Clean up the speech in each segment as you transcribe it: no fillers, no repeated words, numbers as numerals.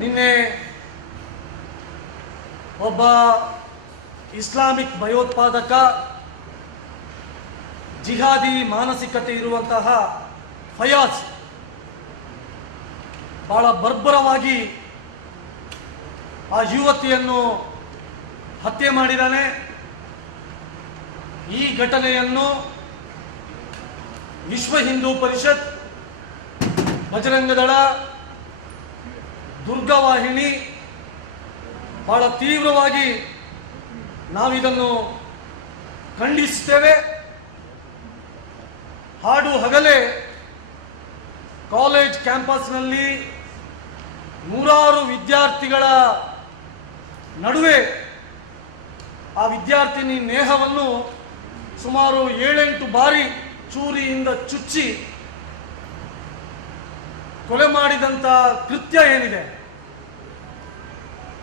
ನಿನ್ನೆ ಒಬ್ಬ ಇಸ್ಲಾಮಿಕ್ ಭಯೋತ್ಪಾದಕ ಜಿಹಾದಿ ಮಾನಸಿಕತೆ ಇರುವಂತಹ ಫಯಾಜ್ ಬಹಳ ಬರ್ಬರವಾಗಿ ಆ ಯುವತಿಯನ್ನು ಹತ್ಯೆ ಮಾಡಿದ್ದಾನೆ. ಈ ಘಟನೆಯನ್ನು ವಿಶ್ವ ಹಿಂದೂ ಪರಿಷತ್, ಬಜರಂಗದಳ, ದುರ್ಗಾವಾಹಿನಿ ಬಹಳ ತೀವ್ರವಾಗಿ ನಾವಿದನ್ನು ಖಂಡಿಸುತ್ತೇವೆ. ಹಾಡು ಹಗಲೇ ಕಾಲೇಜ್ ಕ್ಯಾಂಪಸ್ನಲ್ಲಿ ನೂರಾರು ವಿದ್ಯಾರ್ಥಿಗಳ ನಡುವೆ ಆ ವಿದ್ಯಾರ್ಥಿನಿ ನೇಹವನ್ನು ಸುಮಾರು 7-8 ಬಾರಿ ಚೂರಿಯಿಂದ ಚುಚ್ಚಿ ಕೊಲೆ ಮಾಡಿದಂಥ ಕೃತ್ಯ ಏನಿದೆ,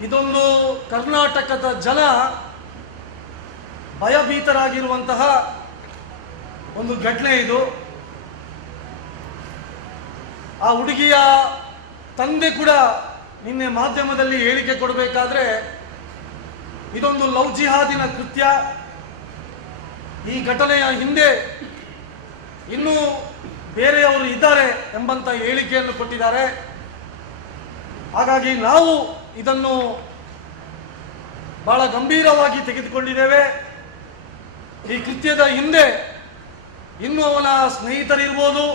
ಇದೊಂದು ಕರ್ನಾಟಕದ ಜನ ಭಯಭೀತರಾಗಿರುವಂತಹ ಒಂದು ಘಟನೆ. ಇದು ಆ ಹುಡುಗಿಯ ತಂದೆ ಕೂಡ ನಿನ್ನೆ ಮಾಧ್ಯಮದಲ್ಲಿ ಹೇಳಿಕೆ ಕೊಡಬೇಕಾದ್ರೆ ಇದೊಂದು ಲವ್ ಜಿಹಾದಿನ ಕೃತ್ಯ, ಈ ಘಟನೆಯ ಹಿಂದೆ ಇನ್ನೂ ಬೇರೆಯವರು ಇದ್ದಾರೆ ಎಂಬಂತ ಹೇಳಿಕೆಯನ್ನು ಕೊಟ್ಟಿದ್ದಾರೆ. ಹಾಗಾಗಿ ನಾವು ಇದನ್ನು ಬಹಳ ಗಂಭೀರವಾಗಿ ತೆಗೆದುಕೊಂಡಿದ್ದೇವೆ. ಈ ಕೃತ್ಯದ ಹಿಂದೆ ಇನ್ನು ಅವನ ಸ್ನೇಹಿತರಿರ್ಬೋದು,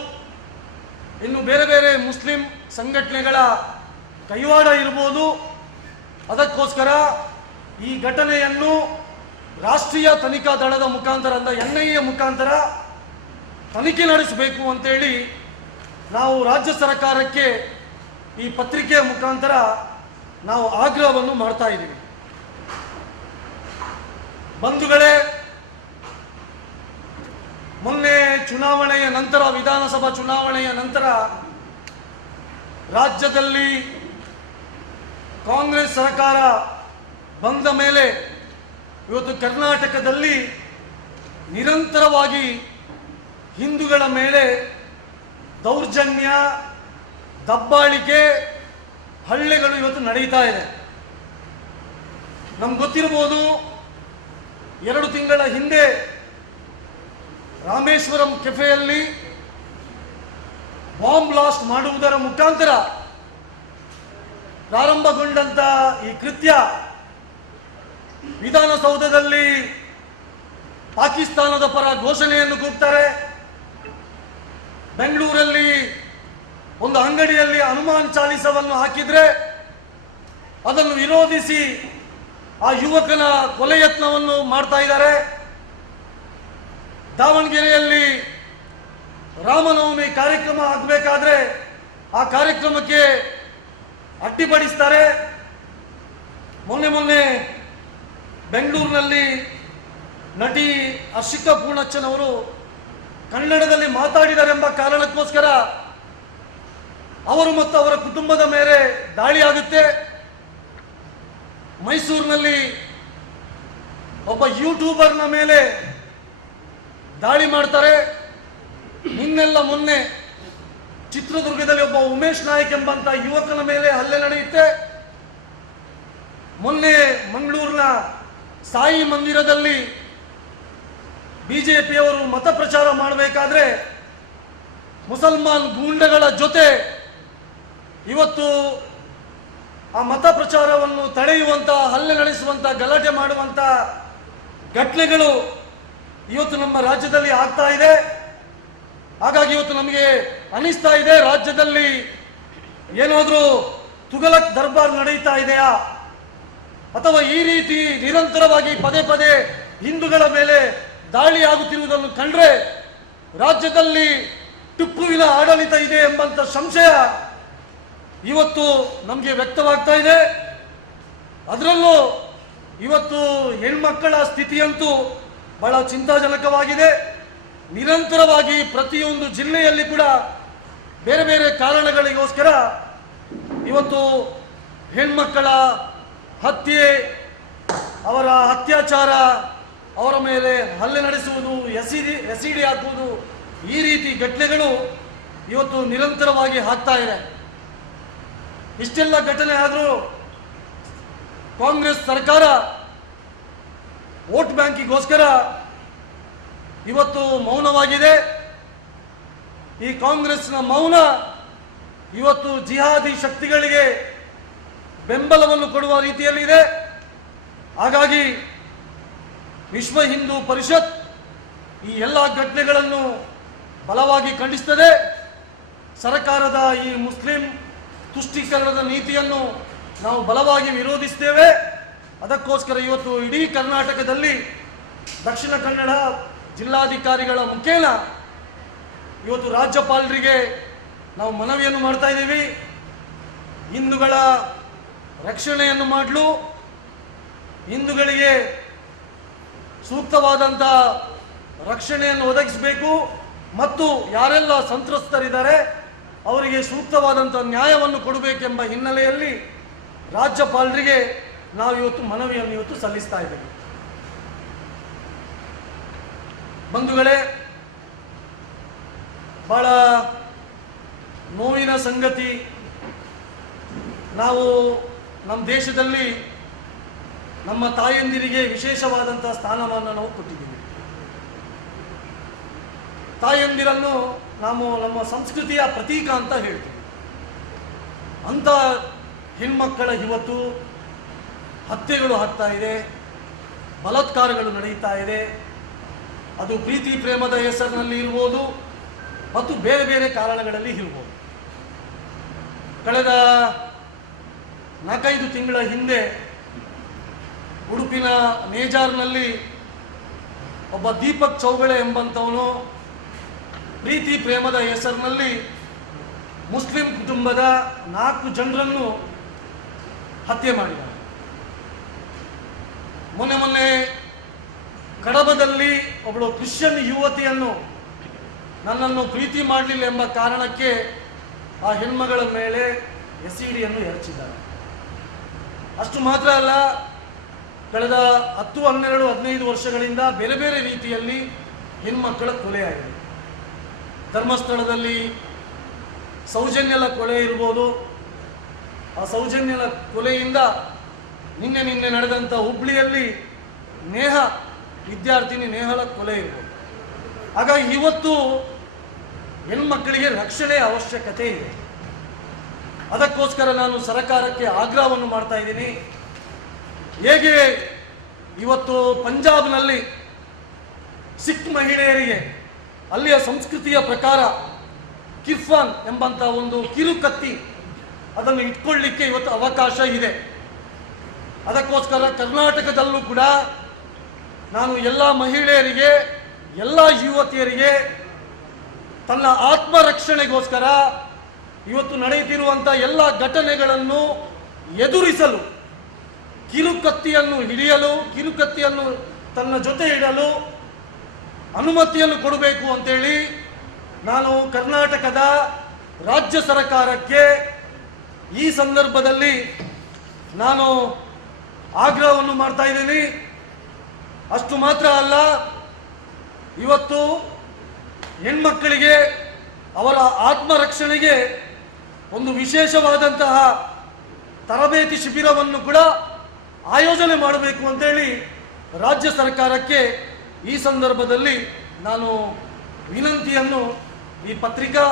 ಇನ್ನು ಬೇರೆ ಬೇರೆ ಮುಸ್ಲಿಂ ಸಂಘಟನೆಗಳ ಕೈವಾಡ ಇರ್ಬೋದು. ಅದಕ್ಕೋಸ್ಕರ ಈ ಘಟನೆಯನ್ನು ರಾಷ್ಟ್ರೀಯ ತನಿಖಾ ದಳದ ಮುಖಾಂತರ, NIA ಮುಖಾಂತರ ತನಿಖೆ ನಡೆಸಬೇಕು ಅಂತೇಳಿ ನಾವು ರಾಜ್ಯ ಸರ್ಕಾರಕ್ಕೆ ಈ ಪತ್ರಿಕೆಯ ಮುಖಾಂತರ ನಾವು ಆಗ್ರಹವನ್ನು ಮಾಡ್ತಾ ಇದ್ದೀವಿ. ಬಂಧುಗಳೇ, ಮೊನ್ನೆ ಚುನಾವಣೆಯ ನಂತರ, ವಿಧಾನಸಭಾ ಚುನಾವಣೆಯ ನಂತರ ರಾಜ್ಯದಲ್ಲಿ ಕಾಂಗ್ರೆಸ್ ಸರ್ಕಾರ ಬಂದ ಮೇಲೆ ಇವತ್ತು ಕರ್ನಾಟಕದಲ್ಲಿ ನಿರಂತರವಾಗಿ ಹಿಂದೂಗಳ ಮೇಲೆ ದೌರ್ಜನ್ಯ, ದಬ್ಬಾಳಿಕೆ, ಹಲ್ಲೆಗಳು ಇವತ್ತು ನಡೀತಾ ಇದೆ. ನಮ್ಗೆ ಗೊತ್ತಿರಬಹುದು, 2 ತಿಂಗಳ ಹಿಂದೆ ರಾಮೇಶ್ವರಂ ಕೆಫೆಯಲ್ಲಿ ಬಾಂಬ್ ಬ್ಲಾಸ್ಟ್ ಮಾಡುವುದರ ಮುಖಾಂತರ ಪ್ರಾರಂಭಗೊಂಡಂತ ಈ ಕೃತ್ಯ ವಿಧಾನಸೌಧದಲ್ಲಿ ಪಾಕಿಸ್ತಾನದ ಪರ ಘೋಷಣೆಯನ್ನು ಕೂಗ್ತಾರೆ. ಬೆಂಗಳೂರಲ್ಲಿ ಒಂದು ಅಂಗಡಿಯಲ್ಲಿ ಹನುಮಾನ್ ಚಾಲಿಸವನ್ನು ಹಾಕಿದ್ರೆ ಅದನ್ನು ವಿರೋಧಿಸಿ ಆ ಯುವಕನ ಕೊಲೆ ಯತ್ನವನ್ನು ಮಾಡ್ತಾ ಇದ್ದಾರೆ. ದಾವಣಗೆರೆಯಲ್ಲಿ ರಾಮನವಮಿ ಕಾರ್ಯಕ್ರಮ ಆಗಬೇಕಾದ್ರೆ ಆ ಕಾರ್ಯಕ್ರಮಕ್ಕೆ ಅಡ್ಡಿಪಡಿಸ್ತಾರೆ. ಮೊನ್ನೆ ಬೆಂಗಳೂರಿನಲ್ಲಿ ನಟಿ ಹರ್ಷಿಕಾ ಪೂರ್ಣಚ್ಚನವರು ಕನ್ನಡದಲ್ಲಿ ಮಾತಾಡಿದರೆಂಬ ಕಾರಣಕ್ಕೋಸ್ಕರ ಅವರು ಮತ್ತು ಅವರ ಕುಟುಂಬದ ಮೇಲೆ ದಾಳಿಯಾಗುತ್ತೆ. ಮೈಸೂರಿನಲ್ಲಿ ಒಬ್ಬ ಯೂಟ್ಯೂಬರ್ನ ಮೇಲೆ ದಾಳಿ ಮಾಡ್ತಾರೆ. ಮೊನ್ನೆ ಚಿತ್ರದುರ್ಗದಲ್ಲಿ ಒಬ್ಬ ಉಮೇಶ್ ನಾಯಕ್ ಎಂಬಂತ ಯುವಕನ ಮೇಲೆ ಹಲ್ಲೆ ನಡೆಯುತ್ತೆ. ಮೊನ್ನೆ ಮಂಗಳೂರಿನ ಸಾಯಿ ಮಂದಿರದಲ್ಲಿ ಬಿಜೆಪಿಯವರು ಮತ ಪ್ರಚಾರ ಮಾಡಬೇಕಾದ್ರೆ ಮುಸಲ್ಮಾನ್ ಗೂಂಡಗಳ ಜೊತೆ ಇವತ್ತು ಆ ಮತ ಪ್ರಚಾರವನ್ನು ತಡೆಯುವಂತ, ಹಲ್ಲೆ ನಡೆಸುವಂತ, ಗಲಾಟೆ ಮಾಡುವಂತ ಘಟನೆಗಳು ಇವತ್ತು ನಮ್ಮ ರಾಜ್ಯದಲ್ಲಿ ಆಗ್ತಾ ಇದೆ. ಹಾಗಾಗಿ ಇವತ್ತು ನಮಗೆ ಅನಿಸ್ತಾ ಇದೆ, ರಾಜ್ಯದಲ್ಲಿ ಏನಾದರೂ ತುಘಲಕ್ ದರ್ಬಾರ್ ನಡೀತಾ ಇದೆಯಾ, ಅಥವಾ ಈ ರೀತಿ ನಿರಂತರವಾಗಿ ಪದೇ ಹಿಂದೂಗಳ ಮೇಲೆ ದಾಳಿ ಆಗುತ್ತಿರುವುದನ್ನು ಕಂಡ್ರೆ ರಾಜ್ಯದಲ್ಲಿ ಟಿಪ್ಪುವಿನ ಆಡಳಿತ ಇದೆ ಎಂಬಂತ ಸಂಶಯ ಇವತ್ತು ನಮಗೆ ವ್ಯಕ್ತವಾಗ್ತಾ ಇದೆ. ಅದರಲ್ಲೂ ಇವತ್ತು ಹೆಣ್ಮಕ್ಕಳ ಸ್ಥಿತಿಯಂತೂ ಬಹಳ ಚಿಂತಾಜನಕವಾಗಿದೆ. ನಿರಂತರವಾಗಿ ಪ್ರತಿಯೊಂದು ಜಿಲ್ಲೆಯಲ್ಲಿ ಕೂಡ ಬೇರೆ ಬೇರೆ ಕಾರಣಗಳಿಗೋಸ್ಕರ ಇವತ್ತು ಹೆಣ್ಮಕ್ಕಳ ಹತ್ಯೆ, ಅವರ ಅತ್ಯಾಚಾರ, ಅವರ ಮೇಲೆ ಹಲ್ಲೆ ನಡೆಸುವುದು, ಎಸಿಡಿ ಹಾಕುವುದು, ಈ ರೀತಿ ಘಟನೆಗಳು ಇವತ್ತು ನಿರಂತರವಾಗಿ ಆಗ್ತಾ ಇದೆ. ಇಷ್ಟೆಲ್ಲ ಘಟನೆ ಆದರೂ ಕಾಂಗ್ರೆಸ್ ಸರ್ಕಾರ ವೋಟ್ ಬ್ಯಾಂಕಿಗೋಸ್ಕರ ಇವತ್ತು ಮೌನವಾಗಿದೆ. ಈ ಕಾಂಗ್ರೆಸ್ನ ಮೌನ ಇವತ್ತು ಜಿಹಾದಿ ಶಕ್ತಿಗಳಿಗೆ ಬೆಂಬಲವನ್ನು ಕೊಡುವ ರೀತಿಯಲ್ಲಿದೆ. ಹಾಗಾಗಿ ವಿಶ್ವ ಹಿಂದೂ ಪರಿಷತ್ ಈ ಎಲ್ಲ ಘಟನೆಗಳನ್ನು ಬಲವಾಗಿ ಖಂಡಿಸುತ್ತದೆ. ಸರ್ಕಾರದ ಈ ಮುಸ್ಲಿಂ ತುಷ್ಟೀಕರಣದ ನೀತಿಯನ್ನು ನಾವು ಬಲವಾಗಿ ವಿರೋಧಿಸ್ತೇವೆ. ಅದಕ್ಕೋಸ್ಕರ ಇವತ್ತು ಇಡೀ ಕರ್ನಾಟಕದಲ್ಲಿ ದಕ್ಷಿಣ ಕನ್ನಡ ಜಿಲ್ಲಾಧಿಕಾರಿಗಳ ಮುಖೇನ ಇವತ್ತು ರಾಜ್ಯಪಾಲರಿಗೆ ನಾವು ಮನವಿಯನ್ನು ಮಾಡ್ತಾ ಇದ್ದೀವಿ. ಹಿಂದೂಗಳ ರಕ್ಷಣೆಯನ್ನು ಮಾಡಲು, ಹಿಂದೂಗಳಿಗೆ ಸೂಕ್ತವಾದಂಥ ರಕ್ಷಣೆಯನ್ನು ಒದಗಿಸಬೇಕು ಮತ್ತು ಯಾರೆಲ್ಲ ಸಂತ್ರಸ್ತರಿದ್ದಾರೆ ಅವರಿಗೆ ಸೂಕ್ತವಾದಂಥ ನ್ಯಾಯವನ್ನು ಕೊಡಬೇಕೆಂಬ ಹಿನ್ನೆಲೆಯಲ್ಲಿ ರಾಜ್ಯಪಾಲರಿಗೆ ನಾವು ಇವತ್ತು ಮನವಿಯನ್ನು ಇವತ್ತು ಸಲ್ಲಿಸ್ತಾ ಇದ್ದೇವೆ. ಬಂಧುಗಳೇ, ಬಹಳ ನೋವಿನ ಸಂಗತಿ, ನಾವು ನಮ್ಮ ದೇಶದಲ್ಲಿ ನಮ್ಮ ತಾಯಂದಿರಿಗೆ ವಿಶೇಷವಾದಂಥ ಸ್ಥಾನವನ್ನು ನಾವು ಕೊಟ್ಟಿದ್ದೀವಿ. ತಾಯಂದಿರನ್ನು ನಾವು ನಮ್ಮ ಸಂಸ್ಕೃತಿಯ ಪ್ರತೀಕ ಅಂತ ಹೇಳ್ತೀವಿ. ಅಂಥ ಹೆಣ್ಮಕ್ಕಳ ಇವತ್ತು ಹತ್ಯೆಗಳು ಆಗ್ತಾ ಇದೆ, ಬಲಾತ್ಕಾರಗಳು ನಡೀತಾ ಇದೆ. ಅದು ಪ್ರೀತಿ ಪ್ರೇಮದ ಹೆಸರಿನಲ್ಲಿ ಇರ್ಬೋದು ಮತ್ತು ಬೇರೆ ಬೇರೆ ಕಾರಣಗಳಲ್ಲಿ ಇರ್ಬೋದು. ಕಳೆದ 4-5 ತಿಂಗಳ ಹಿಂದೆ ಉಡುಪಿನ ನೇಜಾರ್ನಲ್ಲಿ ಒಬ್ಬ ದೀಪಕ್ ಚೌಗಳೆ ಎಂಬಂಥವನು ಪ್ರೀತಿ ಪ್ರೇಮದ ಹೆಸರಿನಲ್ಲಿ ಮುಸ್ಲಿಂ ಕುಟುಂಬದ 4 ಜನರನ್ನು ಹತ್ಯೆ ಮಾಡಿದ್ದಾರೆ. ಮೊನ್ನೆ ಕಡಬದಲ್ಲಿ ಒಬ್ಬಳು ಕ್ರಿಶ್ಚಿಯನ್ ಯುವತಿಯನ್ನು ನನ್ನನ್ನು ಪ್ರೀತಿ ಮಾಡಲಿಲ್ಲ ಎಂಬ ಕಾರಣಕ್ಕೆ ಆ ಹೆಣ್ಮಗಳ ಮೇಲೆ ಎಸಿಡಿಯನ್ನು ಎರಚಿದ್ದಾರೆ. ಅಷ್ಟು ಮಾತ್ರ ಅಲ್ಲ, ಕಳೆದ 10, 12, 15 ವರ್ಷಗಳಿಂದ ಬೇರೆ ಬೇರೆ ರೀತಿಯಲ್ಲಿ ಹೆಣ್ಮಕ್ಕಳ ಕೊಲೆಯಾಗಿದೆ. ಧರ್ಮಸ್ಥಳದಲ್ಲಿ ಸೌಜನ್ಯಲ ಕೊಲೆ ಇರ್ಬೋದು. ಆ ಸೌಜನ್ಯಲ ಕೊಲೆಯಿಂದ ನಿನ್ನೆ ನಡೆದಂಥ ಹುಬ್ಳಿಯಲ್ಲಿ ವಿದ್ಯಾರ್ಥಿನಿ ನೇಹಳ ಕೊಲೆ ಇರ್ಬೋದು. ಹಾಗಾಗಿ ಇವತ್ತು ಹೆಣ್ಮಕ್ಕಳಿಗೆ ರಕ್ಷಣೆಯ ಅವಶ್ಯಕತೆ ಇದೆ. ಅದಕ್ಕೋಸ್ಕರ ನಾನು ಸರ್ಕಾರಕ್ಕೆ ಆಗ್ರಹವನ್ನು ಮಾಡ್ತಾ ಇದ್ದೀನಿ. ಹೇಗೆ ಇವತ್ತು ಪಂಜಾಬ್ನಲ್ಲಿ ಸಿಖ್ ಮಹಿಳೆಯರಿಗೆ ಅಲ್ಲಿಯ ಸಂಸ್ಕೃತಿಯ ಪ್ರಕಾರ ಕಿರ್ಫಾನ್ ಎಂಬಂಥ ಒಂದು ಕಿರುಕತ್ತಿ ಅದನ್ನು ಇಟ್ಕೊಳ್ಳಿಕ್ಕೆ ಇವತ್ತು ಅವಕಾಶ ಇದೆ. ಅದಕ್ಕೋಸ್ಕರ ಕರ್ನಾಟಕದಲ್ಲೂ ಕೂಡ ನಾನು ಎಲ್ಲ ಮಹಿಳೆಯರಿಗೆ, ಎಲ್ಲ ಯುವತಿಯರಿಗೆ ತನ್ನ ಆತ್ಮರಕ್ಷಣೆಗೋಸ್ಕರ ಇವತ್ತು ನಡೆಯುತ್ತಿರುವಂಥ ಎಲ್ಲ ಘಟನೆಗಳನ್ನು ಎದುರಿಸಲು, ಕಿರುಕತ್ತಿಯನ್ನು ಹಿಡಿಯಲು, ಕಿರುಕತ್ತಿಯನ್ನು ತನ್ನ ಜೊತೆ ಇಡಲು ಅನುಮತಿಯನ್ನು ಕೊಡಬೇಕು ಅಂತೇಳಿ ನಾನು ಕರ್ನಾಟಕದ ರಾಜ್ಯ ಸರ್ಕಾರಕ್ಕೆ ಈ ಸಂದರ್ಭದಲ್ಲಿ ನಾನು ಆಗ್ರಹವನ್ನು ಮಾಡ್ತಾ ಇದ್ದೀನಿ. ಅಷ್ಟು ಮಾತ್ರ ಅಲ್ಲ, ಇವತ್ತು ಹೆಣ್ಮಕ್ಕಳಿಗೆ ಅವರ ಆತ್ಮರಕ್ಷಣೆಗೆ ಒಂದು ವಿಶೇಷವಾದಂತಹ ತರಬೇತಿ ಶಿಬಿರವನ್ನು ಕೂಡ ಆಯೋಜನೆ ಮಾಡಬೇಕು ಅಂತೇಳಿ ರಾಜ್ಯ ಸರ್ಕಾರಕ್ಕೆ ಈ ಸಂದರ್ಭದಲ್ಲಿ ನಾನು ವಿನಂತಿಯನ್ನು ಈ ಪತ್ರಿಕಾ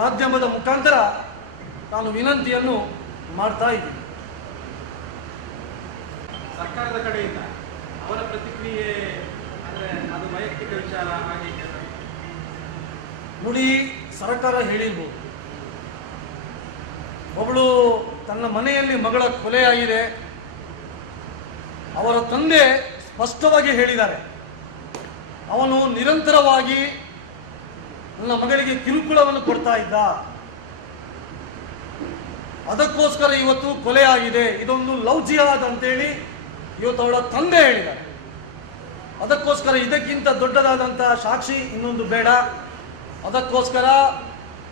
ಮಾಧ್ಯಮದ ಮುಖಾಂತರ ನಾನು ವಿನಂತಿಯನ್ನು ಮಾಡ್ತಾ ಇದ್ದೀನಿ. ಸರ್ಕಾರದ ಕಡೆಯಿಂದ ಅವರ ಪ್ರತಿಕ್ರಿಯೆ ಅಂದರೆ ಅದು ವೈಯಕ್ತಿಕ ವಿಚಾರ ಹಾಗೆ ನೋಡಿ, ಸರ್ಕಾರ ಹೇಳಿರ್ಬೋದು, ಒಬ್ಬಳು ತನ್ನ ಮನೆಯಲ್ಲಿ ಮಗಳ ಕೊಲೆಯಾಗಿದೆ. ಅವರ ತಂದೆ ಸ್ಪಷ್ಟವಾಗಿ ಹೇಳಿದ್ದಾರೆ, ಅವನು ನಿರಂತರವಾಗಿ ನನ್ನ ಮಗಳಿಗೆ ಕಿರುಕುಳವನ್ನು ಕೊಡ್ತಾ ಇದ್ದ, ಅದಕ್ಕೋಸ್ಕರ ಇವತ್ತು ಕೊಲೆ ಆಗಿದೆ, ಇದೊಂದು ಲವ್ ಜಿಹಾದ್ ಅಂತೇಳಿ ಇವತ್ತು ಅವಳ ತಂದೆ ಹೇಳಿದ್ದಾರೆ. ಅದಕ್ಕೋಸ್ಕರ ಇದಕ್ಕಿಂತ ದೊಡ್ಡದಾದಂಥ ಸಾಕ್ಷಿ ಇನ್ನೊಂದು ಬೇಡ. ಅದಕ್ಕೋಸ್ಕರ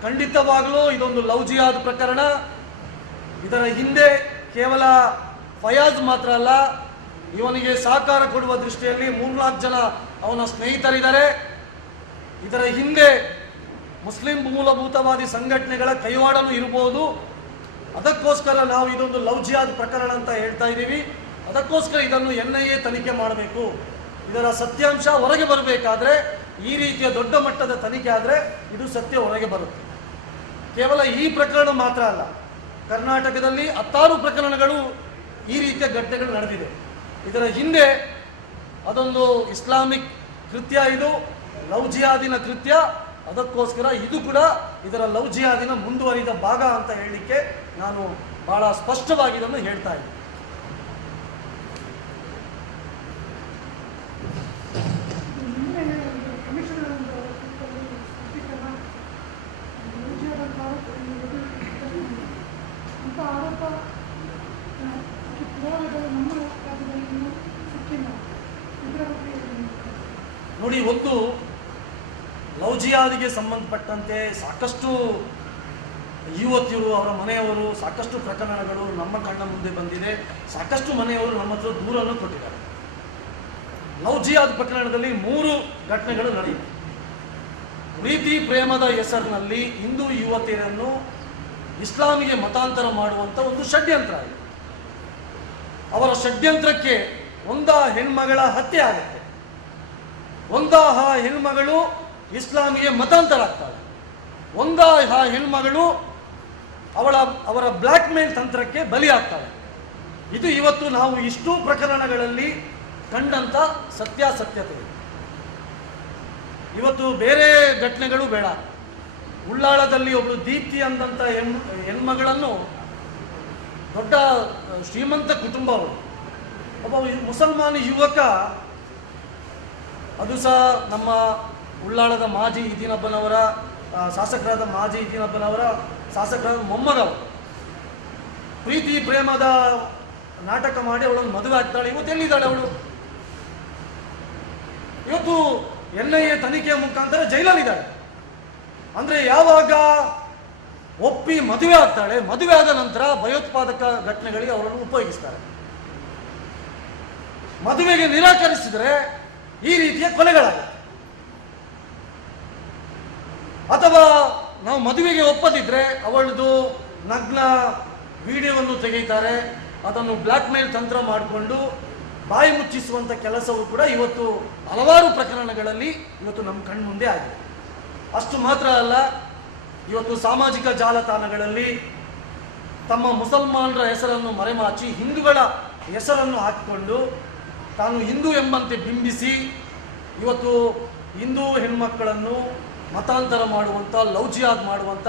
ಖಂಡಿತವಾಗಲೂ ಇದೊಂದು ಲವ್ ಜಿಹಾದ್ ಪ್ರಕರಣ. ಇದರ ಹಿಂದೆ ಕೇವಲ ಫಯಾಜ್ ಮಾತ್ರ ಅಲ್ಲ, ಇವನಿಗೆ ಸಹಕಾರ ಕೊಡುವ ದೃಷ್ಟಿಯಲ್ಲಿ 3-4 ಜನ ಅವನ ಸ್ನೇಹಿತರಿದ್ದಾರೆ. ಇದರ ಹಿಂದೆ ಮುಸ್ಲಿಂ ಮೂಲಭೂತವಾದಿ ಸಂಘಟನೆಗಳ ಕೈವಾಡನೂ ಇರಬಹುದು. ಅದಕ್ಕೋಸ್ಕರ ನಾವು ಇದೊಂದು ಲವ್ ಜಿಹಾದ್ ಪ್ರಕರಣ ಅಂತ ಹೇಳ್ತಾ ಇದ್ದೀವಿ. ಅದಕ್ಕೋಸ್ಕರ ಇದನ್ನು NIA ತನಿಖೆ ಮಾಡಬೇಕು. ಇದರ ಸತ್ಯಾಂಶ ಹೊರಗೆ ಬರಬೇಕಾದ್ರೆ ಈ ರೀತಿಯ ದೊಡ್ಡ ಮಟ್ಟದ ತನಿಖೆ ಆದರೆ ಇದು ಸತ್ಯ ಹೊರಗೆ ಬರುತ್ತೆ. ಕೇವಲ ಈ ಪ್ರಕರಣ ಮಾತ್ರ ಅಲ್ಲ, ಕರ್ನಾಟಕದಲ್ಲಿ 10 ಪ್ರಕರಣಗಳು ಈ ರೀತಿಯ ಘಟನೆಗಳು ನಡೆದಿದೆ. ಇದರ ಹಿಂದೆ ಅದೊಂದು ಇಸ್ಲಾಮಿಕ್ ಕೃತ್ಯ, ಇದು ಲವ್ ಜಿಹಾದಿನ ಕೃತ್ಯ. ಅದಕ್ಕೋಸ್ಕರ ಇದು ಕೂಡ ಇದರ ಲವ್ ಜಿಹಾದಿನ ಮುಂದುವರಿದ ಭಾಗ ಅಂತ ಹೇಳಲಿಕ್ಕೆ ನಾನು ಬಹಳ ಸ್ಪಷ್ಟವಾಗಿ ಇದನ್ನು ಹೇಳ್ತಾ ಇದ್ದೀನಿ. ನೋಡಿ, ಒಂದು ಲವ್ ಜಿಹಾದಿಗೆ ಸಂಬಂಧಪಟ್ಟಂತೆ ಸಾಕಷ್ಟು ಯುವತಿಯರು, ಅವರ ಮನೆಯವರು, ಸಾಕಷ್ಟು ಪ್ರಕರಣಗಳು ನಮ್ಮ ಕಣ್ಣ ಮುಂದೆ ಬಂದಿದೆ. ಸಾಕಷ್ಟು ಮನೆಯವರು ನಮ್ಮ ಹತ್ರ ದೂರನ್ನು ಕೊಟ್ಟಿದ್ದಾರೆ. ಲವ್ ಜಿಹಾದ್ ಪ್ರಕರಣದಲ್ಲಿ 3 ಘಟನೆಗಳು ನಡೆಯಿತು. ಪ್ರೀತಿ ಪ್ರೇಮದ ಹೆಸರಿನಲ್ಲಿ ಹಿಂದೂ ಯುವತಿಯರನ್ನು ಇಸ್ಲಾಮಿಗೆ ಮತಾಂತರ ಮಾಡುವಂಥ ಒಂದು ಷಡ್ಯಂತ್ರ ಇದೆ. ಅವರ ಷಡ್ಯಂತ್ರಕ್ಕೆ ಒಂದ ಹೆಣ್ಮಗಳ ಹತ್ಯೆ ಆಗುತ್ತೆ, ಒಂದ ಆ ಹೆಣ್ಮಗಳು ಇಸ್ಲಾಮಿಗೆ ಮತಾಂತರ ಆಗ್ತಾಳೆ, ಒಂದ ಆ ಹೆಣ್ಮಗಳು ಅವರ ಬ್ಲ್ಯಾಕ್ ಮೇಲ್ ತಂತ್ರಕ್ಕೆ ಬಲಿಯಾಗ್ತಾಳೆ. ಇದು ಇವತ್ತು ನಾವು ಇಷ್ಟು ಪ್ರಕರಣಗಳಲ್ಲಿ ಕಂಡಂತ ಸತ್ಯಾಸತ್ಯತೆ. ಇವತ್ತು ಬೇರೆ ಘಟನೆಗಳು ಬೇಡ. ಉಳ್ಳಾಳದಲ್ಲಿ ಒಬ್ಬಳು ದೀಪ್ತಿ ಅಂದಂಥ ಹೆಣ್ಮಗಳನ್ನು, ದೊಡ್ಡ ಶ್ರೀಮಂತ ಕುಟುಂಬ ಅವರು, ಒಬ್ಬ ಮುಸಲ್ಮಾನ ಯುವಕ, ಅದು ಸಹ ನಮ್ಮ ಉಳ್ಳಾಳದ ಮಾಜಿ ಇದೀನಬ್ಬನವರ ಶಾಸಕರಾದ ಮಾಜಿ ಇದೀನಬ್ಬನವರ ಶಾಸಕರಾದ ಮೊಮ್ಮಗವರು ಪ್ರೀತಿ ಪ್ರೇಮದ ನಾಟಕ ಮಾಡಿ ಅವಳನ್ನು ಮದುವೆ ಆಗ್ತಾಳೆ. ಇವತ್ತು ಎಲ್ಲಿದ್ದಾಳೆ ಅವಳು? ಇವತ್ತು NIA ತನಿಖೆಯ ಮುಖಾಂತರ ಜೈಲಲ್ಲಿದ್ದಾಳೆ. ಅಂದ್ರೆ ಯಾವಾಗ ಒಪ್ಪಿ ಮದುವೆ ಆಗ್ತಾಳೆ, ಮದುವೆ ಆದ ನಂತರ ಭಯೋತ್ಪಾದಕ ಘಟನೆಗಳಿಗೆ ಅವರನ್ನು ಉಪಯೋಗಿಸ್ತಾರೆ. ಮದುವೆಗೆ ನಿರಾಕರಿಸಿದರೆ ಈ ರೀತಿಯ ಕೊಲೆಗಳಾಗುತ್ತೆ. ಅಥವಾ ನಾವು ಮದುವೆಗೆ ಒಪ್ಪದಿದ್ರೆ ಅವಳದು ನಗ್ನ ವಿಡಿಯೋವನ್ನು ತೆಗೆಯುತ್ತಾರೆ, ಅದನ್ನು ಬ್ಲ್ಯಾಕ್ ಮೇಲ್ ತಂತ್ರ ಮಾಡಿಕೊಂಡು ಬಾಯಿ ಮುಚ್ಚಿಸುವಂಥ ಕೆಲಸವೂ ಕೂಡ ಇವತ್ತು ಹಲವಾರು ಪ್ರಕರಣಗಳಲ್ಲಿ ಇವತ್ತು ನಮ್ಮ ಕಣ್ಮುಂದೆ ಆಗಿದೆ. ಅಷ್ಟು ಮಾತ್ರ ಅಲ್ಲ, ಇವತ್ತು ಸಾಮಾಜಿಕ ಜಾಲತಾಣಗಳಲ್ಲಿ ತಮ್ಮ ಮುಸಲ್ಮಾನರ ಹೆಸರನ್ನು ಮರೆಮಾಚಿ ಹಿಂದೂಗಳ ಹೆಸರನ್ನು ಹಾಕಿಕೊಂಡು ತಾನು ಹಿಂದೂ ಎಂಬಂತೆ ಬಿಂಬಿಸಿ ಇವತ್ತು ಹಿಂದೂ ಹೆಣ್ಮಕ್ಕಳನ್ನು ಮತಾಂತರ ಮಾಡುವಂಥ, ಲವ್ ಜಿಹಾದ್ ಮಾಡುವಂಥ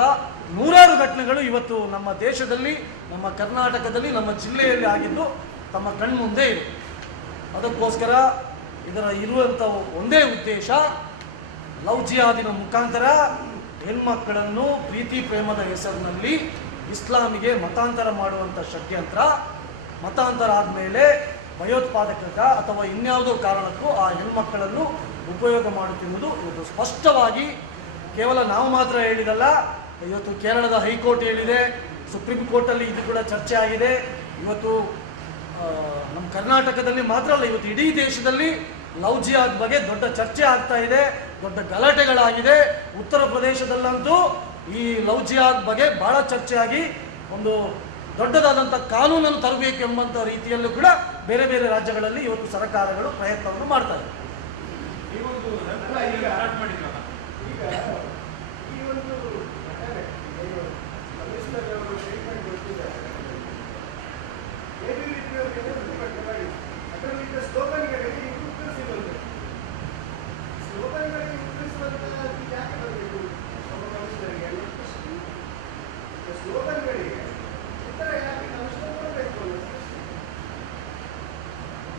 100 ಘಟನೆಗಳು ಇವತ್ತು ನಮ್ಮ ದೇಶದಲ್ಲಿ, ನಮ್ಮ ಕರ್ನಾಟಕದಲ್ಲಿ, ನಮ್ಮ ಜಿಲ್ಲೆಯಲ್ಲಿ ಆಗಿದ್ದು ತಮ್ಮ ಕಣ್ಮುಂದೆ ಇದೆ. ಅದಕ್ಕೋಸ್ಕರ ಇದರ ಇರುವಂಥ ಒಂದೇ ಉದ್ದೇಶ, ಲವ್ ಜಿಹಾದಿನ ಮುಖಾಂತರ ಹೆಣ್ಮಕ್ಕಳನ್ನು ಪ್ರೀತಿ ಪ್ರೇಮದ ಹೆಸರಿನಲ್ಲಿ ಇಸ್ಲಾಮಿಗೆ ಮತಾಂತರ ಮಾಡುವಂಥ ಷಡ್ಯಂತ್ರ. ಮತಾಂತರ ಆದಮೇಲೆ ಭಯೋತ್ಪಾದಕ ಅಥವಾ ಇನ್ಯಾವುದೋ ಕಾರಣಕ್ಕೂ ಆ ಹೆಣ್ಮಕ್ಕಳನ್ನು ಉಪಯೋಗ ಮಾಡುತ್ತಿರುವುದು ಇವತ್ತು ಸ್ಪಷ್ಟವಾಗಿ ಕೇವಲ ನಾವು ಮಾತ್ರ ಹೇಳಿದಲ್ಲ, ಇವತ್ತು ಕೇರಳದ ಹೈಕೋರ್ಟ್ ಹೇಳಿದೆ, ಸುಪ್ರೀಂ ಕೋರ್ಟಲ್ಲಿ ಇದು ಕೂಡ ಚರ್ಚೆ ಆಗಿದೆ. ಇವತ್ತು ನಮ್ಮ ಕರ್ನಾಟಕದಲ್ಲಿ ಮಾತ್ರ ಅಲ್ಲ, ಇವತ್ತು ಇಡೀ ದೇಶದಲ್ಲಿ ಲವ್ ಜಿಹಾದ್ ಬಗ್ಗೆ ದೊಡ್ಡ ಚರ್ಚೆ ಆಗ್ತಾ ಇದೆ, ದೊಡ್ಡ ಗಲಾಟೆಗಳಾಗಿದೆ. ಉತ್ತರ ಪ್ರದೇಶದಲ್ಲಂತೂ ಈ ಲವ್ ಜಿಹಾದ್ ಬಗ್ಗೆ ಬಹಳ ಚರ್ಚೆಯಾಗಿ ಒಂದು ದೊಡ್ಡದಾದಂಥ ಕಾನೂನನ್ನು ತರಬೇಕು ಎಂಬಂಥ ರೀತಿಯಲ್ಲೂ ಕೂಡ ಬೇರೆ ಬೇರೆ ರಾಜ್ಯಗಳಲ್ಲಿ ಇವತ್ತು ಸರ್ಕಾರಗಳು ಪ್ರಯತ್ನವನ್ನು ಮಾಡ್ತಾ ಇದೆ.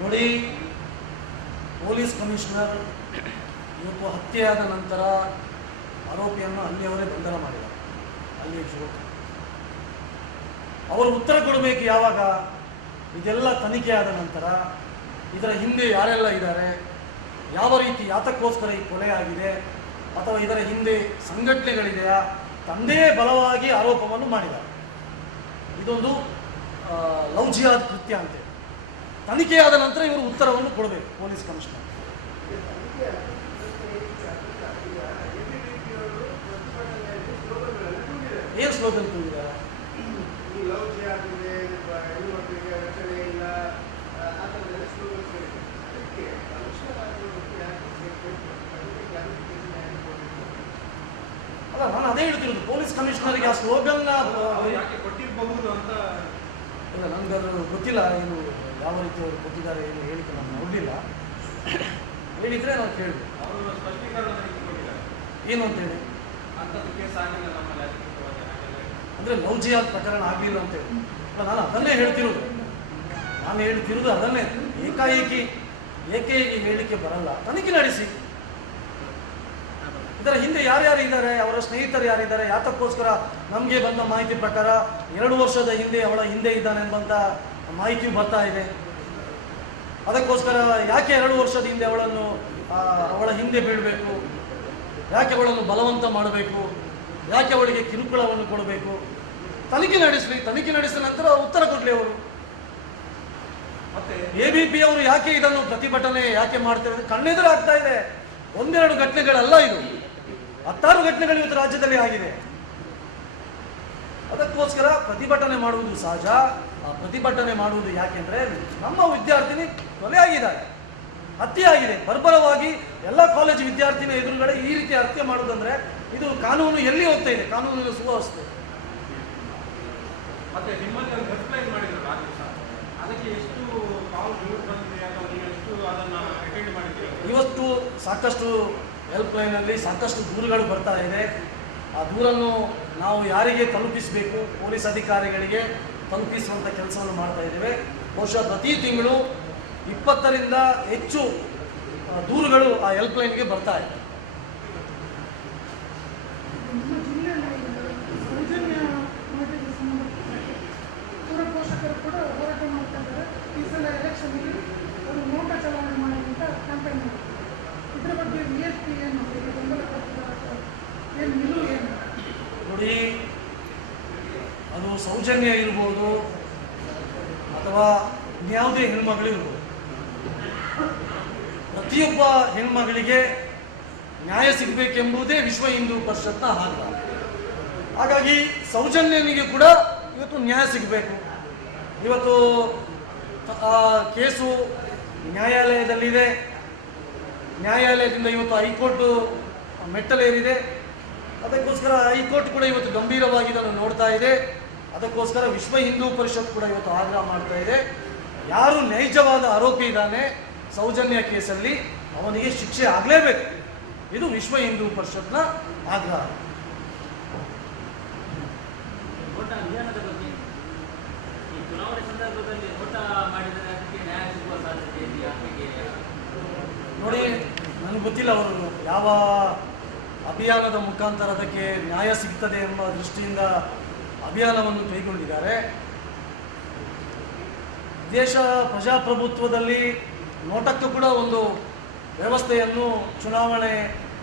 ನೋಡಿ, ಪೊಲೀಸ್ ಕಮಿಷನರ್ ಇವತ್ತು ಹತ್ಯೆಯಾದ ನಂತರ ಆರೋಪಿಯನ್ನು ಅಲ್ಲಿಯವರೇ ಬಂಧನ ಮಾಡಿದ್ದಾರೆ. ಅಲ್ಲಿ ಅವರು ಉತ್ತರ ಕೊಡಬೇಕು ಯಾವಾಗ? ಇದೆಲ್ಲ ತನಿಖೆ ಆದ ನಂತರ ಇದರ ಹಿಂದೆ ಯಾರೆಲ್ಲ ಇದ್ದಾರೆ, ಯಾವ ರೀತಿ ಯಾತಕ್ಕೋಸ್ಕರ ಈ ಕೊಲೆ ಆಗಿದೆ, ಅಥವಾ ಇದರ ಹಿಂದೆ ಸಂಘಟನೆಗಳಿದೆಯಾ, ತಂದೆಯೇ ಬಲವಾಗಿ ಆರೋಪವನ್ನು ಮಾಡಿದ್ದಾರೆ. ಇದೊಂದು ಲವ್ ಜಿಹಾದ್ ಕೃತ್ಯ ಅಂತೇಳಿ ತನಿಖೆಯಾದ ನಂತರ ಇವರು ಉತ್ತರವನ್ನು ಕೊಡಬೇಕು ಪೊಲೀಸ್ ಕಮಿಷನರ್. ಏನು ಸ್ಲೋಗನ್ ಕೂಗಿದ್ದಾರೆ? ಲವ್ ಜಿಯಾಗಿದೆ, ಹೆಣ್ಣು ಮಕ್ಕಳಿಗೆ ರಕ್ಷಣೆ ಇಲ್ಲ, ಆ ಥರದ್ದೆಲ್ಲ ಸ್ಲೋಗನ್ಸ್ ಹೇಳಿದೆ. ಅದಕ್ಕೆ ಅನುಷ್ಠಾನಗೊಳಿಸಿ ಯಾಕೆ ಅಲ್ಲ, ನಾನು ಅದೇ ಹೇಳ್ತಿರೋದು, ಪೊಲೀಸ್ ಕಮಿಷನರ್ಗೆ ಆ ಸ್ಲೋಗನ್ನ ಯಾಕೆ ಕೊಟ್ಟಿರಬಹುದು ಅಂತ. ಇಲ್ಲ, ನನಗೆ ಅದು ಗೊತ್ತಿಲ್ಲ, ಏನು ಯಾವ ರೀತಿ ಅವರು ಕೊಟ್ಟಿದ್ದಾರೆ ಏನು ಹೇಳಿಕೆ ನಾನು ನೋಡಲಿಲ್ಲ. ಹೇಳಿದರೆ ನಾನು ಕೇಳಿದೆ ಅವರು ಸ್ಪಷ್ಟೀಕರಣ ಕೊಟ್ಟಿದ್ದಾರೆ ಏನು ಅಂತೇಳಿ. ಅಂಥದ್ದು ಕೇಸ್ ಆಗಿಲ್ಲ ನಮ್ಮಲ್ಲಿ ಅಧಿಕೃತವಾಗಿ ಅಂದರೆ ಲವ್ ಜಿಹಾದ್ ಪ್ರಕರಣ ಆಗಲಿಲ್ಲ ಅಂತೇಳಿ. ನಾನು ಅದನ್ನೇ ಹೇಳ್ತಿರೋದು, ಅದನ್ನೇ. ಏಕಾಏಕಿ ಹೇಳಿಕೆ ಬರಲ್ಲ, ತನಿಖೆ ನಡೆಸಿ. ಇದರ ಹಿಂದೆ ಯಾರ್ಯಾರು ಇದ್ದಾರೆ, ಅವರ ಸ್ನೇಹಿತರು ಯಾರಿದ್ದಾರೆ, ಯಾತಕ್ಕೋಸ್ಕರ ನಮಗೆ ಬಂದ ಮಾಹಿತಿ ಪ್ರಕಾರ 2 ವರ್ಷದ ಹಿಂದೆ ಅವಳ ಹಿಂದೆ ಇದ್ದಾನೆ ಎಂಬಂತ ಮಾಹಿತಿಯು ಬರ್ತಾ ಇದೆ. ಅದಕ್ಕೋಸ್ಕರ ಯಾಕೆ 2 ವರ್ಷದ ಹಿಂದೆ ಅವಳ ಹಿಂದೆ ಬೀಳಬೇಕು, ಯಾಕೆ ಅವಳನ್ನು ಬಲವಂತ ಮಾಡಬೇಕು, ಯಾಕೆ ಅವಳಿಗೆ ಕಿರುಕುಳವನ್ನು ಕೊಡಬೇಕು, ತನಿಖೆ ನಡೆಸಿದ ನಂತರ ಉತ್ತರ ಕೊಡಲಿ ಅವರು. ಮತ್ತೆ ABP ಅವರು ಯಾಕೆ ಇದನ್ನು ಪ್ರತಿಭಟನೆ ಯಾಕೆ ಮಾಡ್ತಾರೆ, ಕಣ್ಣೆದುರು ಆಗ್ತಾ ಇದೆ. 1-2 ಘಟನೆಗಳಲ್ಲ, ಇದು 10 ಘಟನೆಗಳು ಇವತ್ತು ರಾಜ್ಯದಲ್ಲಿ ಆಗಿದೆ. ಅದಕ್ಕೋಸ್ಕರ ಪ್ರತಿಭಟನೆ ಮಾಡುವುದು ಸಹಜ. ಆ ಪ್ರತಿಭಟನೆ ಮಾಡುವುದು ಯಾಕೆಂದ್ರೆ ನಮ್ಮ ವಿದ್ಯಾರ್ಥಿನಿ ಕೊಲೆ ಆಗಿದ್ದಾರೆ, ಹತ್ಯೆ ಆಗಿದೆ ಬರ್ಬರವಾಗಿ. ಎಲ್ಲ ಕಾಲೇಜು ವಿದ್ಯಾರ್ಥಿನಿ ಎದುರುಗಡೆ ಈ ರೀತಿ ಹತ್ಯೆ ಮಾಡುವುದಂದ್ರೆ ಇದು ಕಾನೂನು ಎಲ್ಲಿ ಹೋಗ್ತಾ ಇದೆ, ಕಾನೂನಿನ ಸುವ್ಯವಸ್ಥೆ. ಮತ್ತೆ ನಿಮ್ಮಲ್ಲಿ ಒಂದು ಹೆಲ್ಪ್ಲೈನ್ ಮಾಡಿದ್ರು ಆ ದಿವಸ, ಅದಕ್ಕೆ ಎಷ್ಟು ಕಾಲ್ ಬಂದಿದೆ ಅಥವಾ ನೀವು ಎಷ್ಟು ಅದನ್ನು ಅಟೆಂಡ್ ಮಾಡಿದ್ದೀರಿ? ಇವತ್ತು ಸಾಕಷ್ಟು ಹೆಲ್ಪ್ಲೈನಲ್ಲಿ ಸಾಕಷ್ಟು ದೂರುಗಳು ಬರ್ತಾ ಇದೆ. ಆ ದೂರನ್ನು ನಾವು ಯಾರಿಗೆ ತಲುಪಿಸಬೇಕು, ಪೊಲೀಸ್ ಅಧಿಕಾರಿಗಳಿಗೆ ತಲುಪಿಸುವಂಥ ಕೆಲಸವನ್ನು ಮಾಡ್ತಾ ಇದ್ದೇವೆ. ಬಹುಶಃ ಪ್ರತಿ ತಿಂಗಳು 20ರಿಂದ ಹೆಚ್ಚು ದೂರುಗಳು ಆ ಹೆಲ್ಪ್ಲೈನ್ಗೆ ಬರ್ತಾ ಇದೆ. ನಮ್ಮ ಜಿಲ್ಲೆಯಲ್ಲಿ ಸೌಜನ್ಯ ನೋಟಿಗೆ ಸಂಬಂಧಪಟ್ಟಂತೆ ಪೂರ್ವ ಪೋಷಕರು ಕೂಡ ಹೋರಾಟ ಮಾಡ್ತಾ ಇದ್ದಾರೆ. ಈ ಸಲ ಎಲೆಕ್ಷನ್ನಲ್ಲಿ ಅವರು ನೋಟ ಚಲಾವಣೆ ಮಾಡುವಂತ ಕ್ಯಾಂಪೇನ್ ಮಾಡ್ತಾರೆ. ಇದರ ಬಗ್ಗೆ VSP ಏನು ಬೆಂಬಲ ಕೊಡ್ತಾರೆ, ಏನು ನಿಲುವು ಏನು? ನೋಡಿ, ಅದು ಸೌಜನ್ಯ ಇರ್ಬೋದು ಅಥವಾ ಇನ್ಯಾವುದೇ ಹೆಣ್ಮಗಳು ಇರ್ಬೋದು, ಪ್ರತಿಯೊಬ್ಬ ಹೆಣ್ಮಗಳಿಗೆ ನ್ಯಾಯ ಸಿಗಬೇಕೆಂಬುದೇ ವಿಶ್ವ ಹಿಂದೂ ಪರಿಷತ್ನ ಆಗ್ರಹ. ಹಾಗಾಗಿ ಸೌಜನ್ಯನಿಗೆ ಕೂಡ ಇವತ್ತು ನ್ಯಾಯ ಸಿಗಬೇಕು. ಇವತ್ತು ಆ ಕೇಸು ನ್ಯಾಯಾಲಯದಲ್ಲಿದೆ. ನ್ಯಾಯಾಲಯದಿಂದ ಇವತ್ತು ಹೈಕೋರ್ಟ್ ಮೆಟ್ಟಲೇರಿದೆ. ಅದಕ್ಕೋಸ್ಕರ ಹೈಕೋರ್ಟ್ ಕೂಡ ಇವತ್ತು ಗಂಭೀರವಾಗಿ ಇದನ್ನು ನೋಡ್ತಾ ಇದೆ. ಅದಕ್ಕೋಸ್ಕರ ವಿಶ್ವ ಹಿಂದೂ ಪರಿಷತ್ ಕೂಡ ಇವತ್ತು ಆಗ್ರಹ ಮಾಡ್ತಾ ಇದೆ. ಯಾರು ನೈಜವಾದ ಆರೋಪಿ ಇದ್ದಾನೆ ಸೌಜನ್ಯ ಕೇಸಲ್ಲಿ, ಅವನಿಗೆ ಶಿಕ್ಷೆ ಆಗಲೇಬೇಕು. ಇದು ವಿಶ್ವ ಹಿಂದೂ ಪರಿಷತ್ನ ಆಗ್ರಹ. ಓಟ ಅಭಿಯಾನದ ಬಗ್ಗೆ ಈ ಚುನಾವಣೆ ಸಂದರ್ಭದಲ್ಲಿ ಓಟ ಮಾಡಿದರೆ ಅದಕ್ಕೆ ನ್ಯಾಯ ಸಿಗುವ ಸಾಧ್ಯತೆ ಇದೆಯಾ? ನೋಡಿ, ನನಗೆ ಗೊತ್ತಿಲ್ಲ ಅವರು ಯಾವ ಅಭಿಯಾನದ ಮುಖಾಂತರ ಅದಕ್ಕೆ ನ್ಯಾಯ ಸಿಗ್ತದೆ ಎಂಬ ದೃಷ್ಟಿಯಿಂದ ಅಭಿಯಾನವನ್ನು ಕೈಗೊಂಡಿದ್ದಾರೆ. ದೇಶ ಪ್ರಜಾಪ್ರಭುತ್ವದಲ್ಲಿ ನೋಟಕ್ಕೂ ಕೂಡ ಒಂದು ವ್ಯವಸ್ಥೆಯನ್ನು ಚುನಾವಣೆ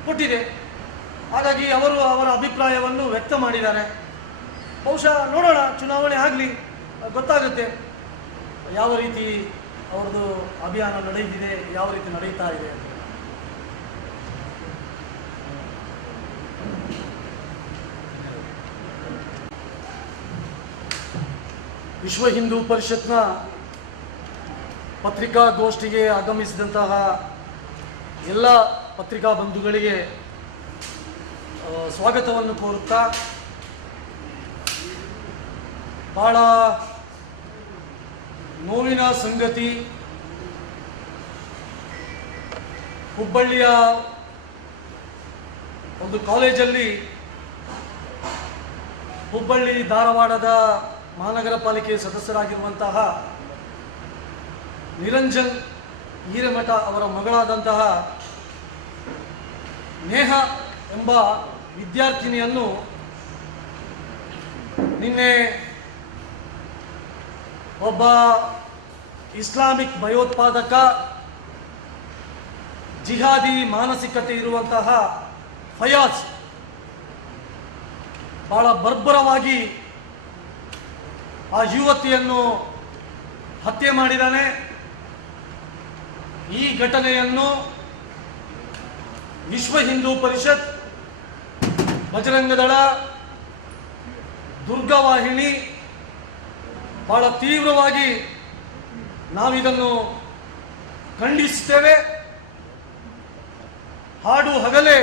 ಕೊಟ್ಟಿದೆ. ಹಾಗಾಗಿ ಅವರು ಅವರ ಅಭಿಪ್ರಾಯವನ್ನು ವ್ಯಕ್ತ ಮಾಡಿದ್ದಾರೆ. ಬಹುಶಃ ನೋಡೋಣ, ಚುನಾವಣೆ ಆಗಲಿ, ಗೊತ್ತಾಗುತ್ತೆ ಯಾವ ರೀತಿ ಅವ್ರದ್ದು ಅಭಿಯಾನ ನಡೆದಿದೆ, ಯಾವ ರೀತಿ ನಡೀತಾ ಇದೆ. ವಿಶ್ವ ಹಿಂದೂ ಪರಿಷತ್ನ ಪತ್ರಿಕಾಗೋಷ್ಠಿಗೆ ಆಗಮಿಸಿದಂತಹ ಎಲ್ಲ ಪತ್ರಿಕಾ ಬಂಧುಗಳಿಗೆ ಸ್ವಾಗತವನ್ನು ಕೋರುತ್ತಾ, ಬಹಳ ನೋವಿನ ಸಂಗತಿ, ಹುಬ್ಬಳ್ಳಿಯ ಒಂದು ಕಾಲೇಜಲ್ಲಿ ಹುಬ್ಬಳ್ಳಿ ಧಾರವಾಡದ ಮಹಾನಗರ ಪಾಲಿಕೆ ಸದಸ್ಯರಾಗಿರುವಂತಹ ನಿರಂಜನ್ ಹಿರೇಮಠ ಅವರ ಮಗಳಾದಂತಹ ನೇಹ ಎಂಬ ವಿದ್ಯಾರ್ಥಿನಿಯನ್ನು ನಿನ್ನೆ ಒಬ್ಬ ಇಸ್ಲಾಮಿಕ್ ಭಯೋತ್ಪಾದಕ, ಜಿಹಾದಿ ಮಾನಸಿಕತೆ ಇರುವಂತಹ ಫಯಾಜ್ ಬಹಳ ಬರ್ಬರವಾಗಿ ಆ ಯುವತಿಯನ್ನು ಹತ್ಯೆ ಮಾಡಿದ್ದಾನೆ. ಈ ಘಟನೆಯನ್ನು ವಿಶ್ವ ಹಿಂದೂ ಪರಿಷತ್, ಬಜರಂಗ ದಳ, ದುರ್ಗಾವಾಹಿನಿ ಬಹಳ ತೀವ್ರವಾಗಿ ನಾವಿದನ್ನು ಖಂಡಿಸುತ್ತೇವೆ. ಹಾಡು ಹಗಲೇ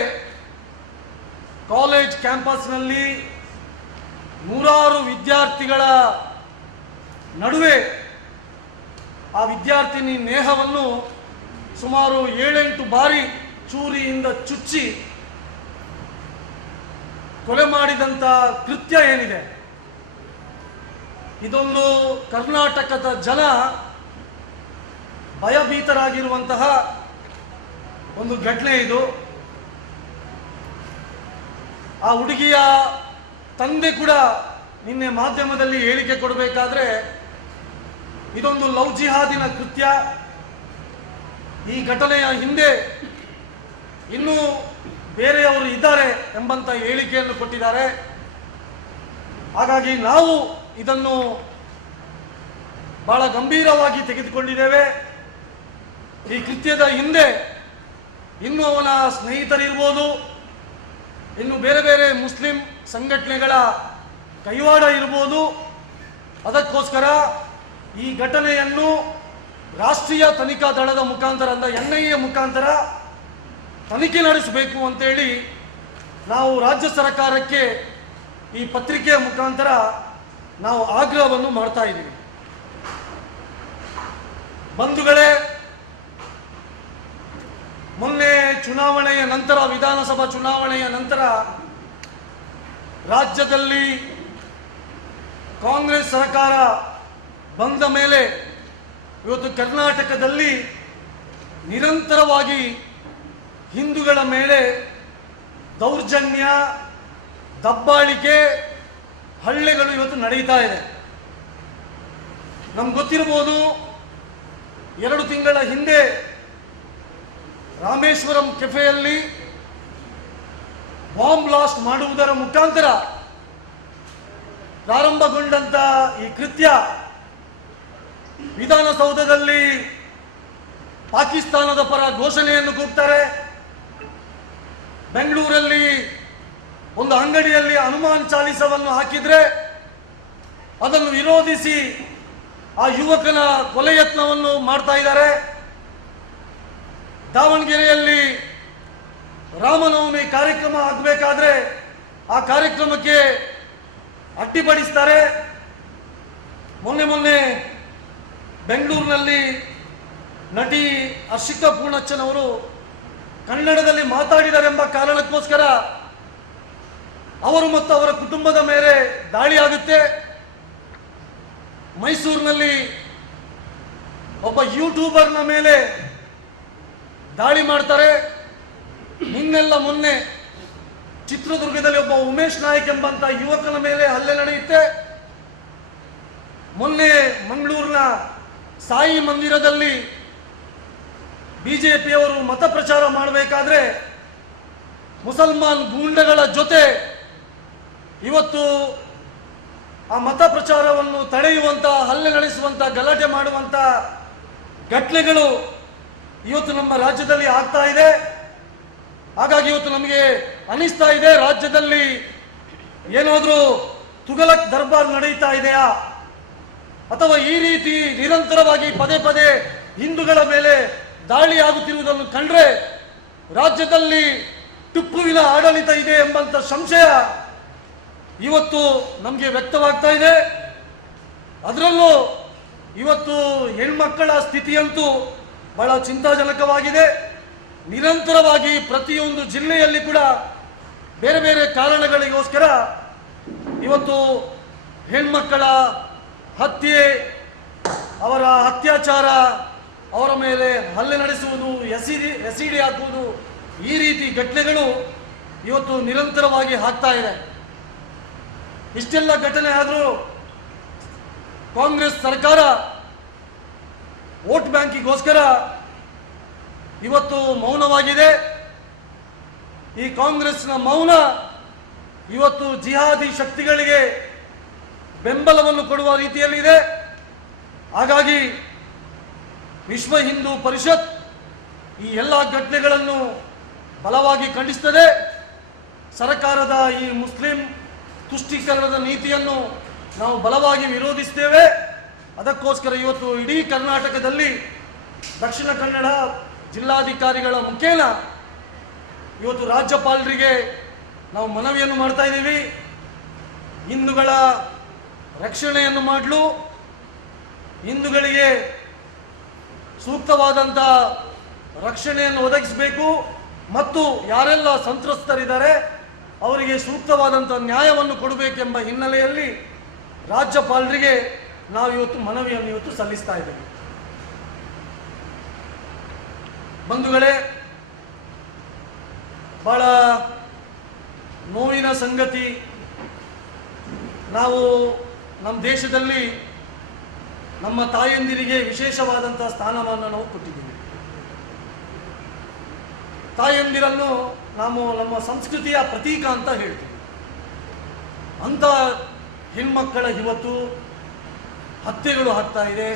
ಕಾಲೇಜ್ ಕ್ಯಾಂಪಸ್ನಲ್ಲಿ ನೂರಾರು ವಿದ್ಯಾರ್ಥಿಗಳ ನಡುವೆ ಆ ವಿದ್ಯಾರ್ಥಿನಿ ನೇಹವನ್ನು ಸುಮಾರು 7-8 ಬಾರಿ ಚೂರಿಯಿಂದ ಚುಚ್ಚಿ ಕೊಲೆ ಮಾಡಿದಂಥ ಕೃತ್ಯ ಏನಿದೆ, ಇದೊಂದು ಕರ್ನಾಟಕದ ಜನ ಭಯಭೀತರಾಗಿರುವಂತಹ ಒಂದು ಘಟನೆ ಇದು. ಆ ಹುಡುಗಿಯ ತಂದೆ ಕೂಡ ನಿನ್ನೆ ಮಾಧ್ಯಮದಲ್ಲಿ ಹೇಳಿಕೆ ಕೊಡಬೇಕಾದ್ರೆ ಇದೊಂದು ಲವ್ ಜಿಹಾದಿನ ಕೃತ್ಯ, ಈ ಘಟನೆಯ ಹಿಂದೆ ಇನ್ನೂ ಬೇರೆಯವರು ಇದ್ದಾರೆ ಎಂಬಂತ ಹೇಳಿಕೆಯನ್ನು ಕೊಟ್ಟಿದ್ದಾರೆ. ಹಾಗಾಗಿ ನಾವು ಇದನ್ನು ಬಹಳ ಗಂಭೀರವಾಗಿ ತೆಗೆದುಕೊಂಡಿದ್ದೇವೆ. ಈ ಕೃತ್ಯದ ಹಿಂದೆ ಇನ್ನು ಅವನ ಸ್ನೇಹಿತರಿರ್ಬೋದು, ಇನ್ನು ಬೇರೆ ಬೇರೆ ಮುಸ್ಲಿಂ ಸಂಘಟನೆಗಳ ಕೈವಾಡ ಇರ್ಬೋದು. ಅದಕ್ಕೋಸ್ಕರ ಈ ಘಟನೆಯನ್ನು ರಾಷ್ಟ್ರೀಯ ತನಿಖಾ ದಳದ ಮುಖಾಂತರ ಅಂದರೆ NIA ಮುಖಾಂತರ ತನಿಖೆ ನಡೆಸಬೇಕು ಅಂತೇಳಿ ನಾವು ರಾಜ್ಯ ಸರ್ಕಾರಕ್ಕೆ ಈ ಪತ್ರಿಕೆಯ ಮುಖಾಂತರ ನಾವು ಆಗ್ರಹವನ್ನು ಮಾಡ್ತಾ ಇದ್ದೀವಿ. ಬಂಧುಗಳೇ, ಮೊನ್ನೆ ಚುನಾವಣೆಯ ನಂತರ, ವಿಧಾನಸಭಾ ಚುನಾವಣೆಯ ನಂತರ ರಾಜ್ಯದಲ್ಲಿ ಕಾಂಗ್ರೆಸ್ ಸರ್ಕಾರ ಬಂದ ಮೇಲೆ ಇವತ್ತು ಕರ್ನಾಟಕದಲ್ಲಿ ನಿರಂತರವಾಗಿ ಹಿಂದೂಗಳ ಮೇಲೆ ದೌರ್ಜನ್ಯ, ದಬ್ಬಾಳಿಕೆ, ಹಲ್ಲೆಗಳು ಇವತ್ತು ನಡೀತಾ ಇದೆ. ನಮ್ಗೆ ಗೊತ್ತಿರ್ಬೋದು, 2 ತಿಂಗಳ ಹಿಂದೆ ರಾಮೇಶ್ವರಂ ಕೆಫೆಯಲ್ಲಿ ಬಾಂಬ್ ಬ್ಲಾಸ್ಟ್ ಮಾಡುವುದರ ಮುಖಾಂತರ ಪ್ರಾರಂಭಗೊಂಡಂತ ಈ ಕೃತ್ಯ ವಿಧಾನಸೌಧದಲ್ಲಿ ಪಾಕಿಸ್ತಾನದ ಪರ ಘೋಷಣೆಯನ್ನು ಕೂಗ್ತಾರೆ. ಬೆಂಗಳೂರಲ್ಲಿ ಒಂದು ಅಂಗಡಿಯಲ್ಲಿ ಹನುಮಾನ್ ಚಾಲಿಸವನ್ನು ಹಾಕಿದ್ರೆ ಅದನ್ನು ವಿರೋಧಿಸಿ ಆ ಯುವಕನ ಕೊಲೆ ಯತ್ನವನ್ನು ಮಾಡ್ತಾ ಇದ್ದಾರೆ. ದಾವಣಗೆರೆಯಲ್ಲಿ ರಾಮನವಮಿ ಕಾರ್ಯಕ್ರಮ ಆಗಬೇಕಾದ್ರೆ ಆ ಕಾರ್ಯಕ್ರಮಕ್ಕೆ ಅಡ್ಡಿಪಡಿಸ್ತಾರೆ. ಮೊನ್ನೆ ಬೆಂಗಳೂರಿನಲ್ಲಿ ನಟಿ ಹರ್ಷಿಕಾ ಪೂರ್ಣಚ್ಚನವರು ಕನ್ನಡದಲ್ಲಿ ಮಾತಾಡಿದರೆಂಬ ಕಾರಣಕ್ಕೋಸ್ಕರ ಅವರು ಮತ್ತು ಅವರ ಕುಟುಂಬದ ಮೇಲೆ ದಾಳಿಯಾಗುತ್ತೆ. ಮೈಸೂರಿನಲ್ಲಿ ಒಬ್ಬ ಯೂಟ್ಯೂಬರ್ನ ಮೇಲೆ ದಾಳಿ ಮಾಡ್ತಾರೆ. ಮೊನ್ನೆ ಚಿತ್ರದುರ್ಗದಲ್ಲಿ ಒಬ್ಬ ಉಮೇಶ್ ನಾಯಕ್ ಎಂಬಂತ ಯುವಕನ ಮೇಲೆ ಹಲ್ಲೆ ನಡೆಯುತ್ತೆ. ಮೊನ್ನೆ ಮಂಗಳೂರಿನ ಸಾಯಿ ಮಂದಿರದಲ್ಲಿ ಬಿಜೆಪಿಯವರು ಮತ ಪ್ರಚಾರ ಮಾಡಬೇಕಾದ್ರೆ ಮುಸಲ್ಮಾನ್ ಗೂಂಡಗಳ ಜೊತೆ ಇವತ್ತು ಆ ಮತ ಪ್ರಚಾರವನ್ನು ತಡೆಯುವಂತ, ಹಲ್ಲೆ ನಡೆಸುವಂತ, ಗಲಾಟೆ ಮಾಡುವಂತ ಘಟನೆಗಳು ಇವತ್ತು ನಮ್ಮ ರಾಜ್ಯದಲ್ಲಿ ಆಗ್ತಾ ಇದೆ. ಹಾಗಾಗಿ ಇವತ್ತು ನಮಗೆ ಅನಿಸ್ತಾ ಇದೆ, ರಾಜ್ಯದಲ್ಲಿ ಏನಾದರೂ ತುಘಲಕ್ ದರ್ಬಾರ್ ನಡೀತಾ ಇದೆಯಾ, ಅಥವಾ ಈ ರೀತಿ ನಿರಂತರವಾಗಿ ಪದೇ ಪದೇ ಹಿಂದೂಗಳ ಮೇಲೆ ದಾಳಿ ಆಗುತ್ತಿರುವುದನ್ನು ಕಂಡ್ರೆ ರಾಜ್ಯದಲ್ಲಿ ಟಿಪ್ಪುವಿನ ಆಡಳಿತ ಇದೆ ಎಂಬಂತ ಸಂಶಯ ಇವತ್ತು ನಮಗೆ ವ್ಯಕ್ತವಾಗ್ತಾ ಇದೆ. ಅದರಲ್ಲೂ ಇವತ್ತು ಹೆಣ್ಮಕ್ಕಳ ಸ್ಥಿತಿಯಂತೂ ಬಹಳ ಚಿಂತಾಜನಕವಾಗಿದೆ. ನಿರಂತರವಾಗಿ ಪ್ರತಿಯೊಂದು ಜಿಲ್ಲೆಯಲ್ಲಿ ಕೂಡ ಬೇರೆ ಬೇರೆ ಕಾರಣಗಳಿಗೋಸ್ಕರ ಇವತ್ತು ಹೆಣ್ಮಕ್ಕಳ ಹತ್ಯೆ, ಅವರ ಅತ್ಯಾಚಾರ, ಅವರ ಮೇಲೆ ಹಲ್ಲೆ ನಡೆಸುವುದು, ಎಸಿಡಿ ಹಾಕುವುದು, ಈ ರೀತಿ ಘಟನೆಗಳು ಇವತ್ತು ನಿರಂತರವಾಗಿ ಆಗ್ತಾ ಇದೆ. ಇಷ್ಟೆಲ್ಲ ಘಟನೆ ಆದರೂ ಕಾಂಗ್ರೆಸ್ ಸರ್ಕಾರ ವೋಟ್ ಬ್ಯಾಂಕಿಗೋಸ್ಕರ ಇವತ್ತು ಮೌನವಾಗಿದೆ. ಈ ಕಾಂಗ್ರೆಸ್ನ ಮೌನ ಇವತ್ತು ಜಿಹಾದಿ ಶಕ್ತಿಗಳಿಗೆ ಬೆಂಬಲವನ್ನು ಕೊಡುವ ರೀತಿಯಲ್ಲಿದೆ. ಹಾಗಾಗಿ ವಿಶ್ವ ಹಿಂದೂ ಪರಿಷತ್ ಈ ಎಲ್ಲ ಘಟನೆಗಳನ್ನು ಬಲವಾಗಿ ಖಂಡಿಸುತ್ತದೆ. ಸರ್ಕಾರದ ಈ ಮುಸ್ಲಿಂ ತುಷ್ಟೀಕರಣದ ನೀತಿಯನ್ನು ನಾವು ಬಲವಾಗಿ ವಿರೋಧಿಸುತ್ತೇವೆ. ಅದಕ್ಕೋಸ್ಕರ ಇವತ್ತು ಇಡೀ ಕರ್ನಾಟಕದಲ್ಲಿ ದಕ್ಷಿಣ ಕನ್ನಡ ಜಿಲ್ಲಾಧಿಕಾರಿಗಳ ಮುಖೇನ ಇವತ್ತು ರಾಜ್ಯಪಾಲರಿಗೆ ನಾವು ಮನವಿಯನ್ನು ಮಾಡ್ತಾ ಇದ್ದೀವಿ. ಹಿಂದೂಗಳ ರಕ್ಷಣೆಯನ್ನು ಮಾಡಲು, ಹಿಂದೂಗಳಿಗೆ ಸೂಕ್ತವಾದಂಥ ರಕ್ಷಣೆಯನ್ನು ಒದಗಿಸಬೇಕು ಮತ್ತು ಯಾರೆಲ್ಲ ಸಂತ್ರಸ್ತರಿದ್ದಾರೆ ಅವರಿಗೆ ಸೂಕ್ತವಾದಂಥ ನ್ಯಾಯವನ್ನು ಕೊಡಬೇಕೆಂಬ ಹಿನ್ನೆಲೆಯಲ್ಲಿ ರಾಜ್ಯಪಾಲರಿಗೆ ನಾವು ಇವತ್ತು ಮನವಿಯನ್ನು ಇವತ್ತು ಸಲ್ಲಿಸ್ತಾ ಇದ್ದೇವೆ. ಬಂಧುಗಳೇ, ಬಹಳ ನೋವಿನ ಸಂಗತಿ, ನಾವು ನಮ್ಮ ದೇಶದಲ್ಲಿ ನಮ್ಮ ತಾಯಂದಿರಿಗೆ ವಿಶೇಷವಾದಂಥ ಸ್ಥಾನಮಾನ ನಾವು ಕೊಟ್ಟಿದ್ದೀವಿ. ತಾಯಂದಿರನ್ನು ನಾವು ನಮ್ಮ ಸಂಸ್ಕೃತಿಯ ಪ್ರತೀಕ ಅಂತ ಹೇಳ್ತೀವಿ. ಅಂಥ ಹೆಣ್ಮಕ್ಕಳ ಇವತ್ತು ಹತ್ಯೆಗಳು ಆಗ್ತಾ ಇದೆ,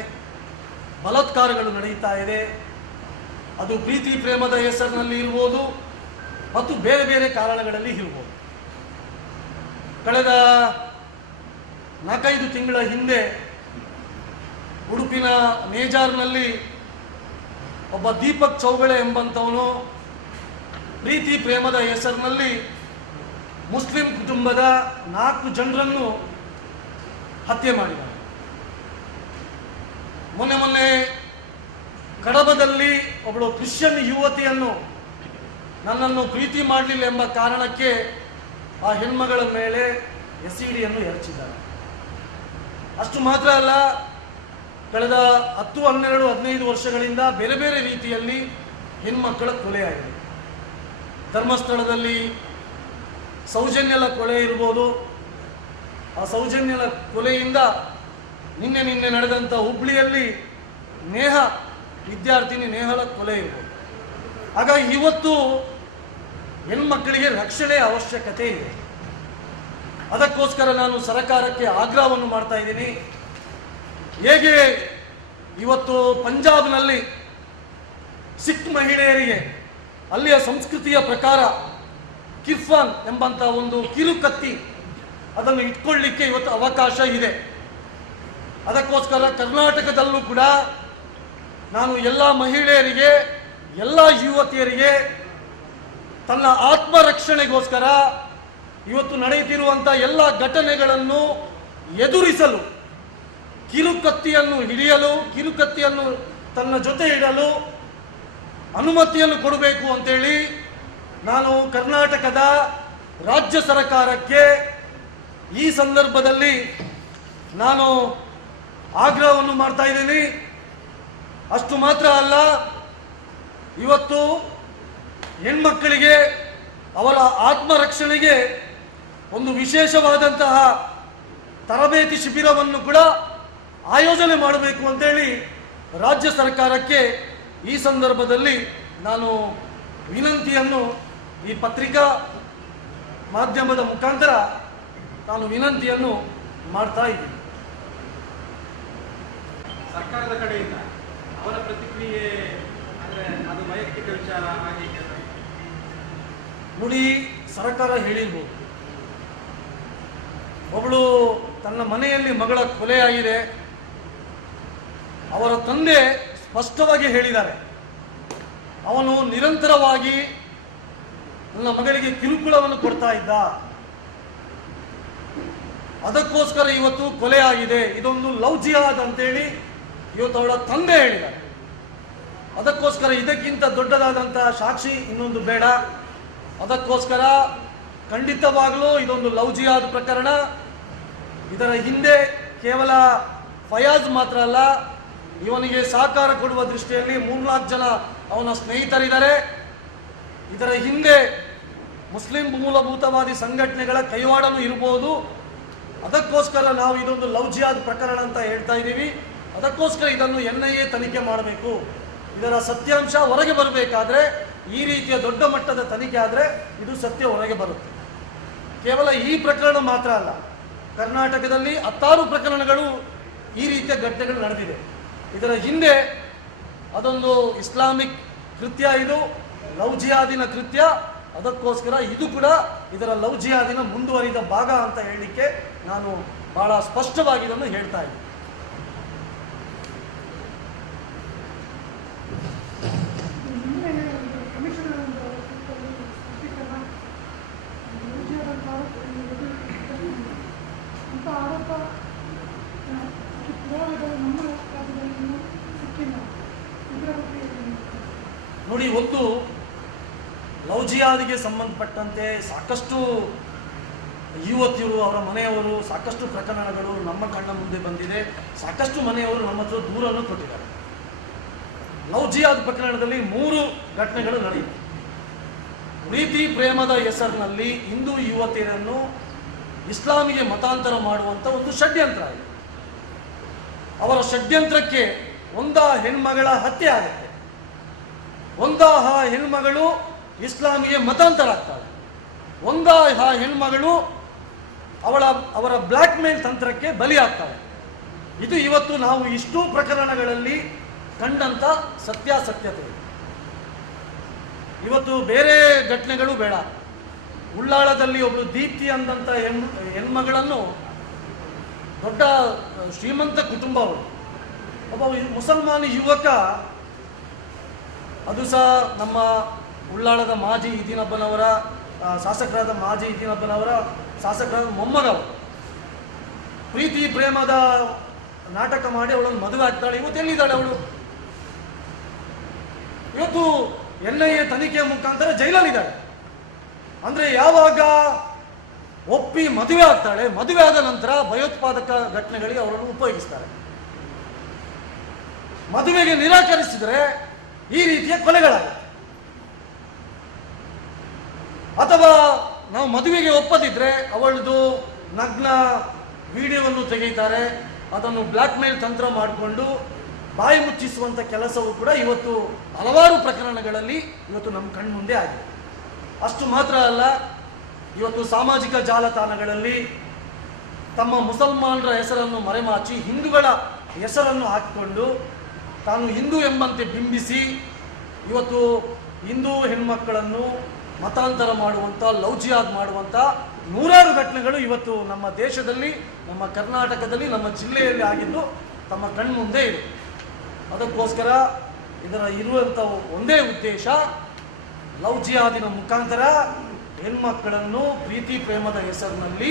ಬಲಾತ್ಕಾರಗಳು ನಡೆಯುತ್ತಾ ಇದೆ. ಅದು ಪ್ರೀತಿ ಪ್ರೇಮದ ಹೆಸರಿನಲ್ಲಿ ಇರ್ಬೋದು ಮತ್ತು ಬೇರೆ ಬೇರೆ ಕಾರಣಗಳಲ್ಲಿ ಇರ್ಬೋದು. ಕಳೆದ 4-5 ತಿಂಗಳ ಹಿಂದೆ ಉಡುಪಿನ ನೇಜಾರ್ನಲ್ಲಿ ಒಬ್ಬ ದೀಪಕ್ ಚೌಗಳೆ ಎಂಬಂಥವನು ಪ್ರೀತಿ ಪ್ರೇಮದ ಹೆಸರಿನಲ್ಲಿ ಮುಸ್ಲಿಂ ಕುಟುಂಬದ 4 ಜನರನ್ನು ಹತ್ಯೆ ಮಾಡಿದ್ದಾರೆ. ಮೊನ್ನೆ ಕಡಬದಲ್ಲಿ ಒಬ್ಬಳು ಕ್ರಿಶ್ಚಿಯನ್ ಯುವತಿಯನ್ನು ನನ್ನನ್ನು ಪ್ರೀತಿ ಮಾಡಲಿಲ್ಲ ಎಂಬ ಕಾರಣಕ್ಕೆ ಆ ಹೆಣ್ಮಗಳ ಮೇಲೆ ಎಸಿಡಿಯನ್ನು ಎರಚಿದ್ದಾರೆ. ಅಷ್ಟು ಮಾತ್ರ ಅಲ್ಲ, ಕಳೆದ 10, 12, 15 ವರ್ಷಗಳಿಂದ ಬೇರೆ ಬೇರೆ ರೀತಿಯಲ್ಲಿ ಹೆಣ್ಮಕ್ಕಳ ಕೊಲೆಯಾಗಿದೆ. ಧರ್ಮಸ್ಥಳದಲ್ಲಿ ಸೌಜನ್ಯಲ ಕೊಲೆ ಇರ್ಬೋದು. ಆ ಸೌಜನ್ಯಲ ಕೊಲೆಯಿಂದ ನಿನ್ನೆ ನಡೆದಂಥ ಹುಬ್ಳಿಯಲ್ಲಿ ವಿದ್ಯಾರ್ಥಿನಿ ನೇಹಳ ಕೊಲೆ ಇರ್ಬೋದು. ಹಾಗಾಗಿ ಇವತ್ತು ಹೆಣ್ಮಕ್ಕಳಿಗೆ ರಕ್ಷಣೆಯ ಅವಶ್ಯಕತೆ ಇದೆ. ಅದಕ್ಕೋಸ್ಕರ ನಾನು ಸರ್ಕಾರಕ್ಕೆ ಆಗ್ರಹವನ್ನು ಮಾಡ್ತಾ ಇದ್ದೀನಿ. ಹೇಗೆ ಇವತ್ತು ಪಂಜಾಬ್ನಲ್ಲಿ ಸಿಖ್ ಮಹಿಳೆಯರಿಗೆ ಅಲ್ಲಿಯ ಸಂಸ್ಕೃತಿಯ ಪ್ರಕಾರ ಕಿರ್ಫಾನ್ ಎಂಬಂಥ ಒಂದು ಕಿರುಕತ್ತಿ ಅದನ್ನು ಇಟ್ಕೊಳ್ಳಿಕ್ಕೆ ಇವತ್ತು ಅವಕಾಶ ಇದೆ. ಅದಕ್ಕೋಸ್ಕರ ಕರ್ನಾಟಕದಲ್ಲೂ ಕೂಡ ನಾನು ಎಲ್ಲ ಮಹಿಳೆಯರಿಗೆ, ಎಲ್ಲ ಯುವತಿಯರಿಗೆ ತನ್ನ ಆತ್ಮರಕ್ಷಣೆಗೋಸ್ಕರ ಇವತ್ತು ನಡೆಯುತ್ತಿರುವಂಥ ಎಲ್ಲ ಘಟನೆಗಳನ್ನು ಎದುರಿಸಲು, ಕಿರುಕತ್ತಿಯನ್ನು ಹಿಡಿಯಲು, ಕಿರುಕತ್ತಿಯನ್ನು ತನ್ನ ಜೊತೆ ಇಡಲು ಅನುಮತಿಯನ್ನು ಕೊಡಬೇಕು ಅಂತೇಳಿ ನಾನು ಕರ್ನಾಟಕದ ರಾಜ್ಯ ಸರ್ಕಾರಕ್ಕೆ ಈ ಸಂದರ್ಭದಲ್ಲಿ ನಾನು ಆಗ್ರಹವನ್ನು ಮಾಡ್ತಾ ಇದ್ದೀನಿ. ಅಷ್ಟು ಮಾತ್ರ ಅಲ್ಲ, ಇವತ್ತು ಹೆಣ್ಮಕ್ಕಳಿಗೆ ಅವರ ಆತ್ಮರಕ್ಷಣೆಗೆ ಒಂದು ವಿಶೇಷವಾದಂತಹ ತರಬೇತಿ ಶಿಬಿರವನ್ನು ಕೂಡ ಆಯೋಜನೆ ಮಾಡಬೇಕು ಅಂತೇಳಿ ರಾಜ್ಯ ಸರ್ಕಾರಕ್ಕೆ ಈ ಸಂದರ್ಭದಲ್ಲಿ ನಾನು ವಿನಂತಿಯನ್ನು ಈ ಪತ್ರಿಕಾ ಮಾಧ್ಯಮದ ಮುಖಾಂತರ ನಾನು ವಿನಂತಿಯನ್ನು ಮಾಡ್ತಾ ಇದ್ದೀನಿ. ಸರ್ಕಾರದ ಕಡೆಯಿಂದ ಅವರ ಪ್ರತಿಕ್ರಿಯೆ ಅಂದರೆ ಅದು ವೈಯಕ್ತಿಕ ವಿಚಾರ ಹಾಗೆ ನೋಡಿ, ಸರ್ಕಾರ ಹೇಳಿರ್ಬೋದು, ಒಬ್ಬಳು ತನ್ನ ಮನೆಯಲ್ಲಿ ಮಗಳ ಕೊಲೆಯಾಗಿದೆ, ಅವರ ತಂದೆ ಸ್ಪಷ್ಟವಾಗಿ ಹೇಳಿದ್ದಾರೆ, ಅವನು ನಿರಂತರವಾಗಿ ನನ್ನ ಮಗಳಿಗೆ ಕಿರುಕುಳವನ್ನು ಕೊಡ್ತಾ ಇದ್ದ, ಅದಕ್ಕೋಸ್ಕರ ಇವತ್ತು ಕೊಲೆ ಆಗಿದೆ, ಇದೊಂದು ಲವ್ ಜಿಹಾದ್ ಅಂತೇಳಿ ಇವತ್ತು ಅವಳ ತಂದೆ ಹೇಳಿದ್ದಾರೆ. ಅದಕ್ಕೋಸ್ಕರ ಇದಕ್ಕಿಂತ ದೊಡ್ಡದಾದಂಥ ಸಾಕ್ಷಿ ಇನ್ನೊಂದು ಬೇಡ. ಅದಕ್ಕೋಸ್ಕರ ಖಂಡಿತವಾಗಲೂ ಇದೊಂದು ಲವ್ ಜಿಹಾದ್ ಪ್ರಕರಣ. ಇದರ ಹಿಂದೆ ಕೇವಲ ಫಯಾಜ್ ಮಾತ್ರ ಅಲ್ಲ, ಇವನಿಗೆ ಸಹಕಾರ ಕೊಡುವ ದೃಷ್ಟಿಯಲ್ಲಿ 3-4 ಜನ ಅವನ ಸ್ನೇಹಿತರಿದ್ದಾರೆ. ಇದರ ಹಿಂದೆ ಮುಸ್ಲಿಂ ಮೂಲಭೂತವಾದಿ ಸಂಘಟನೆಗಳ ಕೈವಾಡನೂ ಇರಬಹುದು. ಅದಕ್ಕೋಸ್ಕರ ನಾವು ಇದೊಂದು ಲವ್ ಜಿಹಾದ್ ಪ್ರಕರಣ ಅಂತ ಹೇಳ್ತಾ ಇದ್ದೀವಿ. ಅದಕ್ಕೋಸ್ಕರ ಇದನ್ನು NIA ತನಿಖೆ ಮಾಡಬೇಕು. ಇದರ ಸತ್ಯಾಂಶ ಹೊರಗೆ ಬರಬೇಕಾದ್ರೆ ಈ ರೀತಿಯ ದೊಡ್ಡ ಮಟ್ಟದ ತನಿಖೆ ಆದರೆ ಇದು ಸತ್ಯ ಹೊರಗೆ ಬರುತ್ತೆ. ಕೇವಲ ಈ ಪ್ರಕರಣ ಮಾತ್ರ ಅಲ್ಲ, ಕರ್ನಾಟಕದಲ್ಲಿ 10 ಪ್ರಕರಣಗಳು ಈ ರೀತಿಯ ಘಟನೆಗಳು ನಡೆದಿದೆ. ಇದರ ಹಿಂದೆ ಅದೊಂದು ಇಸ್ಲಾಮಿಕ್ ಕೃತ್ಯ, ಇದು ಲವ್ ಜಿಹಾದಿನ ಕೃತ್ಯ. ಅದಕ್ಕೋಸ್ಕರ ಇದು ಕೂಡ ಇದರ ಲವ್ ಜಿಹಾದಿನ ಮುಂದುವರಿದ ಭಾಗ ಅಂತ ಹೇಳಲಿಕ್ಕೆ ನಾನು ಬಹಳ ಸ್ಪಷ್ಟವಾಗಿ ಇದನ್ನು ಹೇಳ್ತಾ ಇದ್ದೀನಿ. ನೋಡಿ, ಒಂದು ಲವ್ ಜಿಹಾದಿಗೆ ಸಂಬಂಧಪಟ್ಟಂತೆ ಸಾಕಷ್ಟು ಯುವತಿಯರು, ಅವರ ಮನೆಯವರು, ಸಾಕಷ್ಟು ಪ್ರಕರಣಗಳು ನಮ್ಮ ಕಣ್ಣ ಮುಂದೆ ಬಂದಿದೆ. ಸಾಕಷ್ಟು ಮನೆಯವರು ನಮ್ಮ ಹತ್ರ ದೂರನ್ನು ಕೊಟ್ಟಿದ್ದಾರೆ. ಲವ್ ಜಿಹಾದ್ ಪ್ರಕರಣದಲ್ಲಿ 3 ಘಟನೆಗಳು ನಡೆಯಿತು. ಪ್ರೀತಿ ಪ್ರೇಮದ ಹೆಸರಿನಲ್ಲಿ ಹಿಂದೂ ಯುವತಿಯರನ್ನು ಇಸ್ಲಾಮಿಗೆ ಮತಾಂತರ ಮಾಡುವಂಥ ಒಂದು ಷಡ್ಯಂತ್ರ ಇದೆ. ಅವರ ಷಡ್ಯಂತ್ರಕ್ಕೆ ಒಂದ ಹೆಣ್ಮಗಳ ಹತ್ಯೆ ಆಗುತ್ತೆ, ಒಂದ ಆ ಹೆಣ್ಮಗಳು ಇಸ್ಲಾಮಿಗೆ ಮತಾಂತರ ಆಗ್ತಾಳೆ, ಒಂದ ಆ ಹೆಣ್ಮಗಳು ಅವರ ಬ್ಲ್ಯಾಕ್ ಮೇಲ್ ತಂತ್ರಕ್ಕೆ ಬಲಿಯಾಗ್ತಾಳೆ. ಇದು ಇವತ್ತು ನಾವು ಇಷ್ಟೂ ಪ್ರಕರಣಗಳಲ್ಲಿ ಕಂಡಂಥ ಸತ್ಯಾಸತ್ಯತೆ. ಇವತ್ತು ಬೇರೆ ಘಟನೆಗಳು ಬೇಡ. ಉಳ್ಳಾಳದಲ್ಲಿ ಒಬ್ಬಳು ದೀಪ್ತಿ ಅಂದಂಥ ಹೆಣ್ಮಗಳನ್ನು, ದೊಡ್ಡ ಶ್ರೀಮಂತ ಕುಟುಂಬ ಅವರು, ಒಬ್ಬ ಮುಸಲ್ಮಾನ ಯುವಕ, ಅದು ಸಹ ನಮ್ಮ ಉಳ್ಳಾಳದ ಮಾಜಿ ಇದೀನಬ್ಬನವರ ಶಾಸಕರಾದ ಶಾಸಕರಾದ ಮೊಮ್ಮಗವರು ಪ್ರೀತಿ ಪ್ರೇಮದ ನಾಟಕ ಮಾಡಿ ಅವಳನ್ನು ಮದುವೆ ಆಗ್ತಾಳೆ. ಇವತ್ತು ಎಲ್ಲಿದ್ದಾಳೆ ಅವಳು? ಇವತ್ತು NIA ತನಿಖೆಯ ಮುಖಾಂತರ ಜೈಲಲ್ಲಿದ್ದಾಳೆ. ಅಂದರೆ ಯಾವಾಗ ಒಪ್ಪಿ ಮದುವೆ ಆಗ್ತಾಳೆ, ಮದುವೆ ಆದ ನಂತರ ಭಯೋತ್ಪಾದಕ ಘಟನೆಗಳಿಗೆ ಅವರನ್ನು ಉಪಯೋಗಿಸ್ತಾರೆ. ಮದುವೆಗೆ ನಿರಾಕರಿಸಿದರೆ ಈ ರೀತಿಯ ಕೊಲೆಗಳಾಗುತ್ತೆ. ಅಥವಾ ನಾವು ಮದುವೆಗೆ ಒಪ್ಪದಿದ್ರೆ ಅವಳದು ನಗ್ನ ವಿಡಿಯೋವನ್ನು ತೆಗೆಯುತ್ತಾರೆ, ಅದನ್ನು ಬ್ಲ್ಯಾಕ್ ಮೇಲ್ ತಂತ್ರ ಮಾಡಿಕೊಂಡು ಬಾಯಿ ಮುಚ್ಚಿಸುವಂಥ ಕೆಲಸವೂ ಕೂಡ ಇವತ್ತು ಹಲವಾರು ಪ್ರಕರಣಗಳಲ್ಲಿ ಇವತ್ತು ನಮ್ಮ ಕಣ್ಮುಂದೆ ಆಗಿದೆ. ಅಷ್ಟು ಮಾತ್ರ ಅಲ್ಲ, ಇವತ್ತು ಸಾಮಾಜಿಕ ಜಾಲತಾಣಗಳಲ್ಲಿ ತಮ್ಮ ಮುಸಲ್ಮಾನರ ಹೆಸರನ್ನು ಮರೆಮಾಚಿ ಹಿಂದೂಗಳ ಹೆಸರನ್ನು ಹಾಕಿಕೊಂಡು ತಾನು ಹಿಂದೂ ಎಂಬಂತೆ ಬಿಂಬಿಸಿ ಇವತ್ತು ಹಿಂದೂ ಹೆಣ್ಮಕ್ಕಳನ್ನು ಮತಾಂತರ ಮಾಡುವಂಥ, ಲವ್ ಜಿಹಾದ್ ಮಾಡುವಂಥ ನೂರಾರು ಘಟನೆಗಳು ಇವತ್ತು ನಮ್ಮ ದೇಶದಲ್ಲಿ, ನಮ್ಮ ಕರ್ನಾಟಕದಲ್ಲಿ, ನಮ್ಮ ಜಿಲ್ಲೆಯಲ್ಲಿ ಆಗಿದ್ದು ತಮ್ಮ ಕಣ್ಮುಂದೆ ಇದೆ. ಅದಕ್ಕೋಸ್ಕರ ಇದರ ಇರುವಂಥ ಒಂದೇ ಉದ್ದೇಶ, ಲವ್ ಜಿಹಾದಿನ ಮುಖಾಂತರ ಹೆಣ್ಮಕ್ಕಳನ್ನು ಪ್ರೀತಿ ಪ್ರೇಮದ ಹೆಸರಿನಲ್ಲಿ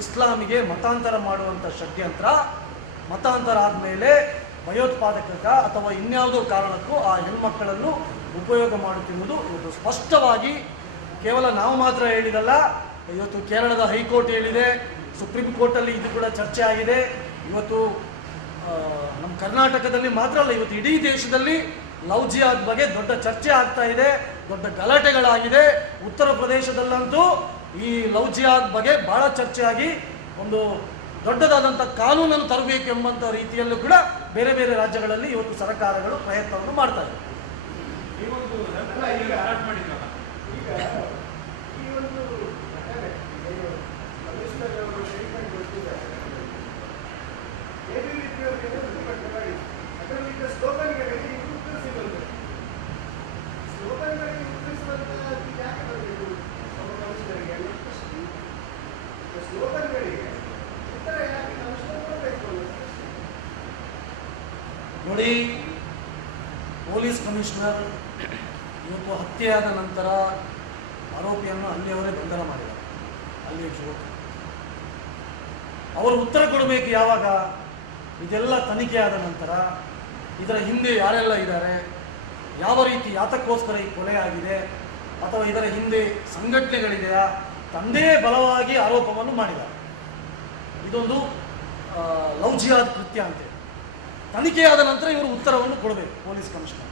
ಇಸ್ಲಾಮಿಗೆ ಮತಾಂತರ ಮಾಡುವಂಥ ಷಡ್ಯಂತ್ರ. ಮತಾಂತರ ಆದಮೇಲೆ ಭಯೋತ್ಪಾದಕ ಅಥವಾ ಇನ್ಯಾವುದೋ ಕಾರಣಕ್ಕೂ ಆ ಹೆಣ್ಮಕ್ಕಳನ್ನು ಉಪಯೋಗ ಮಾಡುತ್ತಿರುವುದು ಇವತ್ತು ಸ್ಪಷ್ಟವಾಗಿ ಕೇವಲ ನಾವು ಮಾತ್ರ ಹೇಳಿದಲ್ಲ, ಇವತ್ತು ಕೇರಳದ ಹೈಕೋರ್ಟ್ ಹೇಳಿದೆ, ಸುಪ್ರೀಂ ಕೋರ್ಟಲ್ಲಿ ಇದು ಕೂಡ ಚರ್ಚೆ ಆಗಿದೆ. ಇವತ್ತು ನಮ್ಮ ಕರ್ನಾಟಕದಲ್ಲಿ ಮಾತ್ರ ಅಲ್ಲ, ಇವತ್ತು ಇಡೀ ದೇಶದಲ್ಲಿ ಲವ್ ಜಿಹಾದ್ ಬಗ್ಗೆ ದೊಡ್ಡ ಚರ್ಚೆ ಆಗ್ತಾ ಇದೆ, ದೊಡ್ಡ ಗಲಾಟೆಗಳಾಗಿದೆ. ಉತ್ತರ ಪ್ರದೇಶದಲ್ಲಂತೂ ಈ ಲವ್ ಜಿಹಾದ್ ಬಗ್ಗೆ ಬಹಳ ಚರ್ಚೆ ಆಗಿ ಒಂದು ದೊಡ್ಡದಾದಂಥ ಕಾನೂನನ್ನು ತರಬೇಕು ಎಂಬಂಥ ರೀತಿಯಲ್ಲೂ ಕೂಡ ಬೇರೆ ಬೇರೆ ರಾಜ್ಯಗಳಲ್ಲಿ ಇವತ್ತು ಸರ್ಕಾರಗಳು ಪ್ರಯತ್ನವನ್ನು ಮಾಡ್ತಾ ಇದೆ. ಈ ಒಂದು ಸ್ಟಾರ್ಟ್ ಮಾಡಿದ್ರಲ್ಲ, ಈಗ ಈ ಒಂದು ಘಟನೆ ಕಮಿಷನರ್ ಅವರು ಸ್ಟೇಟ್ಮೆಂಟ್ ಕೊಡ್ತಿದ್ದಾರೆ. ABVP ಅವರಿಗೆ ಪ್ರತಿಭಟನೆ ಮಾಡಿ ಅದರಲ್ಲಿ ಸ್ಲೋಗನ್ಗಳಿಗೆ ಉತ್ತರಿಸಿ ಬಂದರು. ಸ್ಲೋಗನ್ಗಳಿಗೆ ಉತ್ತರಿಸುವಂತ ಯಾಕೆ ಬರಬೇಕು ಕಮಿಷನರ್ಗೆ? ಸ್ಲೋಗನ್ಗಳಿಗೆ ಉತ್ತರ ಯಾಕೆ ಕಮಿಷನರ್ ಕೊಡಬೇಕು? ನೋಡಿ, ಪೊಲೀಸ್ ಕಮಿಷನರ್ ಇವತ್ತು ಹತ್ಯೆಯಾದ ನಂತರ ಆರೋಪಿಯನ್ನು ಅಲ್ಲಿಯವರೇ ಬಂಧನ ಮಾಡಿದ್ದಾರೆ. ಅಲ್ಲಿಯ ಯುವಕ ಅವರು ಉತ್ತರ ಕೊಡಬೇಕು ಯಾವಾಗ? ಇದೆಲ್ಲ ತನಿಖೆ ಆದ ನಂತರ ಇದರ ಹಿಂದೆ ಯಾರೆಲ್ಲ ಇದ್ದಾರೆ, ಯಾವ ರೀತಿ ಯಾತಕ್ಕೋಸ್ಕರ ಈ ಕೊಲೆ ಆಗಿದೆ, ಅಥವಾ ಇದರ ಹಿಂದೆ ಸಂಘಟನೆಗಳಿದೆಯಾ, ತಂದೆ ಬಲವಾಗಿ ಆರೋಪವನ್ನು ಮಾಡಿದ್ದಾರೆ. ಇದೊಂದು ಲವ್ ಜಿಹಾದ್ ಕೃತ್ಯ ಅಂತೆ. ತನಿಖೆಯಾದ ನಂತರ ಇವರು ಉತ್ತರವನ್ನು ಕೊಡಬೇಕು ಪೊಲೀಸ್ ಕಮಿಷನರ್.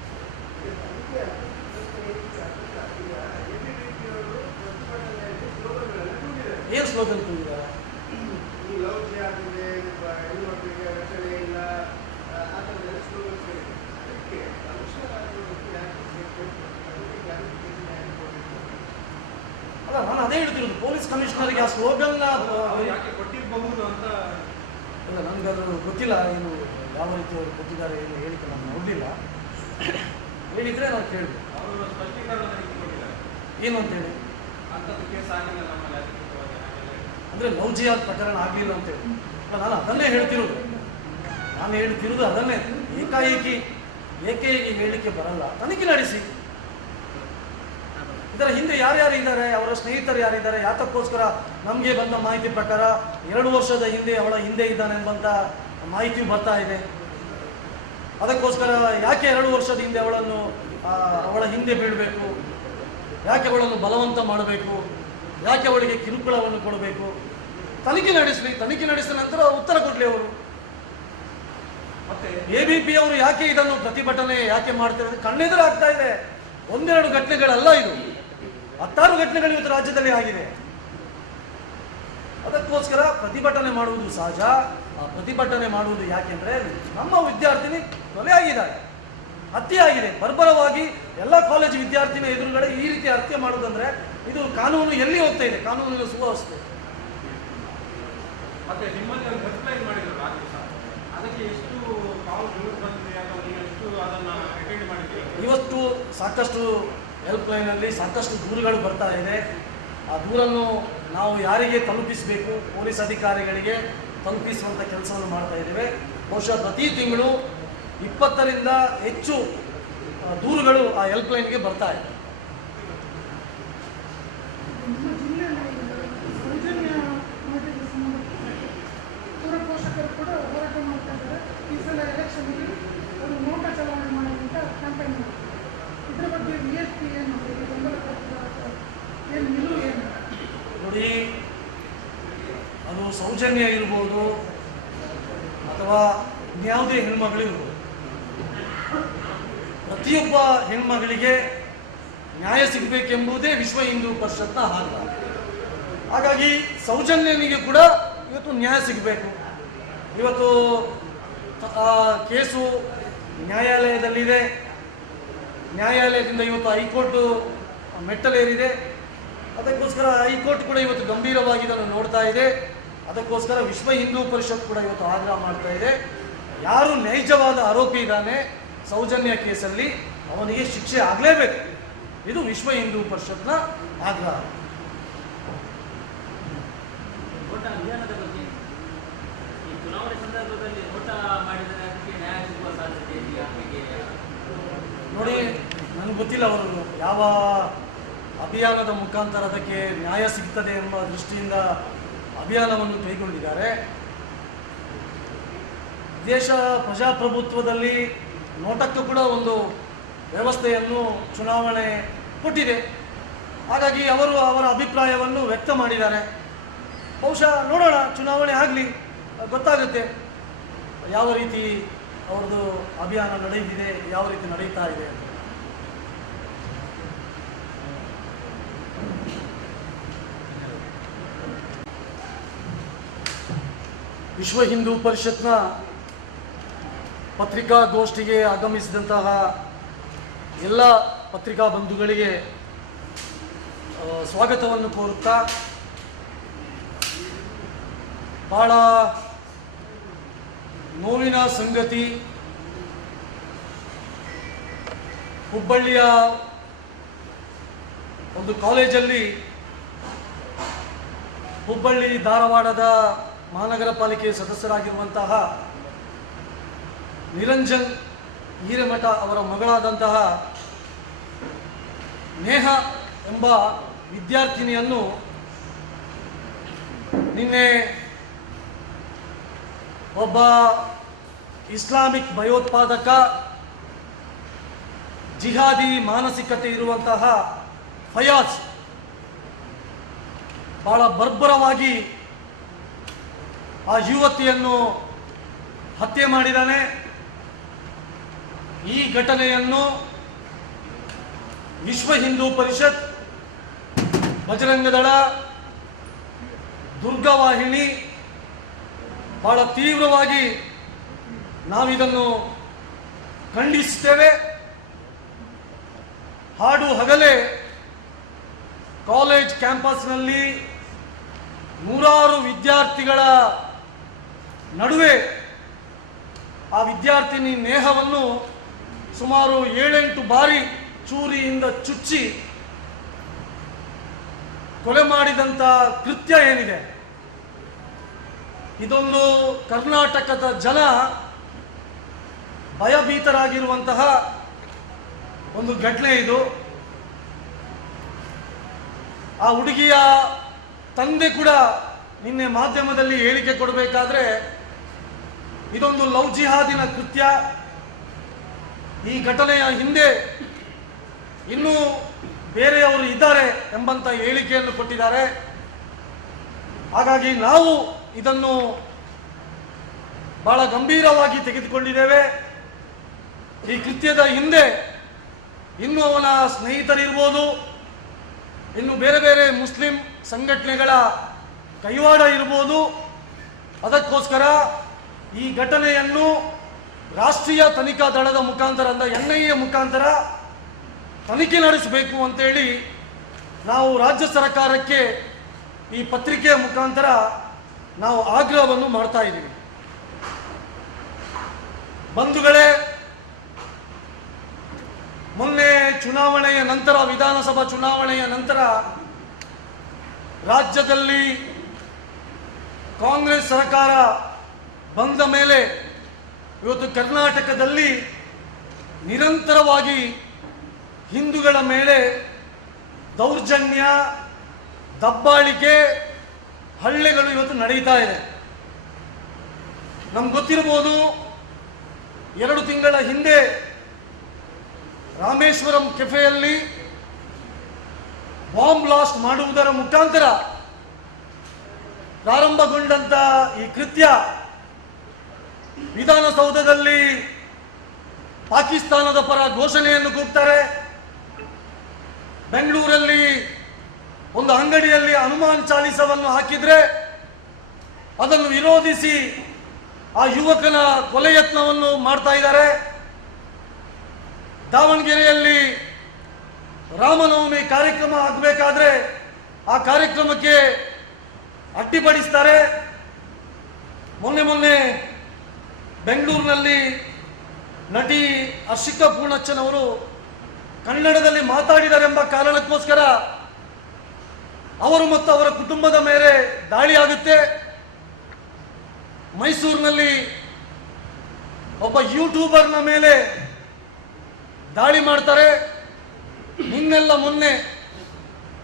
ಏನು ಸ್ಲೋಗನ್ ಕೂಗಿದ್ದಾರೆ? ಈ ಲವ್ ಜಿಹಾದ್ ಇದೆ, ಹೆಣ್ಣುಮಕ್ಕಳಿಗೆ ರಕ್ಷಣೆ ಇಲ್ಲ, ಆ ಥರದ್ದೆಲ್ಲ ಸ್ಲೋಗನ್ಸ್ಗಳಿದೆ. ಅದಕ್ಕೆ ಕಮಿಷನರ್ ಅಲ್ಲ, ನಾನು ಅದೇ ಹೇಳ್ತಿರೋದು, ಪೊಲೀಸ್ ಕಮಿಷನರ್ಗೆ ಆ ಸ್ಲೋಗನ್ನ ಯಾಕೆ ಕೊಟ್ಟಿರಬಹುದು ಅಂತ. ಇಲ್ಲ, ನನಗೆ ಅದು ಗೊತ್ತಿಲ್ಲ, ಏನು ಯಾವ ರೀತಿ ಅವರು ಕೊಟ್ಟಿದ್ದಾರೆ ಏನು ಹೇಳಿಕೆ ನಾನು ನೋಡಲಿಲ್ಲ. ಹೇಳಿದರೆ ನಾವು ಕೇಳಬೇಕು. ಅವರು ಸ್ಪಷ್ಟೀಕರಣ ಕೊಟ್ಟಿದ್ದಾರೆ. ಏನು ಅಂತೇಳಿ? ಅಂಥದ್ದು ಕೇಸ್ ಆಗಿಲ್ಲ ನಮ್ಮಲ್ಲಿ ಅಧಿಕೃತವಾಗಿ. ಅಂದರೆ ಲವ್ ಜಿಹಾದ್ ಪ್ರಕರಣ ಆಗಲಿಲ್ಲ ಅಂತೇಳಿ ನಾನು ಅದನ್ನೇ ಹೇಳ್ತಿರೋದು. ಅದನ್ನೇ ಏಕಾಏಕಿ ಹೇಳಿಕೆ ಬರಲ್ಲ. ತನಿಖೆ ನಡೆಸಿ, ಇದರ ಹಿಂದೆ ಯಾರ್ಯಾರು ಇದ್ದಾರೆ, ಅವರ ಸ್ನೇಹಿತರು ಯಾರಿದ್ದಾರೆ, ಯಾತಕ್ಕೋಸ್ಕರ ನಮಗೆ ಬಂದ ಮಾಹಿತಿ ಪ್ರಕಾರ 2 ವರ್ಷದ ಹಿಂದೆ ಅವಳ ಹಿಂದೆ ಇದ್ದಾನೆ ಎಂಬಂಥ ಮಾಹಿತಿ ಬರ್ತಾ ಇದೆ. ಅದಕ್ಕೋಸ್ಕರ ಯಾಕೆ 2 ವರ್ಷದ ಹಿಂದೆ ಅವಳನ್ನು ಅವಳ ಹಿಂದೆ ಬೀಳಬೇಕು, ಯಾಕೆ ಅವಳನ್ನು ಬಲವಂತ ಮಾಡಬೇಕು, ಯಾಕೆ ಅವಳಿಗೆ ಕಿರುಕುಳವನ್ನು ಕೊಡಬೇಕು? ತನಿಖೆ ನಡೆಸಲಿ, ತನಿಖೆ ನಡೆಸಿದ ನಂತರ ಉತ್ತರ ಕೊಡಲಿ ಅವರು. ಮತ್ತೆ ABP ಅವರು ಯಾಕೆ ಇದನ್ನು ಪ್ರತಿಭಟನೆ ಯಾಕೆ ಮಾಡ್ತಾರೆ? ಕಣ್ಣೆದುರು ಆಗ್ತಾ ಇದೆ. 1-2 ಘಟನೆಗಳಲ್ಲ, ಇದು 16 ಘಟನೆಗಳು ಇವತ್ತು ರಾಜ್ಯದಲ್ಲಿ ಆಗಿದೆ. ಅದಕ್ಕೋಸ್ಕರ ಪ್ರತಿಭಟನೆ ಮಾಡುವುದು ಸಹಜ. ಆ ಪ್ರತಿಭಟನೆ ಮಾಡುವುದು ಯಾಕೆಂದ್ರೆ ನಮ್ಮ ವಿದ್ಯಾರ್ಥಿನಿ ಕೊಲೆ ಆಗಿದ್ದಾರೆ, ಹತ್ಯೆ ಆಗಿದೆ ಬರ್ಬರವಾಗಿ. ಎಲ್ಲ ಕಾಲೇಜು ವಿದ್ಯಾರ್ಥಿನ ಎದುರುಗಡೆ ಈ ರೀತಿ ಹತ್ಯೆ ಮಾಡುವುದಂದ್ರೆ ಇದು ಕಾನೂನು ಎಲ್ಲಿ ಹೋಗ್ತಾ ಇದೆ? ಕಾನೂನಿನ ಸುವ್ಯವಸ್ಥೆ. ಮತ್ತೆ ನಿಮ್ಮಲ್ಲಿ ಒಂದು ಹೆಲ್ಪ್ಲೈನ್ ಮಾಡಿದ್ರು ಆ ದಿವಸ, ಅದಕ್ಕೆ ಎಷ್ಟು ಕಾಲ್ ಬಂದಿದೆ ಅಥವಾ ನೀವು ಎಷ್ಟು ಅದನ್ನ ಅಟೆಂಡ್ ಮಾಡಿದ್ದೀರಿ? ಇವತ್ತು ಸಾಕಷ್ಟು ಹೆಲ್ಪ್ಲೈನಲ್ಲಿ ಸಾಕಷ್ಟು ದೂರುಗಳು ಬರ್ತಾ ಇದೆ. ಆ ದೂರನ್ನು ನಾವು ಯಾರಿಗೆ ತಲುಪಿಸಬೇಕು, ಪೊಲೀಸ್ ಅಧಿಕಾರಿಗಳಿಗೆ ತಲುಪಿಸುವಂಥ ಕೆಲಸವನ್ನು ಮಾಡ್ತಾ ಇದ್ದೇವೆ. ಬಹುಶಃ ಪ್ರತಿ ತಿಂಗಳು 20ರಿಂದ ಹೆಚ್ಚು ದೂರುಗಳು ಆ ಹೆಲ್ಪ್ಲೈನ್ಗೆ ಬರ್ತಾ ಇದೆ. ನಮ್ಮ ಜಿಲ್ಲೆಯಲ್ಲಿ ಸೌಜನ್ಯ ನೋಟಿಗೆ ಸಂಬಂಧಪಟ್ಟಂತೆ ಪೂರ್ವ ಪೋಷಕರು ಕೂಡ ಹೋರಾಟ ಮಾಡ್ತಾ ಇದ್ದಾರೆ. ಈ ಸಲ ಎಲೆಕ್ಷನ್ಗೆ ಅವರು ನೋಟ ಚಲಾವಣೆ ಮಾಡೋದಂತ ಕ್ಯಾಂಪೇನ್ ಮಾಡ್ತಾರೆ. ಇದ್ರ ಬಗ್ಗೆ VSP ಏನು ಬೆಂಬಲ ಕೊಡ್ತಾರೆ, ಏನು ನಿಲುವು ಏನು? ನೋಡಿ, ಅದು ಸೌಜನ್ಯ ಇರ್ಬೋದು ಅಥವಾ ಯಾವುದೇ ಹೆಣ್ಮಗಳು ಇರ್ಬೋದು, ಪ್ರತಿಯೊಬ್ಬ ಹೆಣ್ಮಗಳಿಗೆ ನ್ಯಾಯ ಸಿಗಬೇಕೆಂಬುದೇ ವಿಶ್ವ ಹಿಂದೂ ಪರಿಷತ್ನ ಆಗ್ರಹ. ಹಾಗಾಗಿ ಸೌಜನ್ಯನಿಗೆ ಕೂಡ ಇವತ್ತು ನ್ಯಾಯ ಸಿಗಬೇಕು. ಇವತ್ತು ಕೇಸು ನ್ಯಾಯಾಲಯದಲ್ಲಿದೆ. ನ್ಯಾಯಾಲಯದಿಂದ ಇವತ್ತು ಹೈಕೋರ್ಟ್ ಮೆಟ್ಟಲೇರಿದೆ. ಅದಕ್ಕೋಸ್ಕರ ಹೈಕೋರ್ಟ್ ಕೂಡ ಇವತ್ತು ಗಂಭೀರವಾಗಿ ಇದನ್ನು ನೋಡ್ತಾ ಇದೆ. ಅದಕ್ಕೋಸ್ಕರ ವಿಶ್ವ ಹಿಂದೂ ಪರಿಷತ್ ಕೂಡ ಇವತ್ತು ಆಗ್ರಹ ಮಾಡ್ತಾ ಇದೆ. ಯಾರು ನೈಜವಾದ ಆರೋಪಿ ಇದ್ದಾನೆ ಸೌಜನ್ಯ ಕೇಸಲ್ಲಿ, ಅವನಿಗೆ ಶಿಕ್ಷೆ ಆಗಲೇಬೇಕು. ಇದು ವಿಶ್ವ ಹಿಂದೂ ಪರಿಷತ್ನ ಆಗ್ರಹ. ನೋಟ ಅಭಿಯಾನದ ಬಗ್ಗೆ, ಈ ಚುನಾವಣೆ ಸಂದರ್ಭದಲ್ಲಿ ನೋಟ ಮಾಡಿದರೆ ಅದಕ್ಕೆ ನ್ಯಾಯ ಸಿಗುವ ಸಾಧ್ಯತೆ ಇದೆಯಾ? ನೋಡಿ, ನನಗೆ ಗೊತ್ತಿಲ್ಲ ಅವರು ಯಾವ ಅಭಿಯಾನದ ಮುಖಾಂತರ ಅದಕ್ಕೆ ನ್ಯಾಯ ಸಿಗ್ತದೆ ಎಂಬ ದೃಷ್ಟಿಯಿಂದ ಅಭಿಯಾನವನ್ನು ಕೈಗೊಂಡಿದ್ದಾರೆ. ದೇಶ ಪ್ರಜಾಪ್ರಭುತ್ವದಲ್ಲಿ ನೋಟಕ್ಕೂ ಕೂಡ ಒಂದು ವ್ಯವಸ್ಥೆಯನ್ನು ಚುನಾವಣೆ ಕೊಟ್ಟಿದೆ. ಹಾಗಾಗಿ ಅವರು ಅವರ ಅಭಿಪ್ರಾಯವನ್ನು ವ್ಯಕ್ತ ಮಾಡಿದ್ದಾರೆ. ಬಹುಶಃ ನೋಡೋಣ, ಚುನಾವಣೆ ಆಗಲಿ, ಗೊತ್ತಾಗುತ್ತೆ ಯಾವ ರೀತಿ ಅವ್ರದ್ದು ಅಭಿಯಾನ ನಡೆದಿದೆ, ಯಾವ ರೀತಿ ನಡೀತಾ ಇದೆ. ವಿಶ್ವ ಹಿಂದೂ ಪರಿಷತ್ನ ಪತ್ರಿಕಾಗೋಷ್ಠಿಗೆ ಆಗಮಿಸಿದಂತಹ ಎಲ್ಲ ಪತ್ರಿಕಾ ಬಂಧುಗಳಿಗೆ ಸ್ವಾಗತವನ್ನು ಕೋರುತ್ತಾ, ಬಹಳ ನೋವಿನ ಸಂಗತಿ, ಹುಬ್ಬಳ್ಳಿಯ ಒಂದು ಕಾಲೇಜಲ್ಲಿ ಹುಬ್ಬಳ್ಳಿ ಧಾರವಾಡದ ಮಹಾನಗರ ಪಾಲಿಕೆ ಸದಸ್ಯರಾಗಿರುವಂತಹ ನಿರಂಜನ್ ಹಿರೇಮಠ ಅವರ ಮಗಳಾದಂತಹ ನೇಹ ಎಂಬ ವಿದ್ಯಾರ್ಥಿನಿಯನ್ನು ನಿನ್ನೆ ಒಬ್ಬ ಇಸ್ಲಾಮಿಕ್ ಭಯೋತ್ಪಾದಕ, ಜಿಹಾದಿ ಮಾನಸಿಕತೆ ಇರುವಂತಹ ಫಯಾಜ್ ಬಹಳ ಬರ್ಬರವಾಗಿ ಆ ಯುವತಿಯನ್ನು ಹತ್ಯೆ ಮಾಡಿದ್ದಾನೆ. ಈ ಘಟನೆಯನ್ನು ವಿಶ್ವ ಹಿಂದೂ ಪರಿಷತ್, ಬಜರಂಗ ದಳ, ದುರ್ಗವಾಹಿನಿ ಬಹಳ ತೀವ್ರವಾಗಿ ನಾವಿದನ್ನು ಖಂಡಿಸುತ್ತೇವೆ. ಹಾಡು ಹಗಲೇ ಕಾಲೇಜ್ ಕ್ಯಾಂಪಸ್ನಲ್ಲಿ ನೂರಾರು ವಿದ್ಯಾರ್ಥಿಗಳ ನಡುವೆ ಆ ವಿದ್ಯಾರ್ಥಿನಿ ನೇಹವನ್ನು ಸುಮಾರು 7-8 ಬಾರಿ ಚೂರಿಯಿಂದ ಚುಚ್ಚಿ ಕೊಲೆ ಮಾಡಿದಂಥ ಕೃತ್ಯ ಏನಿದೆ, ಇದೊಂದು ಕರ್ನಾಟಕದ ಜನ ಭಯಭೀತರಾಗಿರುವಂತಹ ಒಂದು ಘಟನೆ ಇದು. ಆ ಹುಡುಗಿಯ ತಂದೆ ಕೂಡ ನಿನ್ನೆ ಮಾಧ್ಯಮದಲ್ಲಿ ಹೇಳಿಕೆ ಕೊಡಬೇಕಾದ್ರೆ ಇದೊಂದು ಲವ್ ಜಿಹಾದಿನ ಕೃತ್ಯ, ಈ ಘಟನೆಯ ಹಿಂದೆ ಇನ್ನೂ ಬೇರೆಯವರು ಇದ್ದಾರೆ ಎಂಬಂತ ಹೇಳಿಕೆಯನ್ನು ಕೊಟ್ಟಿದ್ದಾರೆ. ಹಾಗಾಗಿ ನಾವು ಇದನ್ನು ಬಹಳ ಗಂಭೀರವಾಗಿ ತೆಗೆದುಕೊಂಡಿದ್ದೇವೆ. ಈ ಕೃತ್ಯದ ಹಿಂದೆ ಇನ್ನು ಅವನ ಸ್ನೇಹಿತರಿರ್ಬೋದು, ಇನ್ನು ಬೇರೆ ಬೇರೆ ಮುಸ್ಲಿಂ ಸಂಘಟನೆಗಳ ಕೈವಾಡ ಇರ್ಬೋದು. ಅದಕ್ಕೋಸ್ಕರ ಈ ಘಟನೆಯನ್ನು ರಾಷ್ಟ್ರೀಯ ತನಿಖಾ ದಳದ ಮುಖಾಂತರ ಅಂದರೆ NIA ಮುಖಾಂತರ ತನಿಖೆ ನಡೆಸಬೇಕು ಅಂತೇಳಿ ನಾವು ರಾಜ್ಯ ಸರ್ಕಾರಕ್ಕೆ ಈ ಪತ್ರಿಕೆಯ ಮುಖಾಂತರ ನಾವು ಆಗ್ರಹವನ್ನು ಮಾಡ್ತಾ ಇದ್ದೀವಿ. ಬಂಧುಗಳೇ, ಮೊನ್ನೆ ಚುನಾವಣೆಯ ನಂತರ, ವಿಧಾನಸಭಾ ಚುನಾವಣೆಯ ನಂತರ ರಾಜ್ಯದಲ್ಲಿ ಕಾಂಗ್ರೆಸ್ ಸರ್ಕಾರ ಬಂದ ಮೇಲೆ ಇವತ್ತು ಕರ್ನಾಟಕದಲ್ಲಿ ನಿರಂತರವಾಗಿ ಹಿಂದೂಗಳ ಮೇಲೆ ದೌರ್ಜನ್ಯ, ದಬ್ಬಾಳಿಕೆ, ಹಲ್ಲೆಗಳು ಇವತ್ತು ನಡೀತಾ ಇದೆ. ನಮ್ಗೆ ಗೊತ್ತಿರಬಹುದು, 2 ತಿಂಗಳ ಹಿಂದೆ ರಾಮೇಶ್ವರಂ ಕೆಫೆಯಲ್ಲಿ ಬಾಂಬ್ ಬ್ಲಾಸ್ಟ್ ಮಾಡುವುದರ ಮುಖಾಂತರ ಪ್ರಾರಂಭಗೊಂಡಂತ ಈ ಕೃತ್ಯ ವಿಧಾನಸೌಧದಲ್ಲಿ ಪಾಕಿಸ್ತಾನದ ಪರ ಘೋಷಣೆಯನ್ನು ಕೂಗ್ತಾರೆ. ಬೆಂಗಳೂರಲ್ಲಿ ಒಂದು ಅಂಗಡಿಯಲ್ಲಿ ಹನುಮಾನ್ ಚಾಲೀಸವನ್ನು ಹಾಕಿದ್ರೆ ಅದನ್ನು ವಿರೋಧಿಸಿ ಆ ಯುವಕನ ಕೊಲೆ ಯತ್ನವನ್ನು ಮಾಡ್ತಾ ಇದ್ದಾರೆ. ದಾವಣಗೆರೆಯಲ್ಲಿ ರಾಮನವಮಿ ಕಾರ್ಯಕ್ರಮ ಆಗಬೇಕಾದ್ರೆ ಆ ಕಾರ್ಯಕ್ರಮಕ್ಕೆ ಅಡ್ಡಿಪಡಿಸ್ತಾರೆ. ಮೊನ್ನೆ ಬೆಂಗಳೂರಿನಲ್ಲಿ ನಟಿ ಹರ್ಷಿಕಾ ಪೂರ್ಣಚ್ಚನ್ ಕನ್ನಡದಲ್ಲಿ ಮಾತಾಡಿದರೆಂಬ ಕಾರಣಕ್ಕೋಸ್ಕರ ಅವರು ಮತ್ತು ಅವರ ಕುಟುಂಬದ ಮೇಲೆ ದಾಳಿಯಾಗುತ್ತೆ. ಮೈಸೂರಿನಲ್ಲಿ ಒಬ್ಬ ಯೂಟ್ಯೂಬರ್ನ ಮೇಲೆ ದಾಳಿ ಮಾಡ್ತಾರೆ. ಮೊನ್ನೆ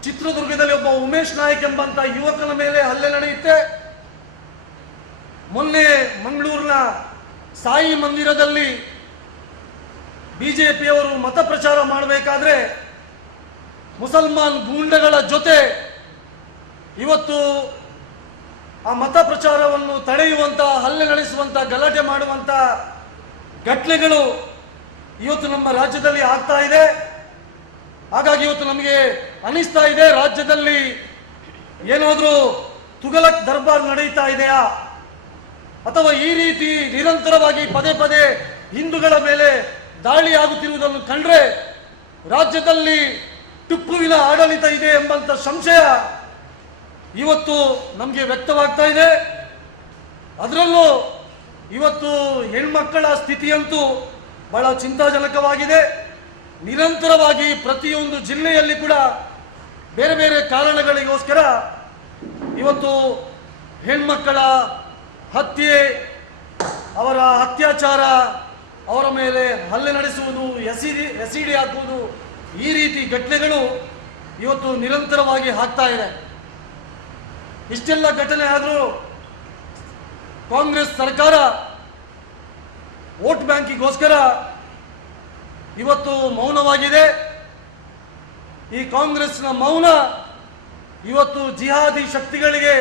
ಚಿತ್ರದುರ್ಗದಲ್ಲಿ ಒಬ್ಬ ಉಮೇಶ್ ನಾಯಕ್ ಎಂಬಂತ ಯುವಕನ ಮೇಲೆ ಹಲ್ಲೆ ನಡೆಯುತ್ತೆ. ಮೊನ್ನೆ ಮಂಗಳೂರಿನ ಸಾಯಿ ಮಂದಿರದಲ್ಲಿ ಬಿಜೆಪಿಯವರು ಮತ ಪ್ರಚಾರ ಮಾಡಬೇಕಾದ್ರೆ ಮುಸಲ್ಮಾನ್ ಗೂಂಡಗಳ ಜೊತೆ ಇವತ್ತು ಆ ಮತ ಪ್ರಚಾರವನ್ನು ತಡೆಯುವಂತ, ಹಲ್ಲೆ ನಡೆಸುವಂತ, ಗಲಾಟೆ ಮಾಡುವಂತ ಘಟನೆಗಳು ಇವತ್ತು ನಮ್ಮ ರಾಜ್ಯದಲ್ಲಿ ಆಗ್ತಾ ಇದೆ. ಹಾಗಾಗಿ ಇವತ್ತು ನಮಗೆ ಅನಿಸ್ತಾ ಇದೆ, ರಾಜ್ಯದಲ್ಲಿ ಏನಾದರೂ ತುಗಲಕ್ ದರ್ಬಾರ್ ನಡೀತಾ ಇದೆಯಾ, ಅಥವಾ ಈ ರೀತಿ ನಿರಂತರವಾಗಿ ಪದೇ ಪದೇ ಹಿಂದೂಗಳ ಮೇಲೆ ದಾಳಿ ಆಗುತ್ತಿರುವುದನ್ನು ಕಂಡ್ರೆ ರಾಜ್ಯದಲ್ಲಿ ಟಿಪ್ಪುವಿನ ಆಡಳಿತ ಇದೆ ಎಂಬಂತ ಸಂಶಯ ಇವತ್ತು ನಮಗೆ ವ್ಯಕ್ತವಾಗ್ತಾ ಇದೆ. ಅದರಲ್ಲೂ ಇವತ್ತು ಹೆಣ್ಮಕ್ಕಳ ಸ್ಥಿತಿಯಂತೂ ಬಹಳ ಚಿಂತಾಜನಕವಾಗಿದೆ. ನಿರಂತರವಾಗಿ ಪ್ರತಿಯೊಂದು ಜಿಲ್ಲೆಯಲ್ಲಿ ಕೂಡ ಬೇರೆ ಬೇರೆ ಕಾರಣಗಳಿಗೋಸ್ಕರ ಇವತ್ತು ಹೆಣ್ಮಕ್ಕಳ ಹತ್ಯೆ, ಅವರ ಅತ್ಯಾಚಾರ, ಅವರ ಮೇಲೆ ಹಲ್ಲೆ ನಡೆಸುವುದು, ಎಸಿಡಿ ಹಾಕುವುದು, ಈ ರೀತಿ ಘಟನೆಗಳು ಇವತ್ತು ನಿರಂತರವಾಗಿ ಆಗ್ತಾ ಇದೆ. ಇಷ್ಟೆಲ್ಲ ಘಟನೆ ಆದರೂ ಕಾಂಗ್ರೆಸ್ ಸರ್ಕಾರ ವೋಟ್ ಬ್ಯಾಂಕಿಗೋಸ್ಕರ ಇವತ್ತು ಮೌನವಾಗಿದೆ. ಈ ಕಾಂಗ್ರೆಸ್ನ ಮೌನ ಇವತ್ತು ಜಿಹಾದಿ ಶಕ್ತಿಗಳಿಗೆ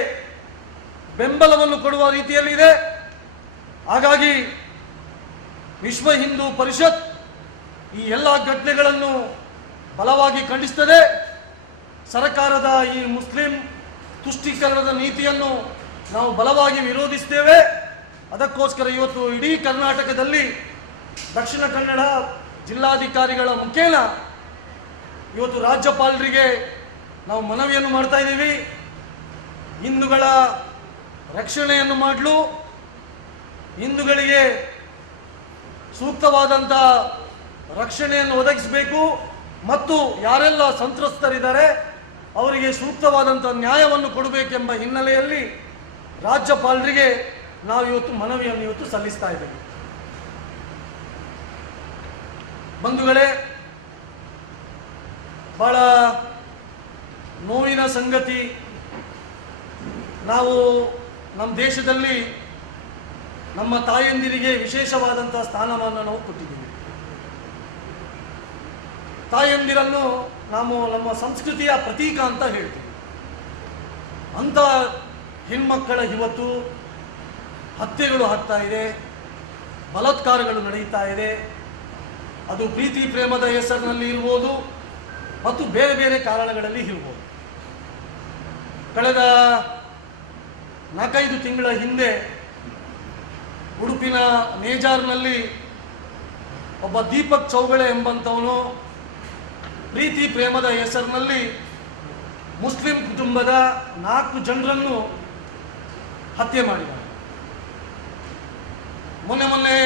ಬೆಂಬಲವನ್ನು ಕೊಡುವ ರೀತಿಯಲ್ಲಿದೆ. ಹಾಗಾಗಿ ವಿಶ್ವ ಹಿಂದೂ ಪರಿಷತ್ ಈ ಎಲ್ಲ ಘಟನೆಗಳನ್ನು ಬಲವಾಗಿ ಖಂಡಿಸುತ್ತದೆ. ಸರ್ಕಾರದ ಈ ಮುಸ್ಲಿಂ ತುಷ್ಟೀಕರಣದ ನೀತಿಯನ್ನು ನಾವು ಬಲವಾಗಿ ವಿರೋಧಿಸ್ತೇವೆ. ಅದಕ್ಕೋಸ್ಕರ ಇವತ್ತು ಇಡೀ ಕರ್ನಾಟಕದಲ್ಲಿ ದಕ್ಷಿಣ ಕನ್ನಡ ಜಿಲ್ಲಾಧಿಕಾರಿಗಳ ಮುಖೇನ ಇವತ್ತು ರಾಜ್ಯಪಾಲರಿಗೆ ನಾವು ಮನವಿಯನ್ನು ಮಾಡ್ತಾ ಇದ್ದೀವಿ. ಹಿಂದೂಗಳ ರಕ್ಷಣೆಯನ್ನು ಮಾಡಲು, ಹಿಂದೂಗಳಿಗೆ ಸೂಕ್ತವಾದಂಥ ರಕ್ಷಣೆಯನ್ನು ಒದಗಿಸಬೇಕು ಮತ್ತು ಯಾರೆಲ್ಲ ಸಂತ್ರಸ್ತರಿದ್ದಾರೆ ಅವರಿಗೆ ಸೂಕ್ತವಾದಂಥ ನ್ಯಾಯವನ್ನು ಕೊಡಬೇಕೆಂಬ ಹಿನ್ನೆಲೆಯಲ್ಲಿ ರಾಜ್ಯಪಾಲರಿಗೆ ನಾವು ಇವತ್ತು ಮನವಿಯನ್ನು ಇವತ್ತು ಸಲ್ಲಿಸ್ತಾ ಇದ್ದೇವೆ. ಬಂಧುಗಳೇ, ಬಹಳ ನೋವಿನ ಸಂಗತಿ, ನಾವು ನಮ್ಮ ದೇಶದಲ್ಲಿ ನಮ್ಮ ತಾಯಂದಿರಿಗೆ ವಿಶೇಷವಾದಂಥ ಸ್ಥಾನಮಾನ ನಾವು ಕೊಟ್ಟಿದ್ದೀವಿ. ತಾಯಂದಿರನ್ನು ನಾವು ನಮ್ಮ ಸಂಸ್ಕೃತಿಯ ಪ್ರತೀಕ ಅಂತ ಹೇಳ್ತೀವಿ. ಅಂಥ ಹೆಣ್ಮಕ್ಕಳ ಇವತ್ತು ಹತ್ಯೆಗಳು ಆಗ್ತಾ ಇದೆ, ಬಲಾತ್ಕಾರಗಳು ನಡೀತಾ ಇದೆ. ಅದು ಪ್ರೀತಿ ಪ್ರೇಮದ ಹೆಸರಿನಲ್ಲಿ ಇರ್ಬೋದು ಮತ್ತು ಬೇರೆ ಬೇರೆ ಕಾರಣಗಳಲ್ಲಿ ಇರ್ಬೋದು. ಕಳೆದ 4-5 ತಿಂಗಳ ಹಿಂದೆ ಉಡುಪಿನ ನೇಜಾರ್ನಲ್ಲಿ ಒಬ್ಬ ದೀಪಕ್ ಚೌಗಳೆ ಎಂಬಂಥವನು ಪ್ರೀತಿ ಪ್ರೇಮದ ಹೆಸರಿನಲ್ಲಿ ಮುಸ್ಲಿಂ ಕುಟುಂಬದ 4 ಜನರನ್ನು ಹತ್ಯೆ ಮಾಡಿದ. ಮೊನ್ನೆ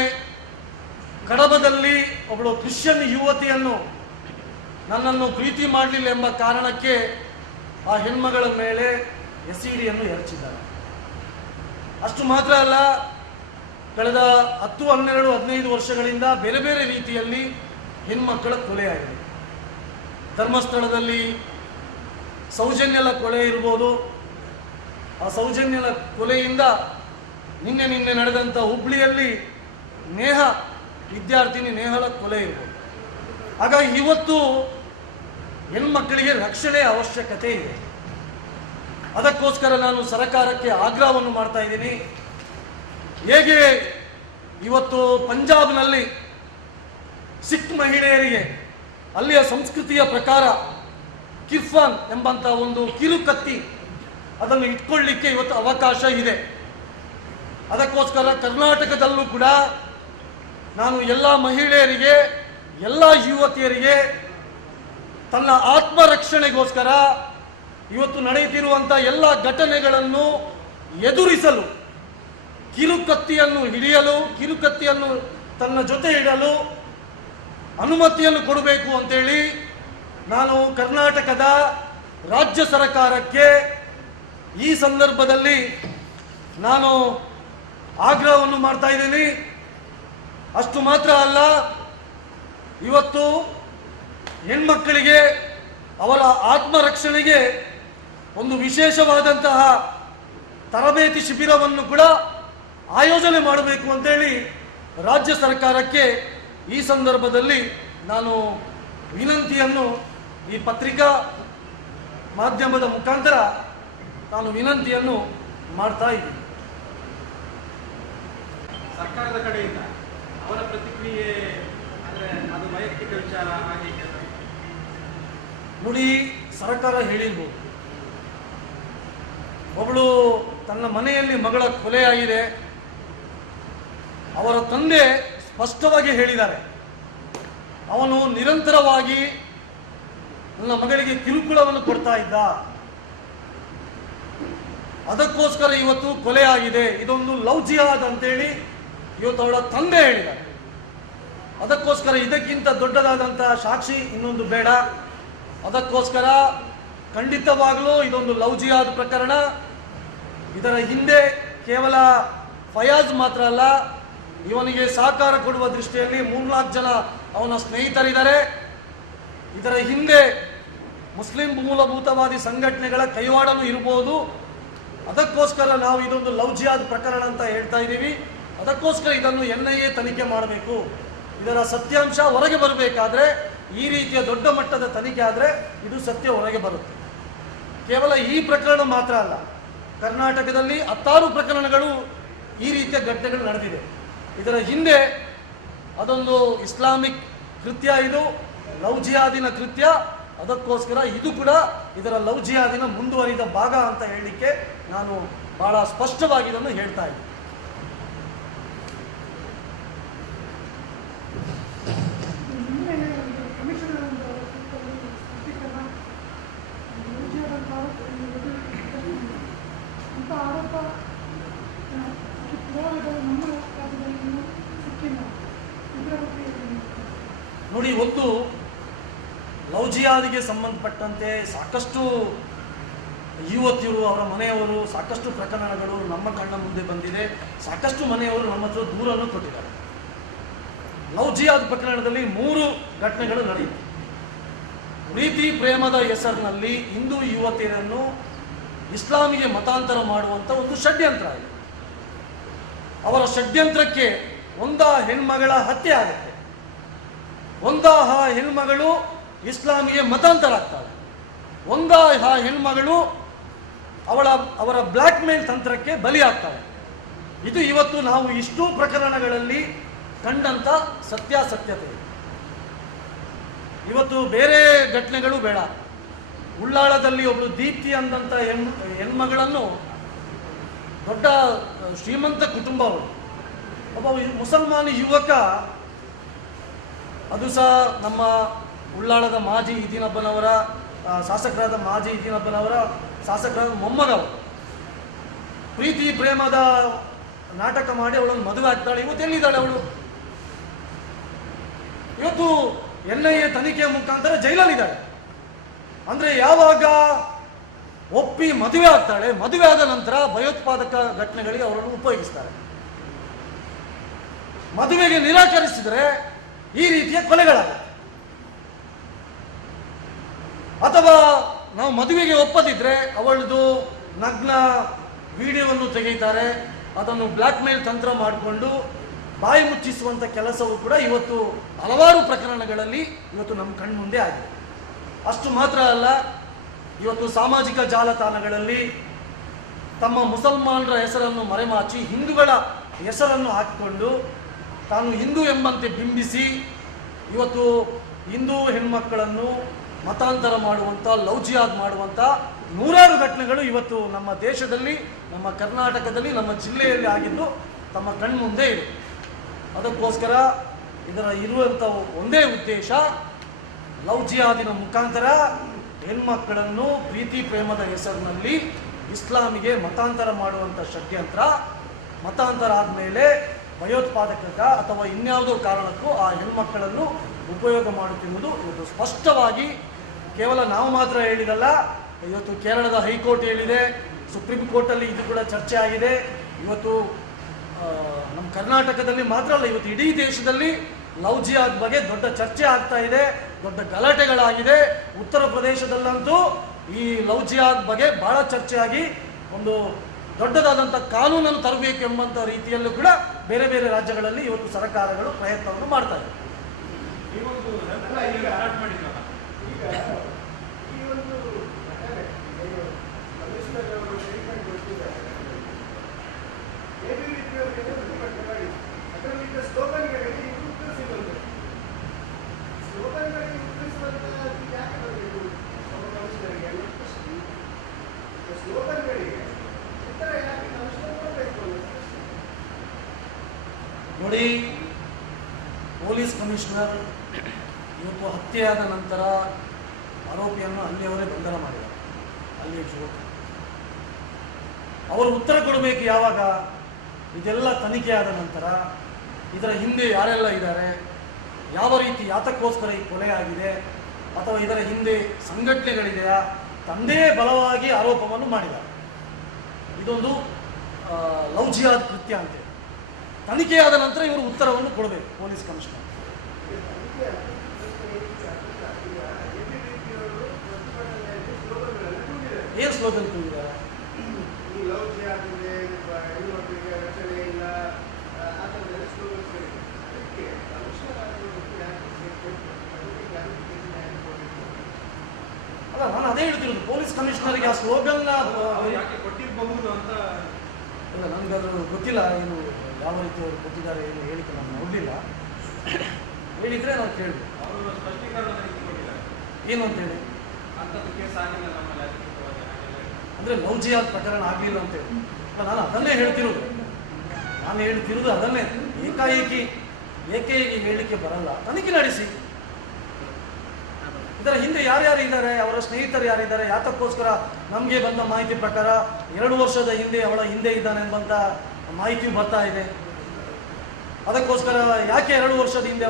ಕಡಬದಲ್ಲಿ ಒಬ್ಬಳು ಕ್ರಿಶ್ಚಿಯನ್ ಯುವತಿಯನ್ನು ನನ್ನನ್ನು ಪ್ರೀತಿ ಮಾಡಲಿಲ್ಲ ಎಂಬ ಕಾರಣಕ್ಕೆ ಆ ಹೆಣ್ಮಗಳ ಮೇಲೆ ಎಸಿಡಿಯನ್ನು ಎರಚಿದ್ದಾರೆ. ಅಷ್ಟು ಮಾತ್ರ ಅಲ್ಲ, ಕಳೆದ 10, 12, 15 ವರ್ಷಗಳಿಂದ ಬೇರೆ ಬೇರೆ ರೀತಿಯಲ್ಲಿ ಹೆಣ್ಮಕ್ಕಳ ಕೊಲೆಯಾಗಿದೆ. ಧರ್ಮಸ್ಥಳದಲ್ಲಿ ಸೌಜನ್ಯಲ ಕೊಲೆ ಇರ್ಬೋದು. ಆ ಸೌಜನ್ಯಲ ಕೊಲೆಯಿಂದ ನಿನ್ನೆ ನಡೆದಂಥ ಹುಬ್ಳಿಯಲ್ಲಿ ವಿದ್ಯಾರ್ಥಿನಿ ನೇಹಳ ಕೊಲೆ ಇರ್ಬೋದು. ಹಾಗಾಗಿ ಇವತ್ತು ಹೆಣ್ಮಕ್ಕಳಿಗೆ ರಕ್ಷಣೆ ಅವಶ್ಯಕತೆ ಇದೆ. ಅದಕ್ಕೋಸ್ಕರ ನಾನು ಸರ್ಕಾರಕ್ಕೆ ಆಗ್ರಹವನ್ನು ಮಾಡ್ತಾ ಇದ್ದೀನಿ. ಹೇಗೆ ಇವತ್ತು ಪಂಜಾಬ್ನಲ್ಲಿ ಸಿಖ್ ಮಹಿಳೆಯರಿಗೆ ಅಲ್ಲಿಯ ಸಂಸ್ಕೃತಿಯ ಪ್ರಕಾರ ಕಿರ್ಫಾನ್ ಎಂಬಂಥ ಒಂದು ಕಿರುಕತ್ತಿ ಅದನ್ನು ಇಟ್ಕೊಳ್ಳಿಕ್ಕೆ ಇವತ್ತು ಅವಕಾಶ ಇದೆ. ಅದಕ್ಕೋಸ್ಕರ ಕರ್ನಾಟಕದಲ್ಲೂ ಕೂಡ ನಾನು ಎಲ್ಲ ಮಹಿಳೆಯರಿಗೆ, ಎಲ್ಲ ಯುವತಿಯರಿಗೆ ತನ್ನ ಆತ್ಮರಕ್ಷಣೆಗೋಸ್ಕರ ಇವತ್ತು ನಡೆಯುತ್ತಿರುವಂಥ ಎಲ್ಲ ಘಟನೆಗಳನ್ನು ಎದುರಿಸಲು, ಕಿರುಕತ್ತಿಯನ್ನು ಹಿಡಿಯಲು, ಕಿರುಕತ್ತಿಯನ್ನು ತನ್ನ ಜೊತೆ ಇಡಲು ಅನುಮತಿಯನ್ನು ಕೊಡಬೇಕು ಅಂತೇಳಿ ನಾನು ಕರ್ನಾಟಕದ ರಾಜ್ಯ ಸರ್ಕಾರಕ್ಕೆ ಈ ಸಂದರ್ಭದಲ್ಲಿ ನಾನು ಆಗ್ರಹವನ್ನು ಮಾಡ್ತಾ ಇದ್ದೀನಿ. ಅಷ್ಟು ಮಾತ್ರ ಅಲ್ಲ, ಇವತ್ತು ಹೆಣ್ಮಕ್ಕಳಿಗೆ ಅವರ ಆತ್ಮರಕ್ಷಣೆಗೆ ಒಂದು ವಿಶೇಷವಾದಂತಹ ತರಬೇತಿ ಶಿಬಿರವನ್ನು ಕೂಡ ಆಯೋಜನೆ ಮಾಡಬೇಕು ಅಂತೇಳಿ ರಾಜ್ಯ ಸರ್ಕಾರಕ್ಕೆ ಈ ಸಂದರ್ಭದಲ್ಲಿ ನಾನು ವಿನಂತಿಯನ್ನು ಈ ಪತ್ರಿಕಾ ಮಾಧ್ಯಮದ ಮುಖಾಂತರ ನಾನು ವಿನಂತಿಯನ್ನು ಮಾಡ್ತಾ ಇದ್ದೀನಿ. ಸರ್ಕಾರದ ಕಡೆಯಿಂದ ಅವರ ಪ್ರತಿಕ್ರಿಯೆ ಅಂದರೆ ಅದು ವೈಯಕ್ತಿಕ ವಿಚಾರ ಹಾಗೆ ನೋಡಿ, ಸರ್ಕಾರ ಹೇಳಿರ್ಬೋದು, ಒಬ್ಬಳು ತನ್ನ ಮನೆಯಲ್ಲಿ ಮಗಳ ಕೊಲೆಯಾಗಿದೆ, ಅವರ ತಂದೆ ಸ್ಪಷ್ಟವಾಗಿ ಹೇಳಿದ್ದಾರೆ, ಅವನು ನಿರಂತರವಾಗಿ ನನ್ನ ಮಗಳಿಗೆ ಕಿರುಕುಳವನ್ನು ಕೊಡ್ತಾ ಇದ್ದ, ಅದಕ್ಕೋಸ್ಕರ ಇವತ್ತು ಕೊಲೆ ಆಗಿದೆ, ಇದೊಂದು ಲವ್ ಜಿಹಾದ್ ಅಂತೇಳಿ ಇವತ್ತು ಅವಳ ತಂದೆ ಹೇಳಿದ್ದಾರೆ. ಅದಕ್ಕೋಸ್ಕರ ಇದಕ್ಕಿಂತ ದೊಡ್ಡದಾದಂತಹ ಸಾಕ್ಷಿ ಇನ್ನೊಂದು ಬೇಡ. ಅದಕ್ಕೋಸ್ಕರ ಖಂಡಿತವಾಗಲೂ ಇದೊಂದು ಲವ್ ಜಿಹಾದ್ ಪ್ರಕರಣ. ಇದರ ಹಿಂದೆ ಕೇವಲ ಫಯಾಜ್ ಮಾತ್ರ ಅಲ್ಲ, ಇವನಿಗೆ ಸಹಕಾರ ಕೊಡುವ ದೃಷ್ಟಿಯಲ್ಲಿ 3-4 ಜನ ಅವನ ಸ್ನೇಹಿತರಿದ್ದಾರೆ. ಇದರ ಹಿಂದೆ ಮುಸ್ಲಿಂ ಮೂಲಭೂತವಾದಿ ಸಂಘಟನೆಗಳ ಕೈವಾಡನೂ ಇರಬಹುದು. ಅದಕ್ಕೋಸ್ಕರ ನಾವು ಇದೊಂದು ಲವ್ ಜಿಹಾದ್ ಪ್ರಕರಣ ಅಂತ ಹೇಳ್ತಾ ಇದ್ದೀವಿ. ಅದಕ್ಕೋಸ್ಕರ ಇದನ್ನು NIA ತನಿಖೆ ಮಾಡಬೇಕು. ಇದರ ಸತ್ಯಾಂಶ ಹೊರಗೆ ಬರಬೇಕಾದ್ರೆ ಈ ರೀತಿಯ ದೊಡ್ಡ ಮಟ್ಟದ ತನಿಖೆ ಆದರೆ ಇದು ಸತ್ಯ ಹೊರಗೆ ಬರುತ್ತೆ. ಕೇವಲ ಈ ಪ್ರಕರಣ ಮಾತ್ರ ಅಲ್ಲ, ಕರ್ನಾಟಕದಲ್ಲಿ 10 ಪ್ರಕರಣಗಳು ಈ ರೀತಿಯ ಘಟನೆಗಳು ನಡೆದಿದೆ. ಇದರ ಹಿಂದೆ ಅದೊಂದು ಇಸ್ಲಾಮಿಕ್ ಕೃತ್ಯ, ಇದು ಲವ್ ಜಿಹಾದಿನ ಕೃತ್ಯ. ಅದಕ್ಕೋಸ್ಕರ ಇದು ಕೂಡ ಇದರ ಲವ್ ಜಿಹಾದಿನ ಮುಂದುವರಿದ ಭಾಗ ಅಂತ ಹೇಳಲಿಕ್ಕೆ ನಾನು ಬಹಳ ಸ್ಪಷ್ಟವಾಗಿ ಇದನ್ನು ಹೇಳ್ತಾ ಇದ್ದೀನಿ. ನೋಡಿ, ಒಂದು ಲವ್ ಜಿಹಾದಿಗೆ ಸಂಬಂಧಪಟ್ಟಂತೆ ಸಾಕಷ್ಟು ಯುವತಿಯರು, ಅವರ ಮನೆಯವರು, ಸಾಕಷ್ಟು ಪ್ರಕರಣಗಳು ನಮ್ಮ ಕಣ್ಣ ಮುಂದೆ ಬಂದಿದೆ. ಸಾಕಷ್ಟು ಮನೆಯವರು ನಮ್ಮ ಹತ್ರ ದೂರನ್ನು ಕೊಟ್ಟಿದ್ದಾರೆ. ಲವ್ ಜಿಹಾದ್ ಪ್ರಕರಣದಲ್ಲಿ 3 ಘಟನೆಗಳು ನಡೆಯಿತು. ಪ್ರೀತಿ ಪ್ರೇಮದ ಹೆಸರಿನಲ್ಲಿ ಹಿಂದೂ ಯುವತಿಯರನ್ನು ಇಸ್ಲಾಮಿಗೆ ಮತಾಂತರ ಮಾಡುವಂಥ ಒಂದು ಷಡ್ಯಂತ್ರ ಇದೆ. ಅವರ ಷಡ್ಯಂತ್ರಕ್ಕೆ ಒಂದ ಹೆಣ್ಮಗಳ ಹತ್ಯೆ ಆಗುತ್ತೆ. ಒಂದ ಹೆಣ್ಮಗಳು ಇಸ್ಲಾಮಿಗೆ ಮತಾಂತರ ಆಗ್ತಾಳೆ. ಆ ಹೆಣ್ಮಗಳು ಅವರ ಬ್ಲ್ಯಾಕ್ ಮೇಲ್ ತಂತ್ರಕ್ಕೆ ಬಲಿಯಾಗ್ತಾಳೆ. ಇದು ಇವತ್ತು ನಾವು ಇಷ್ಟೂ ಪ್ರಕರಣಗಳಲ್ಲಿ ಕಂಡಂತ ಸತ್ಯಾಸತ್ಯತೆ. ಇವತ್ತು ಬೇರೆ ಘಟನೆಗಳು ಬೇಡ. ಉಳ್ಳಾಳದಲ್ಲಿ ಒಬ್ಬಳು ದೀಪ್ತಿ ಅಂದಂತ ಹೆಣ್ಮಗಳನ್ನು ದೊಡ್ಡ ಶ್ರೀಮಂತ ಕುಟುಂಬ ಅವರು, ಒಬ್ಬ ಮುಸಲ್ಮಾನ ಯುವಕ, ಅದು ಸಹ ನಮ್ಮ ಉಳ್ಳಾಳದ ಮಾಜಿ ಇದೀನಬ್ಬನವರ ಶಾಸಕರಾದ ಮಾಜಿ ಇದೀನಬ್ಬನವರ ಶಾಸಕರಾದ ಮೊಮ್ಮಗವರು ಪ್ರೀತಿ ಪ್ರೇಮದ ನಾಟಕ ಮಾಡಿ ಅವಳನ್ನು ಮದುವೆ ಆಗ್ತಾಳೆ. ಇವತ್ತು ಎಲ್ಲಿದ್ದಾಳೆ ಅವಳು? ಇವತ್ತು NIA ತನಿಖೆಯ ಮುಖಾಂತರ ಜೈಲಲ್ಲಿದ್ದಾಳೆ. ಅಂದ್ರೆ ಯಾವಾಗ ಒಪ್ಪಿ ಮದುವೆ ಆಗ್ತಾಳೆ, ಮದುವೆ ಆದ ನಂತರ ಭಯೋತ್ಪಾದಕ ಘಟನೆಗಳಿಗೆ ಅವರನ್ನು ಉಪಯೋಗಿಸ್ತಾರೆ. ಮದುವೆಗೆ ನಿರಾಕರಿಸಿದರೆ ಈ ರೀತಿಯ ಕೊಲೆಗಳಾಗುತ್ತೆ. ಅಥವಾ ನಾವು ಮದುವೆಗೆ ಒಪ್ಪದಿದ್ರೆ ಅವಳದು ನಗ್ನ ವಿಡಿಯೋವನ್ನು ತೆಗೆಯುತ್ತಾರೆ. ಅದನ್ನು ಬ್ಲ್ಯಾಕ್ ಮೇಲ್ ತಂತ್ರ ಮಾಡಿಕೊಂಡು ಬಾಯಿ ಮುಚ್ಚಿಸುವಂತ ಕೆಲಸವೂ ಕೂಡ ಇವತ್ತು ಹಲವಾರು ಪ್ರಕರಣಗಳಲ್ಲಿ ಇವತ್ತು ನಮ್ಮ ಕಣ್ಮುಂದೆ ಆಗಿದೆ. ಅಷ್ಟು ಮಾತ್ರ ಅಲ್ಲ, ಇವತ್ತು ಸಾಮಾಜಿಕ ಜಾಲತಾಣಗಳಲ್ಲಿ ತಮ್ಮ ಮುಸಲ್ಮಾನರ ಹೆಸರನ್ನು ಮರೆಮಾಚಿ ಹಿಂದೂಗಳ ಹೆಸರನ್ನು ಹಾಕಿಕೊಂಡು ತಾನು ಹಿಂದೂ ಎಂಬಂತೆ ಬಿಂಬಿಸಿ ಇವತ್ತು ಹಿಂದೂ ಹೆಣ್ಮಕ್ಕಳನ್ನು ಮತಾಂತರ ಮಾಡುವಂಥ, ಲವ್ ಜಿಹಾದ್ ಮಾಡುವಂಥ ನೂರಾರು ಘಟನೆಗಳು ಇವತ್ತು ನಮ್ಮ ದೇಶದಲ್ಲಿ, ನಮ್ಮ ಕರ್ನಾಟಕದಲ್ಲಿ, ನಮ್ಮ ಜಿಲ್ಲೆಯಲ್ಲಿ ಆಗಿದ್ದು ತಮ್ಮ ಕಣ್ಮುಂದೆ ಇದೆ. ಅದಕ್ಕೋಸ್ಕರ ಇದರ ಇರುವಂಥ ಒಂದೇ ಉದ್ದೇಶ, ಲವ್ ಜಿಹಾದಿನ ಮುಖಾಂತರ ಹೆಣ್ಮಕ್ಕಳನ್ನು ಪ್ರೀತಿ ಪ್ರೇಮದ ಹೆಸರಿನಲ್ಲಿ ಇಸ್ಲಾಮಿಗೆ ಮತಾಂತರ ಮಾಡುವಂಥ ಷಡ್ಯಂತ್ರ. ಮತಾಂತರ ಆದಮೇಲೆ ಭಯೋತ್ಪಾದಕ ಅಥವಾ ಇನ್ಯಾವುದೋ ಕಾರಣಕ್ಕೂ ಆ ಹೆಣ್ಮಕ್ಕಳನ್ನು ಉಪಯೋಗ ಮಾಡುತ್ತಿರುವುದು ಇವತ್ತು ಸ್ಪಷ್ಟವಾಗಿ ಕೇವಲ ನಾವು ಮಾತ್ರ ಹೇಳಿದಲ್ಲ, ಇವತ್ತು ಕೇರಳದ ಹೈಕೋರ್ಟ್ ಹೇಳಿದೆ, ಸುಪ್ರೀಂ ಕೋರ್ಟಲ್ಲಿ ಇದು ಕೂಡ ಚರ್ಚೆ ಆಗಿದೆ. ಇವತ್ತು ನಮ್ಮ ಕರ್ನಾಟಕದಲ್ಲಿ ಮಾತ್ರ ಅಲ್ಲ, ಇವತ್ತು ಇಡೀ ದೇಶದಲ್ಲಿ ಲವ್ ಜಿಹಾದ್ ಬಗ್ಗೆ ದೊಡ್ಡ ಚರ್ಚೆ ಆಗ್ತಾ ಇದೆ, ದೊಡ್ಡ ಗಲಾಟೆಗಳಾಗಿದೆ. ಉತ್ತರ ಪ್ರದೇಶದಲ್ಲಂತೂ ಈ ಲವ್ ಜಿಹಾದ್ ಬಗ್ಗೆ ಬಹಳ ಚರ್ಚೆ ಆಗಿ ಒಂದು ದೊಡ್ಡದಾದಂಥ ಕಾನೂನನ್ನು ತರಬೇಕು ಎಂಬಂಥ ರೀತಿಯಲ್ಲೂ ಕೂಡ ಬೇರೆ ಬೇರೆ ರಾಜ್ಯಗಳಲ್ಲಿ ಇವತ್ತು ಸರ್ಕಾರಗಳು ಪ್ರಯತ್ನವನ್ನು ಮಾಡ್ತಾ ಇದೆ. ಈ ಒಂದು ಈಗ ಅಲಾಟ್ ಮಾಡಿದ್ರಲ್ಲ, ಈಗ ಈ ಒಂದು ಘಟನೆ ಏನು ಕಮಿಷನರ್ ಅವರು ಸ್ಟೇಟ್ಮೆಂಟ್ ಕೊಟ್ಟಿದ್ದಾರೆ, ABVP ಅವರಿಗೆ ಪ್ರತಿಭಟನೆ ಮಾಡಿ ಅದರಲ್ಲಿ ಸ್ಲೋಗನ್ಗಳಿಗೆ ಉತ್ತರಿಸಿ ಬಂದರು. ಸ್ಲೋಗನ್ಗಳಿಗೆ ಉತ್ತರಿಸುವಂತ ಯಾಕೆ ಬರಬೇಕು ಒಬ್ಬ ಕಮಿಷನರ್ಗೆ? ಸ್ಲೋಗನ್ಗಳಿಗೆ ಉತ್ತರ ಯಾಕೆ ಕಮಿಷನರ್ ಕೊಡಬೇಕು ಅನ್ನೋದು ನೋಡಿ, ಪೊಲೀಸ್ ಕಮಿಷನರ್ ಇವತ್ತು ಹತ್ಯೆಯಾದ ನಂತರ ಆರೋಪಿಯನ್ನು ಅಲ್ಲಿಯವರೇ ಬಂಧನ ಮಾಡಿದ್ದಾರೆ. ಅಲ್ಲಿ ಯುವಕ ಅವರು ಉತ್ತರ ಕೊಡಬೇಕು ಯಾವಾಗ? ಇದೆಲ್ಲ ತನಿಖೆ ಆದ ನಂತರ ಇದರ ಹಿಂದೆ ಯಾರೆಲ್ಲ ಇದ್ದಾರೆ, ಯಾವ ರೀತಿ ಯಾತಕ್ಕೋಸ್ಕರ ಈ ಕೊಲೆ ಆಗಿದೆ, ಅಥವಾ ಇದರ ಹಿಂದೆ ಸಂಘಟನೆಗಳಿದೆಯಾ, ತಂದೆ ಬಲವಾಗಿ ಆರೋಪವನ್ನು ಮಾಡಿದ್ದಾರೆ. ಇದೊಂದು ಲವ್ ಜಿಹಾದ್ ಕೃತ್ಯ ಅಂತೇಳಿ ತನಿಖೆಯಾದ ನಂತರ ಇವರು ಉತ್ತರವನ್ನು ಕೊಡಬೇಕು ಪೊಲೀಸ್ ಕಮಿಷನರ್. ಏನು ಸ್ಲೋಗನ್ ತೂಗಿದ್ದಾರೆ? ಈ ಲವ್ ಜಿಹಾದ್ ಇದೆ, ಹೆಣ್ಣುಮಕ್ಕಳಿಗೆ ರಕ್ಷಣೆ ಇಲ್ಲ, ಆ ಥರದ್ದೆಲ್ಲ ಸ್ಲೋಗನ್ಸ್ಗಳಿದೆ. ಅದಕ್ಕೆ ಕಮಿಷನರ್ ಆಗಿರೋದಕ್ಕೆ ಯಾಕೆ ಕ್ಲಾರಿಫಿಕೇಶನ್ ಯಾಕೆ ಕೊಡಬೇಕು? ಅಲ್ಲ, ನಾನು ಅದೇ ಹೇಳ್ತಿರೋದು, ಪೊಲೀಸ್ ಕಮಿಷನರ್ಗೆ ಆ ಸ್ಲೋಗನ್ನ ಅವ್ರು ಯಾಕೆ ಕೊಟ್ಟಿರಬಹುದು ಅಂತ. ಇಲ್ಲ, ನನಗದು ಗೊತ್ತಿಲ್ಲ, ಏನು ಯಾವ ರೀತಿ ಅವರು ಕೊಟ್ಟಿದ್ದಾರೆ ಏನು ಹೇಳಿಕೆ ನಾನು ನೋಡಲಿಲ್ಲ. ಹೇಳಿದರೆ ನಾವು ಕೇಳಬೇಕು. ಅವರು ಸ್ಪಷ್ಟೀಕರಣ ಕೊಟ್ಟಿದ್ದಾರೆ ಏನು ಅಂತೇಳಿ. ಅಂಥದ್ದು ಕೇಸ್ ಆಗಿಲ್ಲ ನಮ್ಮಲ್ಲಿ, ಅಧಿಕೃತವಾಗಿ ಹಾಗೆಲ್ಲ ಅಂದರೆ ಲವ್ ಜಿಹಾದ್ ಪ್ರಕರಣ ಆಗಲಿಲ್ಲ ಅಂತೇಳಿ ನಾನು ಅದನ್ನೇ ಹೇಳ್ತಿರೋದು. ನಾನು ಹೇಳ್ತಿರೋದು ಅದನ್ನೇ. ಏಕಾಏಕಿ ಹೇಳಲಿಕ್ಕೆ ಬರಲ್ಲ, ತನಿಖೆ ನಡೆಸಿ. ಇದರ ಹಿಂದೆ ಯಾರ್ಯಾರು ಇದ್ದಾರೆ, ಅವರ ಸ್ನೇಹಿತರು ಯಾರಿದ್ದಾರೆ, ಯಾತಕ್ಕೋಸ್ಕರ ನಮಗೆ ಬಂದ ಮಾಹಿತಿ ಪ್ರಕಾರ 2 ವರ್ಷದ ಹಿಂದೆ ಅವಳ ಹಿಂದೆ ಇದ್ದಾನೆ ಎಂಬಂತ ಮಾಹಿತಿ ಬರ್ತಾ ಇದೆ. ಅದಕ್ಕೋಸ್ಕರ ಯಾಕೆ 2 ವರ್ಷದ ಹಿಂದೆ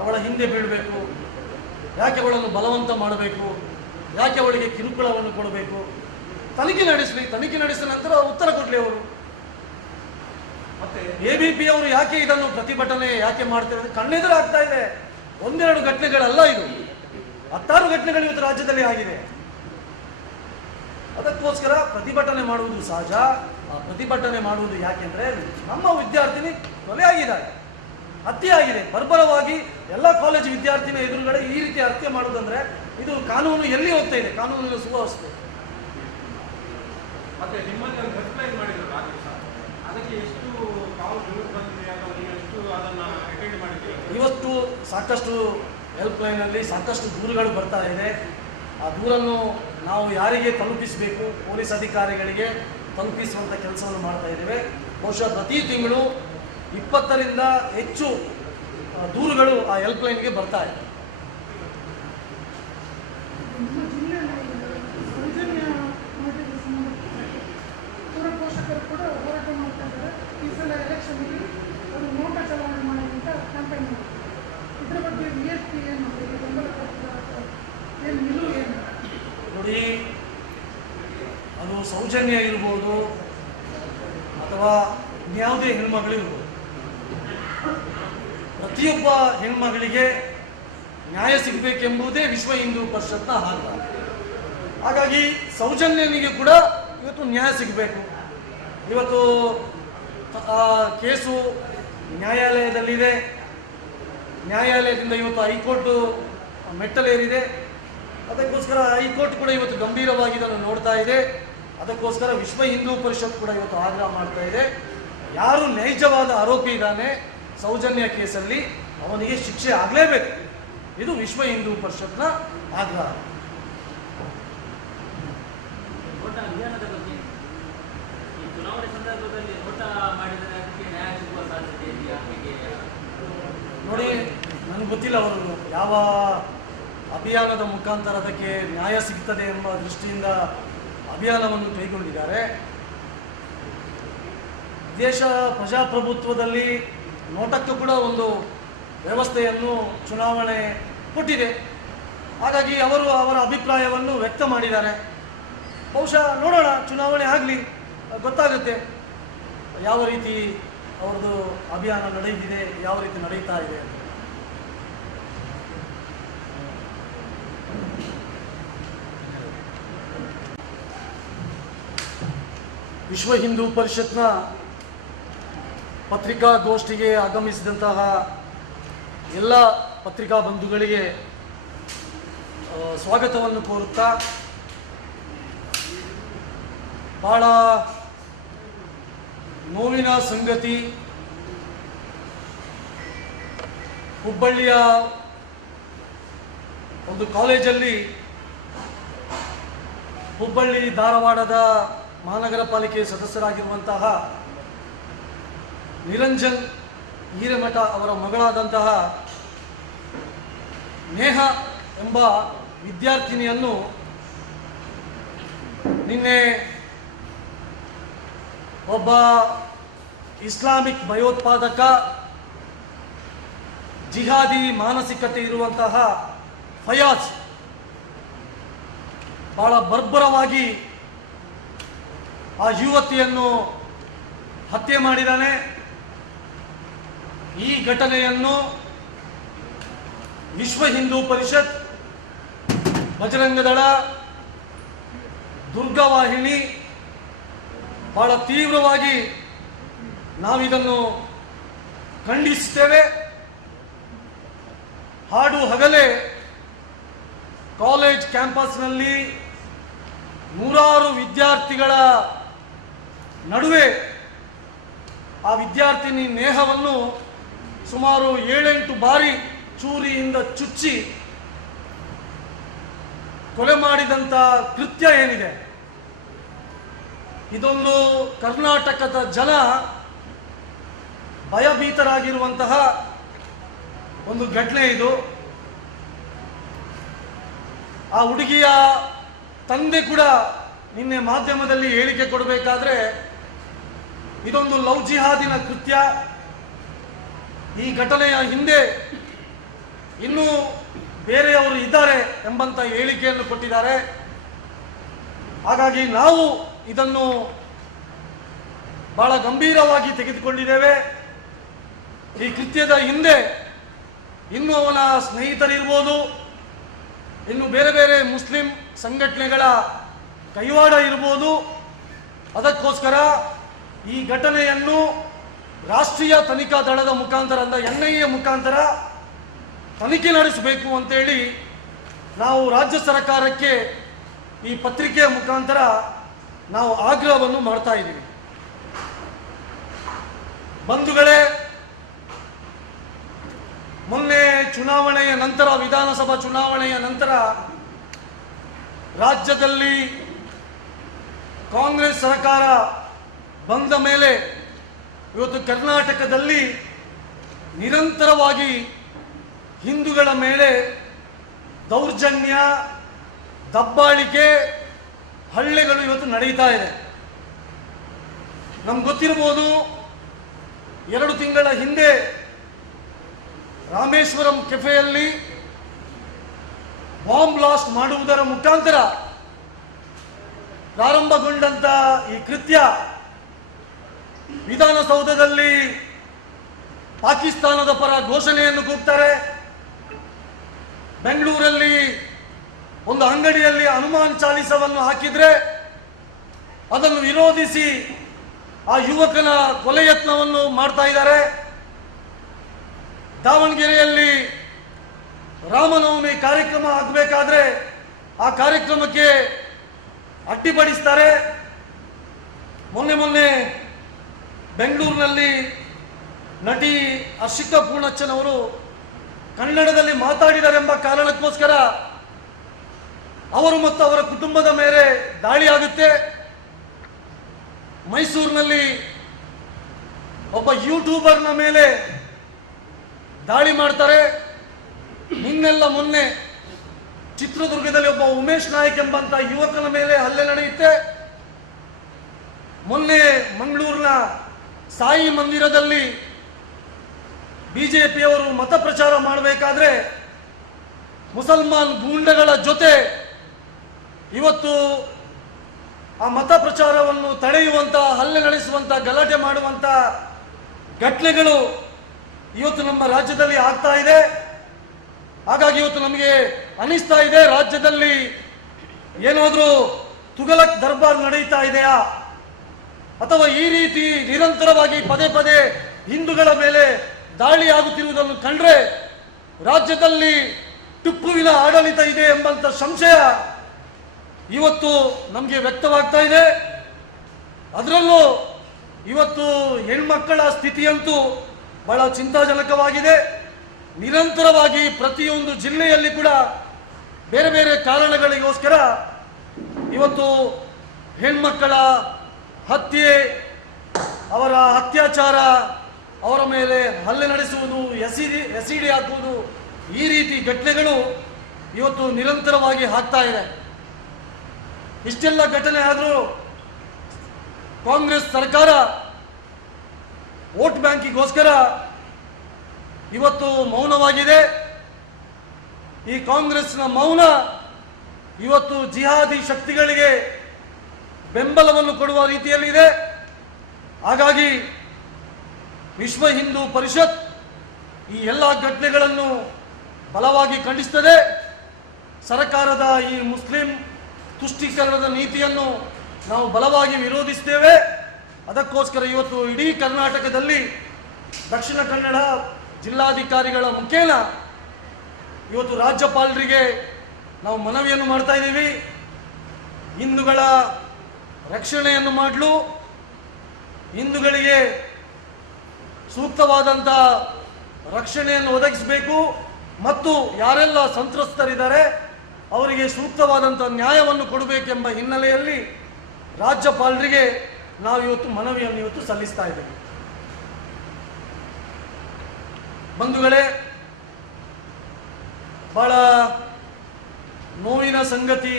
ಅವಳ ಹಿಂದೆ ಬೀಳಬೇಕು, ಯಾಕೆ ಅವಳನ್ನು ಬಲವಂತ ಮಾಡಬೇಕು, ಯಾಕೆ ಅವಳಿಗೆ ಕಿರುಕುಳವನ್ನು ಕೊಡಬೇಕು? ತನಿಖೆ ನಡೆಸಲಿ, ತನಿಖೆ ನಡೆಸಿದ ನಂತರ ಉತ್ತರ ಕೊಡಲಿ ಅವರು. ಮತ್ತೆ ABP ಅವರು ಯಾಕೆ ಇದನ್ನು ಪ್ರತಿಭಟನೆ ಯಾಕೆ ಮಾಡ್ತಾರೆ? ಕಣ್ಣೆದುರು ಆಗ್ತಾ ಇದೆ. 1-2 ಘಟನೆಗಳಲ್ಲ, ಇದು 10 ಘಟನೆಗಳು ಇವತ್ತು ರಾಜ್ಯದಲ್ಲಿ ಆಗಿದೆ. ಅದಕ್ಕೋಸ್ಕರ ಪ್ರತಿಭಟನೆ ಮಾಡುವುದು ಸಹಜ. ಆ ಪ್ರತಿಭಟನೆ ಮಾಡುವುದು ಯಾಕೆಂದ್ರೆ ನಮ್ಮ ವಿದ್ಯಾರ್ಥಿನಿ ಕೊಲೆ ಆಗಿದ್ದಾರೆ. ಹತ್ಯೆ ಆಗಿದೆ ಬರ್ಬರವಾಗಿ. ಎಲ್ಲ ಕಾಲೇಜು ವಿದ್ಯಾರ್ಥಿನ ಎದುರುಗಡೆ ಈ ರೀತಿ ಹತ್ಯೆ ಮಾಡೋದಂದ್ರೆ ಇದು ಕಾನೂನು ಎಲ್ಲಿ ಹೋಗ್ತಾ ಇದೆ? ಕಾನೂನಿನ ಸುವ್ಯವಸ್ಥೆ. ಮತ್ತೆ ನಿಮ್ಮಲ್ಲಿ ಒಂದು ಹೆಲ್ಪ್ಲೈನ್ ಮಾಡಿದ್ರು ಆ ದಿವಸ, ಅದಕ್ಕೆ ಎಷ್ಟು ಕಾಲ್ ದೂರ ಬಂದಿದೆ ಅಥವಾ ನೀವು ಎಷ್ಟು ಅದನ್ನು ಅಟೆಂಡ್ ಮಾಡಿದ್ದೀರಿ? ಇವತ್ತು ಸಾಕಷ್ಟು ಹೆಲ್ಪ್ಲೈನಲ್ಲಿ ಸಾಕಷ್ಟು ದೂರುಗಳು ಬರ್ತಾ ಇದೆ. ಆ ದೂರನ್ನು ನಾವು ಯಾರಿಗೆ ತಲುಪಿಸಬೇಕು, ಪೊಲೀಸ್ ಅಧಿಕಾರಿಗಳಿಗೆ ತಲುಪಿಸುವಂಥ ಕೆಲಸವನ್ನು ಮಾಡ್ತಾ ಇದ್ದೇವೆ. ಬಹುಶಃ ಪ್ರತಿ ತಿಂಗಳು 20ರಿಂದ ಹೆಚ್ಚು ದೂರುಗಳು ಆ ಹೆಲ್ಪ್ಲೈನ್ಗೆ ಬರ್ತಾ ಇದೆ. ನಮ್ಮ ಜಿಲ್ಲೆಯಲ್ಲಿ ಸೌಜನ್ಯ ನೋಟಿಗೆ ಸಂಬಂಧಪಟ್ಟಂತೆ ಪೂರ್ವ ಪೋಷಕರು ಕೂಡ ಹೋರಾಟ ಮಾಡ್ತಾ ಇದ್ದಾರೆ. ಈ ಸಲ ಎಲೆಕ್ಷನ್ನಲ್ಲಿ ಅವರು ನೋಟ ಚಲಾವಣೆ ಮಾಡಿ ಅಂತ ಕ್ಯಾಂಪೇನ್ ಮಾಡ್ತಾರೆ. ಇದರ ಬಗ್ಗೆ VSP ಏನು ಬೆಂಬಲ ಕೊಡ್ತಾರೆ, ಏನು ನಿಲುವು ಏನು? ನೋಡಿ, ಅದು ಸೌಜನ್ಯ ಇರ್ಬೋದು ಅಥವಾ ಇನ್ಯಾವುದೇ ಹೆಣ್ಮಗಳು ಇರ್ಬೋದು, ಪ್ರತಿಯೊಬ್ಬ ಹೆಣ್ಮಗಳಿಗೆ ನ್ಯಾಯ ಸಿಗಬೇಕೆಂಬುದೇ ವಿಶ್ವ ಹಿಂದೂ ಪರಿಷತ್ನ ಆಗ್ರಹ. ಹಾಗಾಗಿ ಸೌಜನ್ಯನಿಗೆ ಕೂಡ ಇವತ್ತು ನ್ಯಾಯ ಸಿಗಬೇಕು. ಇವತ್ತು ಕೇಸು ನ್ಯಾಯಾಲಯದಲ್ಲಿದೆ. ನ್ಯಾಯಾಲಯದಿಂದ ಇವತ್ತು ಹೈಕೋರ್ಟ್ ಮೆಟ್ಟಲೇರಿದೆ. ಅದಕ್ಕೋಸ್ಕರ ಹೈಕೋರ್ಟ್ ಕೂಡ ಇವತ್ತು ಗಂಭೀರವಾಗಿ ಇದನ್ನು ನೋಡ್ತಾ ಇದೆ. ಅದಕ್ಕೋಸ್ಕರ ವಿಶ್ವ ಹಿಂದೂ ಪರಿಷತ್ ಕೂಡ ಇವತ್ತು ಆಗ್ರಹ ಮಾಡ್ತಾ ಇದೆ. ಯಾರು ನೈಜವಾದ ಆರೋಪಿ ಇದ್ದಾನೆ ಸೌಜನ್ಯ ಕೇಸಲ್ಲಿ, ಅವನಿಗೆ ಶಿಕ್ಷೆ ಆಗಲೇಬೇಕು. ಇದು ವಿಶ್ವ ಹಿಂದೂ ಪರಿಷತ್ನ ಆಗ್ರಹ. ನೋಟ ಅಭಿಯಾನದ ಬಗ್ಗೆ, ಈ ಚುನಾವಣೆ ಸಂದರ್ಭದಲ್ಲಿ ನೋಟ ಮಾಡಿದರೆ ಅದಕ್ಕೆ ನ್ಯಾಯ ಸಿಗುವ ಸಾಧ್ಯತೆ ಇದೆಯಾ? ಹೇಗೆ ನೋಡಿ, ನನಗೆ ಗೊತ್ತಿಲ್ಲ ಅವರು ಯಾವ ಅಭಿಯಾನದ ಮುಖಾಂತರ ಅದಕ್ಕೆ ನ್ಯಾಯ ಸಿಗ್ತದೆ ಎಂಬ ದೃಷ್ಟಿಯಿಂದ ಅಭಿಯಾನವನ್ನು ಕೈಗೊಂಡಿದ್ದಾರೆ. ದೇಶ ಪ್ರಜಾಪ್ರಭುತ್ವದಲ್ಲಿ ನೋಟಕ್ಕೂ ಕೂಡ ಒಂದು ವ್ಯವಸ್ಥೆಯನ್ನು ಚುನಾವಣೆ ಕೊಟ್ಟಿದೆ. ಹಾಗಾಗಿ ಅವರು ಅವರ ಅಭಿಪ್ರಾಯವನ್ನು ವ್ಯಕ್ತ ಮಾಡಿದ್ದಾರೆ. ಬಹುಶಃ ನೋಡೋಣ, ಚುನಾವಣೆ ಆಗಲಿ, ಗೊತ್ತಾಗುತ್ತೆ ಯಾವ ರೀತಿ ಅವ್ರದ್ದು ಅಭಿಯಾನ ನಡೆದಿದೆ, ಯಾವ ರೀತಿ ನಡೀತಾ ಇದೆ ಅಂತ. ವಿಶ್ವ ಹಿಂದೂ ಪರಿಷತ್ನ ಪತ್ರಿಕಾಗೋಷ್ಠಿಗೆ ಆಗಮಿಸಿದಂತಹ ಎಲ್ಲ ಪತ್ರಿಕಾ ಬಂಧುಗಳಿಗೆ ಸ್ವಾಗತವನ್ನು ಕೋರುತ್ತಾ, ಬಹಳ ನೋವಿನ ಸಂಗತಿ, ಹುಬ್ಬಳ್ಳಿಯ ಒಂದು ಕಾಲೇಜಲ್ಲಿ ಹುಬ್ಬಳ್ಳಿ ಧಾರವಾಡದ ಮಹಾನಗರ ಪಾಲಿಕೆ ಸದಸ್ಯರಾಗಿರುವಂತಹ ನಿರಂಜನ್ ಹಿರೇಮಠ ಅವರ ಮಗಳಾದಂತಹ ನೇಹ ಎಂಬ ವಿದ್ಯಾರ್ಥಿನಿಯನ್ನು ನಿನ್ನೆ ಒಬ್ಬ ಇಸ್ಲಾಮಿಕ್ ಭಯೋತ್ಪಾದಕ, ಜಿಹಾದಿ ಮಾನಸಿಕತೆ ಇರುವಂತಹ ಫಯಾಜ್ ಬಹಳ ಬರ್ಬರವಾಗಿ ಆ ಯುವತಿಯನ್ನು ಹತ್ಯೆ ಮಾಡಿದ್ದಾನೆ. ಈ ಘಟನೆಯನ್ನು ವಿಶ್ವ ಹಿಂದೂ ಪರಿಷತ್, ಬಜರಂಗದಳ, ದುರ್ಗವಾಹಿನಿ ಬಹಳ ತೀವ್ರವಾಗಿ ನಾವಿದನ್ನು ಖಂಡಿಸುತ್ತೇವೆ. ಹಾಡು ಹಗಲೇ ಕಾಲೇಜ್ ಕ್ಯಾಂಪಸ್ನಲ್ಲಿ ನೂರಾರು ವಿದ್ಯಾರ್ಥಿಗಳ ನಡುವೆ ಆ ವಿದ್ಯಾರ್ಥಿನಿ ನೇಹವನ್ನು ಸುಮಾರು 7-8 ಬಾರಿ ಚೂರಿಯಿಂದ ಚುಚ್ಚಿ ಕೊಲೆ ಮಾಡಿದಂಥ ಕೃತ್ಯ ಏನಿದೆ, ಇದೊಂದು ಕರ್ನಾಟಕದ ಜನ ಭಯಭೀತರಾಗಿರುವಂತಹ ಒಂದು ಘಟನೆ ಇದು. ಆ ಹುಡುಗಿಯ ತಂದೆ ಕೂಡ ನಿನ್ನೆ ಮಾಧ್ಯಮದಲ್ಲಿ ಹೇಳಿಕೆ ಕೊಡಬೇಕಾದ್ರೆ ಇದೊಂದು ಲವ್ ಜಿಹಾದಿನ ಕೃತ್ಯ, ಈ ಘಟನೆಯ ಹಿಂದೆ ಇನ್ನೂ ಬೇರೆಯವರು ಇದ್ದಾರೆ ಎಂಬಂತ ಹೇಳಿಕೆಯನ್ನು ಕೊಟ್ಟಿದ್ದಾರೆ. ಹಾಗಾಗಿ ನಾವು ಇದನ್ನು ಬಹಳ ಗಂಭೀರವಾಗಿ ತೆಗೆದುಕೊಂಡಿದ್ದೇವೆ. ಈ ಕೃತ್ಯದ ಹಿಂದೆ ಇನ್ನೂ ಅವನ ಸ್ನೇಹಿತರಿರ್ಬೋದು, ಇನ್ನು ಬೇರೆ ಬೇರೆ ಮುಸ್ಲಿಂ ಸಂಘಟನೆಗಳ ಕೈವಾಡ ಇರ್ಬೋದು. ಅದಕ್ಕೋಸ್ಕರ ಈ ಘಟನೆಯನ್ನು ರಾಷ್ಟ್ರೀಯ ತನಿಖಾ ದಳದ ಮುಖಾಂತರ ಅಂದ NIA ಮುಖಾಂತರ ತನಿಖೆ ನಡೆಸಬೇಕು ಅಂತೇಳಿ ನಾವು ರಾಜ್ಯ ಸರ್ಕಾರಕ್ಕೆ ಈ ಪತ್ರಿಕೆಯ ಮುಖಾಂತರ ನಾವು ಆಗ್ರಹವನ್ನು ಮಾಡ್ತಾ ಇದ್ದೀವಿ. ಬಂಧುಗಳೇ, ಮೊನ್ನೆ ಚುನಾವಣೆಯ ನಂತರ, ವಿಧಾನಸಭಾ ಚುನಾವಣೆಯ ನಂತರ ರಾಜ್ಯದಲ್ಲಿ ಕಾಂಗ್ರೆಸ್ ಸರ್ಕಾರ ಬಂದ ಮೇಲೆ ಇವತ್ತು ಕರ್ನಾಟಕದಲ್ಲಿ ನಿರಂತರವಾಗಿ ಹಿಂದೂಗಳ ಮೇಲೆ ದೌರ್ಜನ್ಯ, ದಬ್ಬಾಳಿಕೆ, ಹಲ್ಲೆಗಳು ಇವತ್ತು ನಡೀತಾ ಇದೆ. ನಮ್ಗೆ ಗೊತ್ತಿರ್ಬೋದು, 2 ತಿಂಗಳ ಹಿಂದೆ ರಾಮೇಶ್ವರಂ ಕೆಫೆಯಲ್ಲಿ ಬಾಂಬ್ ಬ್ಲಾಸ್ಟ್ ಮಾಡುವುದರ ಮುಖಾಂತರ ಪ್ರಾರಂಭಗೊಂಡಂತ ಈ ಕೃತ್ಯ ವಿಧಾನಸೌಧದಲ್ಲಿ ಪಾಕಿಸ್ತಾನದ ಪರ ಘೋಷಣೆಯನ್ನು ಕೂಗ್ತಾರೆ. ಬೆಂಗಳೂರಲ್ಲಿ ಒಂದು ಅಂಗಡಿಯಲ್ಲಿ ಹನುಮಾನ್ ಚಾಲಿಸವನ್ನು ಹಾಕಿದ್ರೆ ಅದನ್ನು ವಿರೋಧಿಸಿ ಆ ಯುವಕನ ಕೊಲೆ ಯತ್ನವನ್ನು ಮಾಡ್ತಾ ಇದ್ದಾರೆ. ದಾವಣಗೆರೆಯಲ್ಲಿ ರಾಮನವಮಿ ಕಾರ್ಯಕ್ರಮ ಆಗಬೇಕಾದ್ರೆ ಆ ಕಾರ್ಯಕ್ರಮಕ್ಕೆ ಅಡ್ಡಿಪಡಿಸ್ತಾರೆ. ಮೊನ್ನೆ ಬೆಂಗಳೂರಿನಲ್ಲಿ ನಟಿ ಹರ್ಷಿಕಾ ಪೂರ್ಣಚ್ಚನವರು ಕನ್ನಡದಲ್ಲಿ ಮಾತಾಡಿದರೆಂಬ ಕಾರಣಕ್ಕೋಸ್ಕರ ಅವರು ಮತ್ತು ಅವರ ಕುಟುಂಬದ ಮೇಲೆ ದಾಳಿಯಾಗುತ್ತೆ. ಮೈಸೂರಿನಲ್ಲಿ ಒಬ್ಬ ಯೂಟ್ಯೂಬರ್ನ ಮೇಲೆ ದಾಳಿ ಮಾಡ್ತಾರೆ. ಮೊನ್ನೆ ಚಿತ್ರದುರ್ಗದಲ್ಲಿ ಒಬ್ಬ ಉಮೇಶ್ ನಾಯಕ್ ಎಂಬಂತ ಯುವಕನ ಮೇಲೆ ಹಲ್ಲೆ ನಡೆಯುತ್ತೆ. ಮೊನ್ನೆ ಮಂಗಳೂರಿನ ಸಾಯಿ ಮಂದಿರದಲ್ಲಿ ಬಿಜೆಪಿಯವರು ಮತ ಪ್ರಚಾರ ಮಾಡಬೇಕಾದ್ರೆ ಮುಸಲ್ಮಾನ್ ಗೂಂಡಗಳ ಜೊತೆ ಇವತ್ತು ಆ ಮತ ಪ್ರಚಾರವನ್ನು ತಡೆಯುವಂತ, ಹಲ್ಲೆ ನಡೆಸುವಂತ, ಗಲಾಟೆ ಮಾಡುವಂತ ಘಟನೆಗಳು ಇವತ್ತು ನಮ್ಮ ರಾಜ್ಯದಲ್ಲಿ ಆಗ್ತಾ ಇದೆ. ಹಾಗಾಗಿ ಇವತ್ತು ನಮಗೆ ಅನಿಸ್ತಾ ಇದೆ, ರಾಜ್ಯದಲ್ಲಿ ಏನಾದರೂ ತುಗಲಕ್ ದರ್ಬಾರ್ ನಡೀತಾ ಇದೆಯಾ, ಅಥವಾ ಈ ರೀತಿ ನಿರಂತರವಾಗಿ ಪದೇ ಹಿಂದೂಗಳ ಮೇಲೆ ದಾಳಿ ಆಗುತ್ತಿರುವುದನ್ನು ಕಂಡ್ರೆ ರಾಜ್ಯದಲ್ಲಿ ಟಿಪ್ಪುವಿನ ಆಡಳಿತ ಇದೆ ಎಂಬಂತ ಸಂಶಯ ಇವತ್ತು ನಮಗೆ ವ್ಯಕ್ತವಾಗ್ತಾ ಇದೆ. ಅದರಲ್ಲೂ ಇವತ್ತು ಹೆಣ್ಮಕ್ಕಳ ಸ್ಥಿತಿಯಂತೂ ಬಹಳ ಚಿಂತಾಜನಕವಾಗಿದೆ. ನಿರಂತರವಾಗಿ ಪ್ರತಿಯೊಂದು ಜಿಲ್ಲೆಯಲ್ಲಿ ಕೂಡ ಬೇರೆ ಕಾರಣಗಳಿಗೋಸ್ಕರ ಇವತ್ತು ಹೆಣ್ಮಕ್ಕಳ ಹತ್ಯೆ, ಅವರ ಅತ್ಯಾಚಾರ, ಅವರ ಮೇಲೆ ಹಲ್ಲೆ ನಡೆಸುವುದು, ಎಸಿಡಿ ಹಾಕುವುದು, ಈ ರೀತಿ ಘಟನೆಗಳು ಇವತ್ತು ನಿರಂತರವಾಗಿ ಆಗ್ತಾ ಇದೆ. ಇಷ್ಟೆಲ್ಲ ಘಟನೆ ಆದರೂ ಕಾಂಗ್ರೆಸ್ ಸರ್ಕಾರ ವೋಟ್ ಬ್ಯಾಂಕಿಗೋಸ್ಕರ ಇವತ್ತು ಮೌನವಾಗಿದೆ. ಈ ಕಾಂಗ್ರೆಸ್ನ ಮೌನ ಇವತ್ತು ಜಿಹಾದಿ ಶಕ್ತಿಗಳಿಗೆ ಬೆಂಬಲವನ್ನು ಕೊಡುವ ರೀತಿಯಲ್ಲಿದೆ. ಹಾಗಾಗಿ ವಿಶ್ವ ಹಿಂದೂ ಪರಿಷತ್ ಈ ಎಲ್ಲ ಘಟನೆಗಳನ್ನು ಬಲವಾಗಿ ಖಂಡಿಸುತ್ತದೆ. ಸರ್ಕಾರದ ಈ ಮುಸ್ಲಿಂ ತುಷ್ಟೀಕರಣದ ನೀತಿಯನ್ನು ನಾವು ಬಲವಾಗಿ ವಿರೋಧಿಸ್ತೇವೆ. ಅದಕ್ಕೋಸ್ಕರ ಇವತ್ತು ಇಡೀ ಕರ್ನಾಟಕದಲ್ಲಿ ದಕ್ಷಿಣ ಕನ್ನಡ ಜಿಲ್ಲಾಧಿಕಾರಿಗಳ ಮುಖೇನ ಇವತ್ತು ರಾಜ್ಯಪಾಲರಿಗೆ ನಾವು ಮನವಿಯನ್ನು ಮಾಡ್ತಾ ಇದ್ದೀವಿ. ಹಿಂದೂಗಳ ರಕ್ಷಣೆಯನ್ನು ಮಾಡಲು, ಹಿಂದೂಗಳಿಗೆ ಸೂಕ್ತವಾದಂಥ ರಕ್ಷಣೆಯನ್ನು ಒದಗಿಸಬೇಕು ಮತ್ತು ಯಾರೆಲ್ಲ ಸಂತ್ರಸ್ತರಿದ್ದಾರೆ ಅವರಿಗೆ ಸೂಕ್ತವಾದಂಥ ನ್ಯಾಯವನ್ನು ಕೊಡಬೇಕೆಂಬ ಹಿನ್ನೆಲೆಯಲ್ಲಿ ರಾಜ್ಯಪಾಲರಿಗೆ ನಾವು ಇವತ್ತು ಮನವಿಯನ್ನು ಇವತ್ತು ಸಲ್ಲಿಸ್ತಾ ಇದ್ದೇವೆ. ಬಂಧುಗಳೇ, ಬಹಳ ನೋವಿನ ಸಂಗತಿ,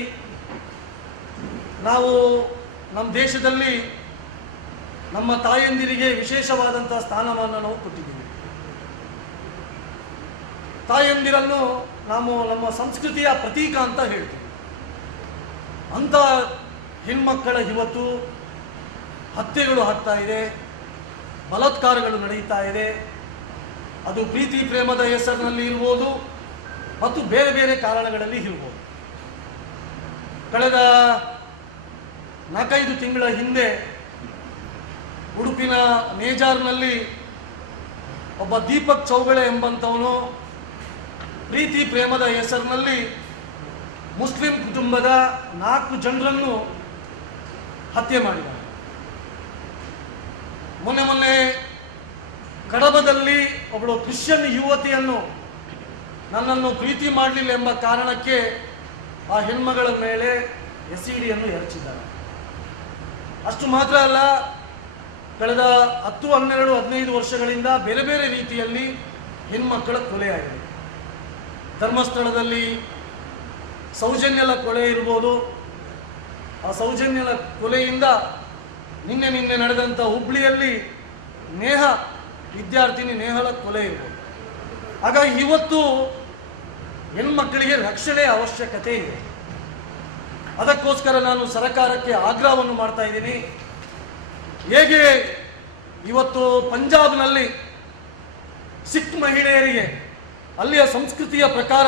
ನಾವು ನಮ್ಮ ದೇಶದಲ್ಲಿ ನಮ್ಮ ತಾಯಂದಿರಿಗೆ ವಿಶೇಷವಾದಂಥ ಸ್ಥಾನವನ್ನು ನಾವು ಕೊಟ್ಟಿದ್ದೀವಿ. ತಾಯಂದಿರನ್ನು ನಾವು ನಮ್ಮ ಸಂಸ್ಕೃತಿಯ ಪ್ರತೀಕ ಅಂತ ಹೇಳ್ತೀವಿ. ಅಂಥ ಹೆಣ್ಮಕ್ಕಳ ಇವತ್ತು ಹತ್ಯೆಗಳು ಆಗ್ತಾ ಇದೆ, ಬಲಾತ್ಕಾರಗಳು ನಡೀತಾ ಇದೆ. ಅದು ಪ್ರೀತಿ ಪ್ರೇಮದ ಹೆಸರಿನಲ್ಲಿ ಇರ್ಬೋದು ಮತ್ತು ಬೇರೆ ಕಾರಣಗಳಲ್ಲಿ ಇರ್ಬೋದು. ಕಳೆದ 4-5 ತಿಂಗಳ ಹಿಂದೆ ಉಡುಪಿನ ನೇಜಾರ್ನಲ್ಲಿ ಒಬ್ಬ ದೀಪಕ್ ಚೌಗಳೆ ಎಂಬಂಥವನು ಪ್ರೀತಿ ಪ್ರೇಮದ ಹೆಸರಿನಲ್ಲಿ ಮುಸ್ಲಿಂ ಕುಟುಂಬದ 4 ಜನರನ್ನು ಹತ್ಯೆ ಮಾಡಿದ್ದಾನೆ. ಮೊನ್ನೆ ಕಡಬದಲ್ಲಿ ಒಬ್ಬಳು ಕ್ರಿಶ್ಚಿಯನ್ ಯುವತಿಯನ್ನು ನನ್ನನ್ನು ಪ್ರೀತಿ ಮಾಡಲಿಲ್ಲ ಎಂಬ ಕಾರಣಕ್ಕೆ ಆ ಹೆಣ್ಮಗಳ ಮೇಲೆ ಎಸಿಡಿಯನ್ನು ಎರಚಿದ್ದಾರೆ. ಅಷ್ಟು ಮಾತ್ರ ಅಲ್ಲ, ಕಳೆದ 10, 12, 15 ವರ್ಷಗಳಿಂದ ಬೇರೆ ಬೇರೆ ರೀತಿಯಲ್ಲಿ ಹೆಣ್ಮಕ್ಕಳ ಕೊಲೆಯಾಗಿದೆ. ಧರ್ಮಸ್ಥಳದಲ್ಲಿ ಸೌಜನ್ಯಲ ಕೊಲೆ ಇರ್ಬೋದು, ಆ ಸೌಜನ್ಯಲ ಕೊಲೆಯಿಂದ ನಿನ್ನೆ ನಡೆದಂಥ ಹುಬ್ಳಿಯಲ್ಲಿ ವಿದ್ಯಾರ್ಥಿನಿ ನೇಹಳ ಕೊಲೆ ಇರ್ಬೋದು. ಹಾಗಾಗಿ ಇವತ್ತು ಹೆಣ್ಮಕ್ಕಳಿಗೆ ರಕ್ಷಣೆ ಅವಶ್ಯಕತೆ ಇದೆ. ಅದಕ್ಕೋಸ್ಕರ ನಾನು ಸರ್ಕಾರಕ್ಕೆ ಆಗ್ರಹವನ್ನು ಮಾಡ್ತಾ ಇದ್ದೀನಿ. ಹೇಗೆ ಇವತ್ತು ಪಂಜಾಬ್ನಲ್ಲಿ ಸಿಖ್ ಮಹಿಳೆಯರಿಗೆ ಅಲ್ಲಿಯ ಸಂಸ್ಕೃತಿಯ ಪ್ರಕಾರ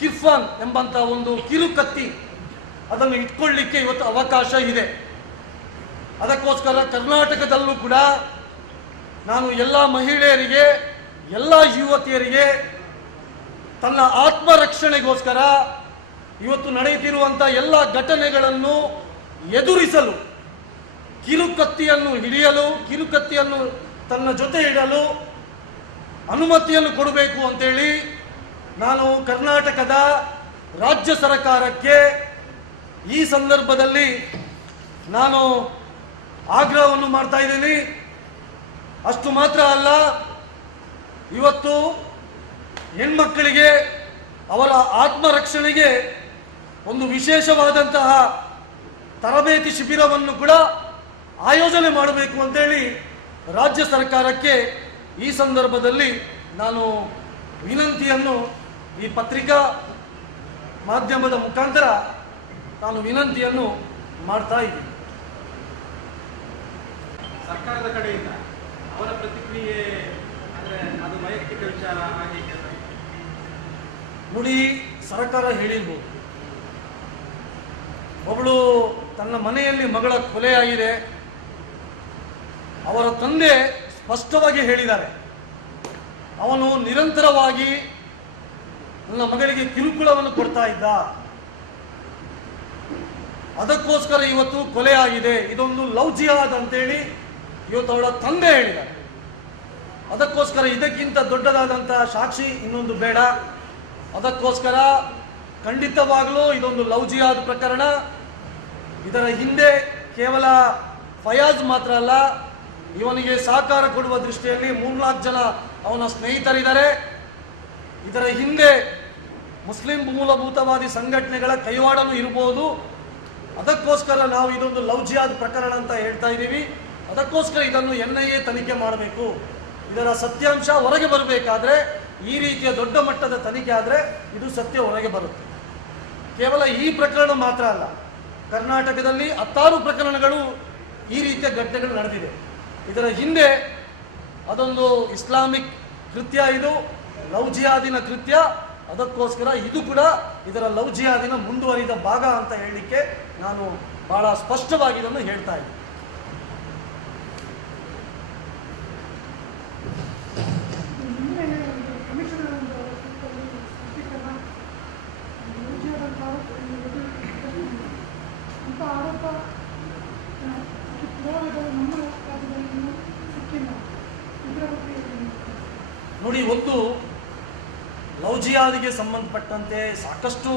ಕಿರ್ಫಾನ್ ಎಂಬಂಥ ಒಂದು ಕಿರುಕತ್ತಿ ಅದನ್ನು ಇಟ್ಕೊಳ್ಳಿಕ್ಕೆ ಇವತ್ತು ಅವಕಾಶ ಇದೆ. ಅದಕ್ಕೋಸ್ಕರ ಕರ್ನಾಟಕದಲ್ಲೂ ಕೂಡ ನಾನು ಎಲ್ಲ ಮಹಿಳೆಯರಿಗೆ, ಎಲ್ಲ ಯುವತಿಯರಿಗೆ ತನ್ನ ಆತ್ಮರಕ್ಷಣೆಗೋಸ್ಕರ ಇವತ್ತು ನಡೆಯುತ್ತಿರುವಂಥ ಎಲ್ಲ ಘಟನೆಗಳನ್ನು ಎದುರಿಸಲು, ಕಿರುಕತ್ತಿಯನ್ನು ಹಿಡಿಯಲು, ಕಿರುಕತ್ತಿಯನ್ನು ತನ್ನ ಜೊತೆ ಇಡಲು ಅನುಮತಿಯನ್ನು ಕೊಡಬೇಕು ಅಂತೇಳಿ ನಾನು ಕರ್ನಾಟಕದ ರಾಜ್ಯ ಸರ್ಕಾರಕ್ಕೆ ಈ ಸಂದರ್ಭದಲ್ಲಿ ನಾನು ಆಗ್ರಹವನ್ನು ಮಾಡ್ತಾ ಇದ್ದೀನಿ. ಅಷ್ಟು ಮಾತ್ರ ಅಲ್ಲ, ಇವತ್ತು ಹೆಣ್ಮಕ್ಕಳಿಗೆ ಅವರ ಆತ್ಮರಕ್ಷಣೆಗೆ ಒಂದು ವಿಶೇಷವಾದಂತಹ ತರಬೇತಿ ಶಿಬಿರವನ್ನು ಕೂಡ ಆಯೋಜನೆ ಮಾಡಬೇಕು ಅಂತೇಳಿ ರಾಜ್ಯ ಸರ್ಕಾರಕ್ಕೆ ಈ ಸಂದರ್ಭದಲ್ಲಿ ನಾನು ವಿನಂತಿಯನ್ನು ಈ ಪತ್ರಿಕಾ ಮಾಧ್ಯಮದ ಮುಖಾಂತರ ನಾನು ವಿನಂತಿಯನ್ನು ಮಾಡ್ತಾ ಇದ್ದೀನಿ. ಸರ್ಕಾರದ ಕಡೆಯಿಂದ ಅವರ ಪ್ರತಿಕ್ರಿಯೆ ಅಂದರೆ ಅದು ವೈಯಕ್ತಿಕ ವಿಚಾರ ಹಾಗೆ ನೋಡಿ, ಸರ್ಕಾರ ಹೇಳಿರ್ಬೋದು, ಒಬ್ಬಳು ತನ್ನ ಮನೆಯಲ್ಲಿ ಮಗಳ ಕೊಲೆಯಾಗಿದೆ, ಅವರ ತಂದೆ ಸ್ಪಷ್ಟವಾಗಿ ಹೇಳಿದ್ದಾರೆ, ಅವನು ನಿರಂತರವಾಗಿ ನನ್ನ ಮಗಳಿಗೆ ಕಿರುಕುಳವನ್ನು ಕೊಡ್ತಾ ಇದ್ದ, ಅದಕ್ಕೋಸ್ಕರ ಇವತ್ತು ಕೊಲೆ ಆಗಿದೆ, ಇದೊಂದು ಲವ್ ಜಿಹಾದ್ ಅಂತೇಳಿ ಇವತ್ತು ಅವಳ ತಂದೆ ಹೇಳಿದ್ದಾರೆ. ಅದಕ್ಕೋಸ್ಕರ ಇದಕ್ಕಿಂತ ದೊಡ್ಡದಾದಂಥ ಸಾಕ್ಷಿ ಇನ್ನೊಂದು ಬೇಡ. ಅದಕ್ಕೋಸ್ಕರ ಖಂಡಿತವಾಗಲೂ ಇದೊಂದು ಲವ್ ಜಿಹಾದ್ ಪ್ರಕರಣ. ಇದರ ಹಿಂದೆ ಕೇವಲ ಫಯಾಜ್ ಮಾತ್ರ ಅಲ್ಲ, ಇವನಿಗೆ ಸಹಕಾರ ಕೊಡುವ ದೃಷ್ಟಿಯಲ್ಲಿ 3-4 ಜನ ಅವನ ಸ್ನೇಹಿತರಿದ್ದಾರೆ. ಇದರ ಹಿಂದೆ ಮುಸ್ಲಿಂ ಮೂಲಭೂತವಾದಿ ಸಂಘಟನೆಗಳ ಕೈವಾಡನೂ ಇರಬಹುದು. ಅದಕ್ಕೋಸ್ಕರ ನಾವು ಇದೊಂದು ಲವ್ ಜಿಹಾದ್ ಪ್ರಕರಣ ಅಂತ ಹೇಳ್ತಾ ಇದ್ದೀವಿ. ಅದಕ್ಕೋಸ್ಕರ ಇದನ್ನು NIA ತನಿಖೆ ಮಾಡಬೇಕು. ಇದರ ಸತ್ಯಾಂಶ ಹೊರಗೆ ಬರಬೇಕಾದ್ರೆ ಈ ರೀತಿಯ ದೊಡ್ಡ ಮಟ್ಟದ ತನಿಖೆ ಆದರೆ ಇದು ಸತ್ಯ ಹೊರಗೆ ಬರುತ್ತೆ. ಕೇವಲ ಈ ಪ್ರಕರಣ ಮಾತ್ರ ಅಲ್ಲ, ಕರ್ನಾಟಕದಲ್ಲಿ 10 ಪ್ರಕರಣಗಳು ಈ ರೀತಿಯ ಘಟನೆಗಳು ನಡೆದಿದೆ. ಇದರ ಹಿಂದೆ ಅದೊಂದು ಇಸ್ಲಾಮಿಕ್ ಕೃತ್ಯ, ಇದು ಲವ್ ಜಿಹಾದಿನ ಕೃತ್ಯ. ಅದಕ್ಕೋಸ್ಕರ ಇದು ಕೂಡ ಇದರ ಲವ್ ಜಿಹಾದಿನ ಮುಂದುವರಿದ ಭಾಗ ಅಂತ ಹೇಳಲಿಕ್ಕೆ ನಾನು ಬಹಳ ಸ್ಪಷ್ಟವಾಗಿ ಇದನ್ನು ಹೇಳ್ತಾ ಇದ್ದೀನಿ. ನೋಡಿ, ಒಂದು ಲವ್ ಜಿಹಾದಿಗೆ ಸಂಬಂಧಪಟ್ಟಂತೆ ಸಾಕಷ್ಟು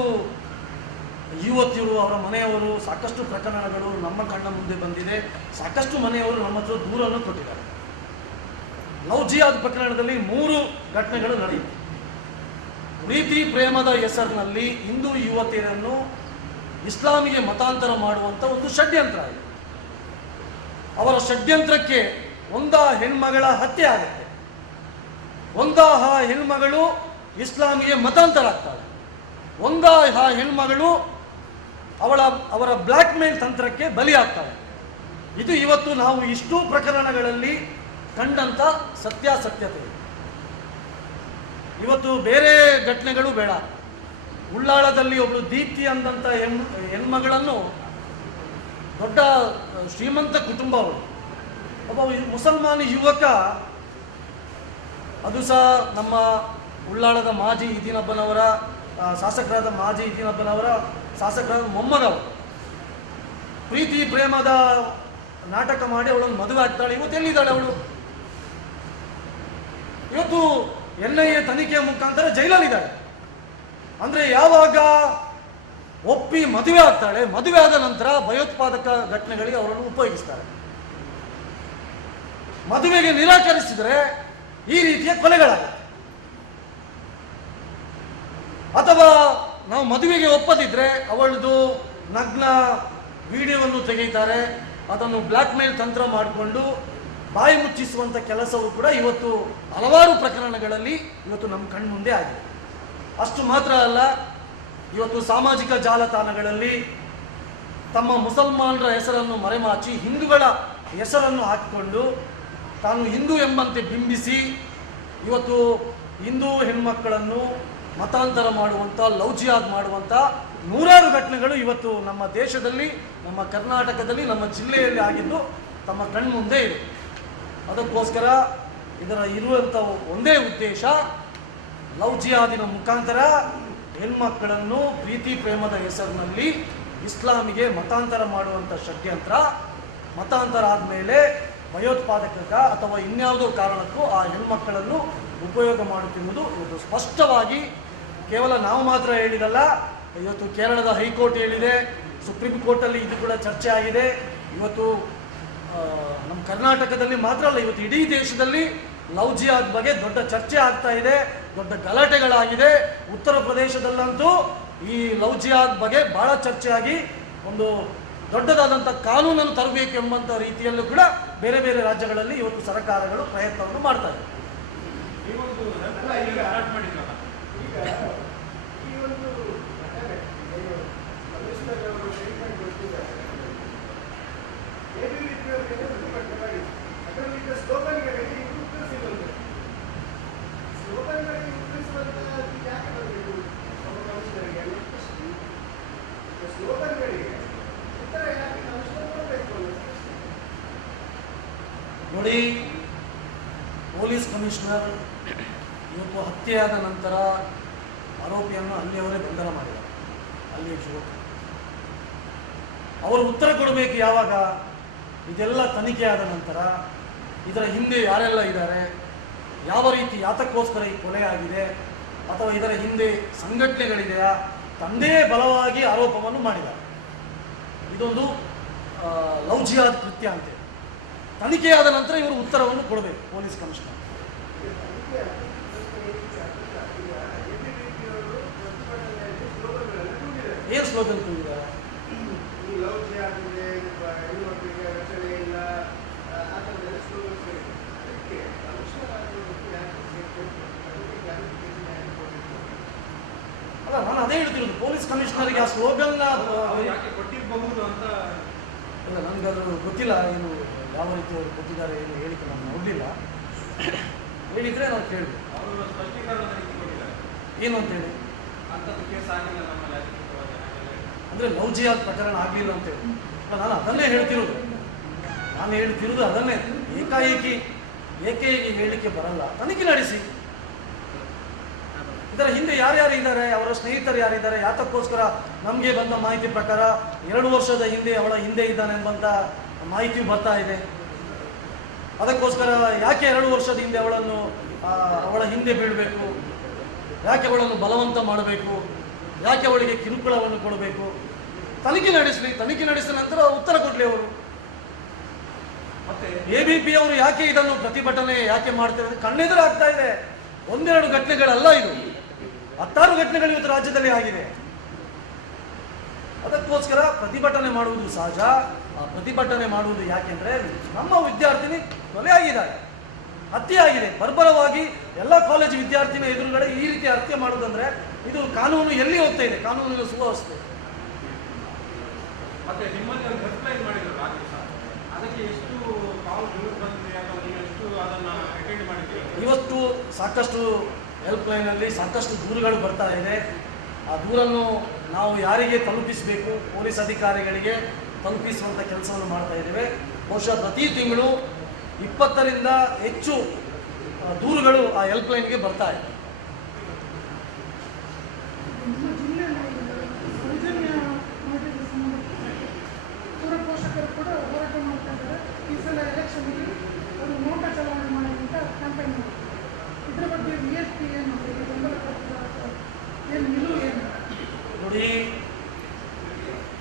ಯುವತಿಯರು, ಅವರ ಮನೆಯವರು, ಸಾಕಷ್ಟು ಪ್ರಕರಣಗಳು ನಮ್ಮ ಕಣ್ಣ ಮುಂದೆ ಬಂದಿದೆ. ಸಾಕಷ್ಟು ಮನೆಯವರು ನಮ್ಮ ಹತ್ರ ದೂರನ್ನು ಕೊಟ್ಟಿದ್ದಾರೆ. ಲವ್ ಜಿಹಾದ್ ಪ್ರಕರಣದಲ್ಲಿ 3 ಘಟನೆಗಳು ನಡೆಯಿತು. ಪ್ರೀತಿ ಪ್ರೇಮದ ಹೆಸರಿನಲ್ಲಿ ಹಿಂದೂ ಯುವತಿಯರನ್ನು ಇಸ್ಲಾಮಿಗೆ ಮತಾಂತರ ಮಾಡುವಂಥ ಒಂದು ಷಡ್ಯಂತ್ರ ಇದೆ. ಅವರ ಷಡ್ಯಂತ್ರಕ್ಕೆ ಒಂದ ಹೆಣ್ಮಗಳ ಹತ್ಯೆ ಆಗುತ್ತೆ, ಒಂದ ಹೆಣ್ಮಗಳು ಇಸ್ಲಾಮಿಗೆ ಮತಾಂತರ ಆಗ್ತಾಳೆ, ಒಂದ ಹೆಣ್ಮಗಳು ಅವರ ಬ್ಲ್ಯಾಕ್ ಮೇಲ್ ತಂತ್ರಕ್ಕೆ ಬಲಿಯಾಗ್ತಾಳೆ. ಇದು ಇವತ್ತು ನಾವು ಇಷ್ಟೂ ಪ್ರಕರಣಗಳಲ್ಲಿ ಕಂಡಂಥ ಸತ್ಯಾಸತ್ಯತೆ. ಇವತ್ತು ಬೇರೆ ಘಟನೆಗಳು ಬೇಡ. ಉಳ್ಳಾಳದಲ್ಲಿ ಒಬ್ಬಳು ದೀಪ್ತಿ ಅಂದಂಥ ಹೆಣ್ಮಗಳನ್ನು, ದೊಡ್ಡ ಶ್ರೀಮಂತ ಕುಟುಂಬ ಅವಳು, ಒಬ್ಬ ಮುಸಲ್ಮಾನ ಯುವಕ, ಅದು ಸಹ ನಮ್ಮ ಉಳ್ಳಾಳದ ಮಾಜಿ ಇದೀನಬ್ಬನವರ ಶಾಸಕರಾದ ಮಾಜಿ ಇದೀನಬ್ಬನವರ ಶಾಸಕರಾದ ಮೊಮ್ಮಗವರು ಪ್ರೀತಿ ಪ್ರೇಮದ ನಾಟಕ ಮಾಡಿ ಅವಳನ್ನು ಮದುವೆ ಆಗ್ತಾಳೆ. ಇವತ್ತು ಎಲ್ಲಿದ್ದಾಳೆ ಅವಳು? ಇವತ್ತು NIA ತನಿಖೆಯ ಮುಖಾಂತರ ಜೈಲಲ್ಲಿದ್ದಾಳೆ. ಅಂದ್ರೆ ಯಾವಾಗ ಒಪ್ಪಿ ಮದುವೆ ಆಗ್ತಾಳೆ, ಮದುವೆ ಆದ ನಂತರ ಭಯೋತ್ಪಾದಕ ಘಟನೆಗಳಿಗೆ ಅವರನ್ನು ಉಪಯೋಗಿಸ್ತಾರೆ. ಮದುವೆಗೆ ನಿರಾಕರಿಸಿದರೆ ಈ ರೀತಿಯ ಕೊಲೆಗಳಾಗುತ್ತೆ. ಅಥವಾ ನಾವು ಮದುವೆಗೆ ಒಪ್ಪದಿದ್ರೆ ಅವಳದು ನಗ್ನ ವಿಡಿಯೋವನ್ನು ತೆಗೆಯುತ್ತಾರೆ, ಅದನ್ನು ಬ್ಲ್ಯಾಕ್ ಮೇಲ್ ತಂತ್ರ ಮಾಡಿಕೊಂಡು ಬಾಯಿ ಮುಚ್ಚಿಸುವಂಥ ಕೆಲಸವೂ ಕೂಡ ಇವತ್ತು ಹಲವಾರು ಪ್ರಕರಣಗಳಲ್ಲಿ ಇವತ್ತು ನಮ್ಮ ಕಣ್ಮುಂದೆ ಆಗಿದೆ. ಅಷ್ಟು ಮಾತ್ರ ಅಲ್ಲ, ಇವತ್ತು ಸಾಮಾಜಿಕ ಜಾಲತಾಣಗಳಲ್ಲಿ ತಮ್ಮ ಮುಸಲ್ಮಾನರ ಹೆಸರನ್ನು ಮರೆಮಾಚಿ ಹಿಂದೂಗಳ ಹೆಸರನ್ನು ಹಾಕಿಕೊಂಡು ತಾನು ಹಿಂದೂ ಎಂಬಂತೆ ಬಿಂಬಿಸಿ ಇವತ್ತು ಹಿಂದೂ ಹೆಣ್ಮಕ್ಕಳನ್ನು ಮತಾಂತರ ಮಾಡುವಂಥ, ಲವ್ ಜಿಹಾದ್ ಮಾಡುವಂಥ ನೂರಾರು ಘಟನೆಗಳು ಇವತ್ತು ನಮ್ಮ ದೇಶದಲ್ಲಿ, ನಮ್ಮ ಕರ್ನಾಟಕದಲ್ಲಿ, ನಮ್ಮ ಜಿಲ್ಲೆಯಲ್ಲಿ ಆಗಿದ್ದು ತಮ್ಮ ಕಣ್ಮುಂದೆ ಇದೆ. ಅದಕ್ಕೋಸ್ಕರ ಇದರ ಇರುವಂಥ ಒಂದೇ ಉದ್ದೇಶ, ಲವ್ ಜಿಹಾದಿನ ಮುಖಾಂತರ ಹೆಣ್ಮಕ್ಕಳನ್ನು ಪ್ರೀತಿ ಪ್ರೇಮದ ಹೆಸರಿನಲ್ಲಿ ಇಸ್ಲಾಮಿಗೆ ಮತಾಂತರ ಮಾಡುವಂಥ ಷಡ್ಯಂತ್ರ. ಮತಾಂತರ ಆದಮೇಲೆ ಭಯೋತ್ಪಾದಕ ಅಥವಾ ಇನ್ಯಾವುದೋ ಕಾರಣಕ್ಕೂ ಆ ಹೆಣ್ಮಕ್ಕಳನ್ನು ಉಪಯೋಗ ಮಾಡುತ್ತಿರುವುದು ಇವತ್ತು ಸ್ಪಷ್ಟವಾಗಿ ಕೇವಲ ನಾವು ಮಾತ್ರ ಹೇಳಿದಲ್ಲ, ಇವತ್ತು ಕೇರಳದ ಹೈಕೋರ್ಟ್ ಹೇಳಿದೆ, ಸುಪ್ರೀಂ ಕೋರ್ಟಲ್ಲಿ ಇದು ಕೂಡ ಚರ್ಚೆ ಆಗಿದೆ. ಇವತ್ತು ನಮ್ಮ ಕರ್ನಾಟಕದಲ್ಲಿ ಮಾತ್ರ ಅಲ್ಲ, ಇವತ್ತು ಇಡೀ ದೇಶದಲ್ಲಿ ಲವ್ ಜಿಹಾದ್ ಬಗ್ಗೆ ದೊಡ್ಡ ಚರ್ಚೆ ಆಗ್ತಾ ಇದೆ, ದೊಡ್ಡ ಗಲಾಟೆಗಳಾಗಿದೆ. ಉತ್ತರ ಪ್ರದೇಶದಲ್ಲಂತೂ ಈ ಲವ್ ಜಿಹಾದ್ ಬಗ್ಗೆ ಬಹಳ ಚರ್ಚೆ ಆಗಿ ಒಂದು ದೊಡ್ಡದಾದಂಥ ಕಾನೂನನ್ನು ತರಬೇಕು ಎಂಬಂಥ ರೀತಿಯಲ್ಲೂ ಕೂಡ ಬೇರೆ ಬೇರೆ ರಾಜ್ಯಗಳಲ್ಲಿ ಇವತ್ತು ಸರ್ಕಾರಗಳು ಪ್ರಯತ್ನವನ್ನು ಮಾಡ್ತಾ ಇದೆ. ಈ ಒಂದು ಸ್ಟಾರ್ಟ್ ಮಾಡಿದ್ರಲ್ಲ, ಈಗ ಈ ಒಂದು ಘಟನೆ ಏನು ಕಮಿಷನರ್ ಅವರು ಸ್ಟೇಟ್ಮೆಂಟ್ ಕೊಟ್ಟಿದ್ದಾರೆ, ABVP ಅವರಿಗೆ ಪ್ರತಿಭಟನೆ ಮಾಡಿ ಅದರಲ್ಲಿ ಈಗ ಸ್ಲೋಗನ್ಗಳಿಗೆ ಉತ್ತರಿಸಿದಂತೆ ಸ್ಲೋಗನ್ಗಳಿಗೆ ಉತ್ತರಿಸುವಂತ ಯಾಕೆ ಬರಬೇಕು ನಮ್ಮ ಕಮಿಷನರ್ಗೆ? ಸ್ಲೋಗನ್ಗಳಿಗೆ ಉತ್ತರ ಯಾಕೆ ಕಮಿಷನರ್ ಕೊಡಬೇಕು? ನೋಡಿ, ಪೊಲೀಸ್ ಕಮಿಷನರ್ ಇವತ್ತು ಹತ್ಯೆಯಾದ ನಂತರ ಆರೋಪಿಯನ್ನು ಅಲ್ಲಿಯವರೇ ಬಂಧನ ಮಾಡಿದ್ದಾರೆ. ಅಲ್ಲಿಯ ಯುವಕ ಅವರು ಉತ್ತರ ಕೊಡಬೇಕು ಯಾವಾಗ? ಇದೆಲ್ಲ ತನಿಖೆ ಆದ ನಂತರ ಇದರ ಹಿಂದೆ ಯಾರೆಲ್ಲ ಇದ್ದಾರೆ, ಯಾವ ರೀತಿ ಯಾತಕ್ಕೋಸ್ಕರ ಈ ಕೊಲೆ ಆಗಿದೆ, ಅಥವಾ ಇದರ ಹಿಂದೆ ಸಂಘಟನೆಗಳಿದೆಯಾ, ತಂದೆ ಬಲವಾಗಿ ಆರೋಪವನ್ನು ಮಾಡಿದ್ದಾರೆ. ಇದೊಂದು ಲವ್ ಜಿಹಾದ್ ಕೃತ್ಯ ಅಂತೇಳಿ ತನಿಖೆಯಾದ ನಂತರ ಇವರು ಉತ್ತರವನ್ನು ಕೊಡಬೇಕು ಪೊಲೀಸ್ ಕಮಿಷನರ್. ಏನು ಸ್ಲೋಗನ್ ಕೂಗಿದ್ದಾರೆ? ಈ ಲವ್ ಜಿಹಾದ್ ಇದೆ, ಹೆಣ್ಣುಮಕ್ಕಳಿಗೆ ರಕ್ಷಣೆ ಇಲ್ಲ, ಆ ಥರದ್ದೆಲ್ಲ ಸ್ಲೋಗನ್ಸ್ಗಳಿದೆ. ಅದಕ್ಕೆ ಕಮಿಷನರ್ ಆಗಿರೋದಕ್ಕೆ ಯಾಕೆ ಅಲ್ಲ, ನಾನು ಅದೇ ಹೇಳ್ತಿರೋದು, ಪೊಲೀಸ್ ಕಮಿಷನರ್ಗೆ ಆ ಸ್ಲೋಗನ್ನ ಯಾಕೆ ಕೊಟ್ಟಿರಬಹುದು ಅಂತ. ಇಲ್ಲ, ನನಗೆ ಅದು ಗೊತ್ತಿಲ್ಲ, ಏನು ಯಾವ ರೀತಿ ಅವರು ಕೊಟ್ಟಿದ್ದಾರೆ ಏನು ಹೇಳಿಕೆ ನಾನು ನೋಡಲಿಲ್ಲ. ಹೇಳಿದರೆ ನಾವು ಕೇಳಬೇಕು. ಅವರು ಸ್ಪಷ್ಟೀಕರಣ ಕೊಟ್ಟಿದ್ದಾರೆ ಏನು ಅಂತೇಳಿ, ಅಂಥದ್ದು ಕೇಸ್ ಆಗಿಲ್ಲ ನಮ್ಮಲ್ಲಿ ಅಂದರೆ ಲವ್ ಜಿಹಾದ್ ಪ್ರಕರಣ ಆಗಲಿಲ್ಲ ಅಂತೇಳಿ. ನಾನು ಅದನ್ನೇ ಹೇಳ್ತಿರೋದು, ಅದನ್ನೇ. ಏಕಾಏಕಿ ಹೇಳಿಕೆ ಬರಲ್ಲ, ತನಿಖೆ ನಡೆಸಿ. ಇದರ ಹಿಂದೆ ಯಾರ್ಯಾರು ಇದ್ದಾರೆ, ಅವರ ಸ್ನೇಹಿತರು ಯಾರಿದ್ದಾರೆ, ಯಾತಕ್ಕೋಸ್ಕರ ನಮಗೆ ಬಂದ ಮಾಹಿತಿ ಪ್ರಕಾರ 2 ವರ್ಷದ ಹಿಂದೆ ಅವಳ ಹಿಂದೆ ಇದ್ದಾನೆ ಎಂಬಂಥ ಮಾಹಿತಿ ಬರ್ತಾ ಇದೆ. ಅದಕ್ಕೋಸ್ಕರ ಯಾಕೆ 2 ವರ್ಷದ ಹಿಂದೆ ಅವಳ ಹಿಂದೆ ಬೀಳಬೇಕು, ಯಾಕೆ ಅವಳನ್ನು ಬಲವಂತ ಮಾಡಬೇಕು, ಯಾಕೆ ಅವಳಿಗೆ ಕಿರುಕುಳವನ್ನು ಕೊಡಬೇಕು? ತನಿಖೆ ನಡೆಸಲಿ, ತನಿಖೆ ನಡೆಸಿದ ನಂತರ ಉತ್ತರ ಕೊಡಲಿ ಅವರು. ಮತ್ತೆ ABP ಅವರು ಯಾಕೆ ಇದನ್ನು ಪ್ರತಿಭಟನೆ ಯಾಕೆ ಮಾಡ್ತಾರೆ? ಕಣ್ಣೆದುರು ಆಗ್ತಾ ಇದೆ. 1-2 ಘಟನೆಗಳಲ್ಲ, ಇದು 10 ಘಟನೆಗಳು ಇವತ್ತು ರಾಜ್ಯದಲ್ಲಿ ಆಗಿದೆ. ಅದಕ್ಕೋಸ್ಕರ ಪ್ರತಿಭಟನೆ ಮಾಡುವುದು ಸಹಜ. ಆ ಪ್ರತಿಭಟನೆ ಮಾಡುವುದು ಯಾಕೆಂದ್ರೆ ನಮ್ಮ ವಿದ್ಯಾರ್ಥಿನಿ ಕೊಲೆ ಆಗಿದ್ದಾರೆ, ಹತ್ಯೆ ಆಗಿದೆ ಬರ್ಬರವಾಗಿ. ಎಲ್ಲ ಕಾಲೇಜು ವಿದ್ಯಾರ್ಥಿನಿ ಎದುರುಗಡೆ ಈ ರೀತಿ ಹತ್ಯೆ ಮಾಡುವುದಂದ್ರೆ ಇದು ಕಾನೂನು ಎಲ್ಲಿ ಹೋಗ್ತಾ ಇದೆ? ಕಾನೂನಿನ ಸುವ್ಯವಸ್ಥೆ. ಮತ್ತೆ ನಿಮ್ಮಲ್ಲಿ ಒಂದು ಹೆಲ್ಪ್ಲೈನ್ ಮಾಡಿದ್ರು ಆ ದಿವಸ, ಅದಕ್ಕೆ ಎಷ್ಟು ಕಾಲ್ ಬಂದಿದೆ ಅಥವಾ ನೀವು ಎಷ್ಟು ಅದನ್ನ ಅಟೆಂಡ್ ಮಾಡಿದ್ದೀರಿ? ಇವತ್ತು ಸಾಕಷ್ಟು ಹೆಲ್ಪ್ಲೈನಲ್ಲಿ ಸಾಕಷ್ಟು ದೂರುಗಳು ಬರ್ತಾ ಇದೆ. ಆ ದೂರನ್ನು ನಾವು ಯಾರಿಗೆ ತಲುಪಿಸಬೇಕು, ಪೊಲೀಸ್ ಅಧಿಕಾರಿಗಳಿಗೆ ತಲುಪಿಸುವಂಥ ಕೆಲಸವನ್ನು ಮಾಡ್ತಾ ಇದ್ದೇವೆ. ಬಹುಶಃ ಪ್ರತಿ ತಿಂಗಳು 20ರಿಂದ ಹೆಚ್ಚು ದೂರುಗಳು ಆ ಹೆಲ್ಪ್ಲೈನ್ಗೆ ಬರ್ತಾ ಇದೆ. ನಮ್ಮ ಜಿಲ್ಲೆಯಲ್ಲಿ ಸೌಜನ್ಯ ನೋಟಿಗೆ ಸಂಬಂಧಪಟ್ಟಂತೆ ಪೌರ ಪೋಷಕರು ಕೂಡ ಹೋರಾಟ ಮಾಡ್ತಾ ಇದ್ದಾರೆ. ಈ ಸಲ ಎಲೆಕ್ಷನ್ಗೆ ಅವರು ನೋಟ ಚಲಾವಣೆ ಮಾಡೋದಂತ ಕ್ಯಾಂಪೇನ್ ಮಾಡ್ತಾರೆ. ಇದರ ಬಗ್ಗೆ VSP ಏನು ಬೆಂಬಲ ಏನು ನಿಲುವು ಏನು? ನೋಡಿ,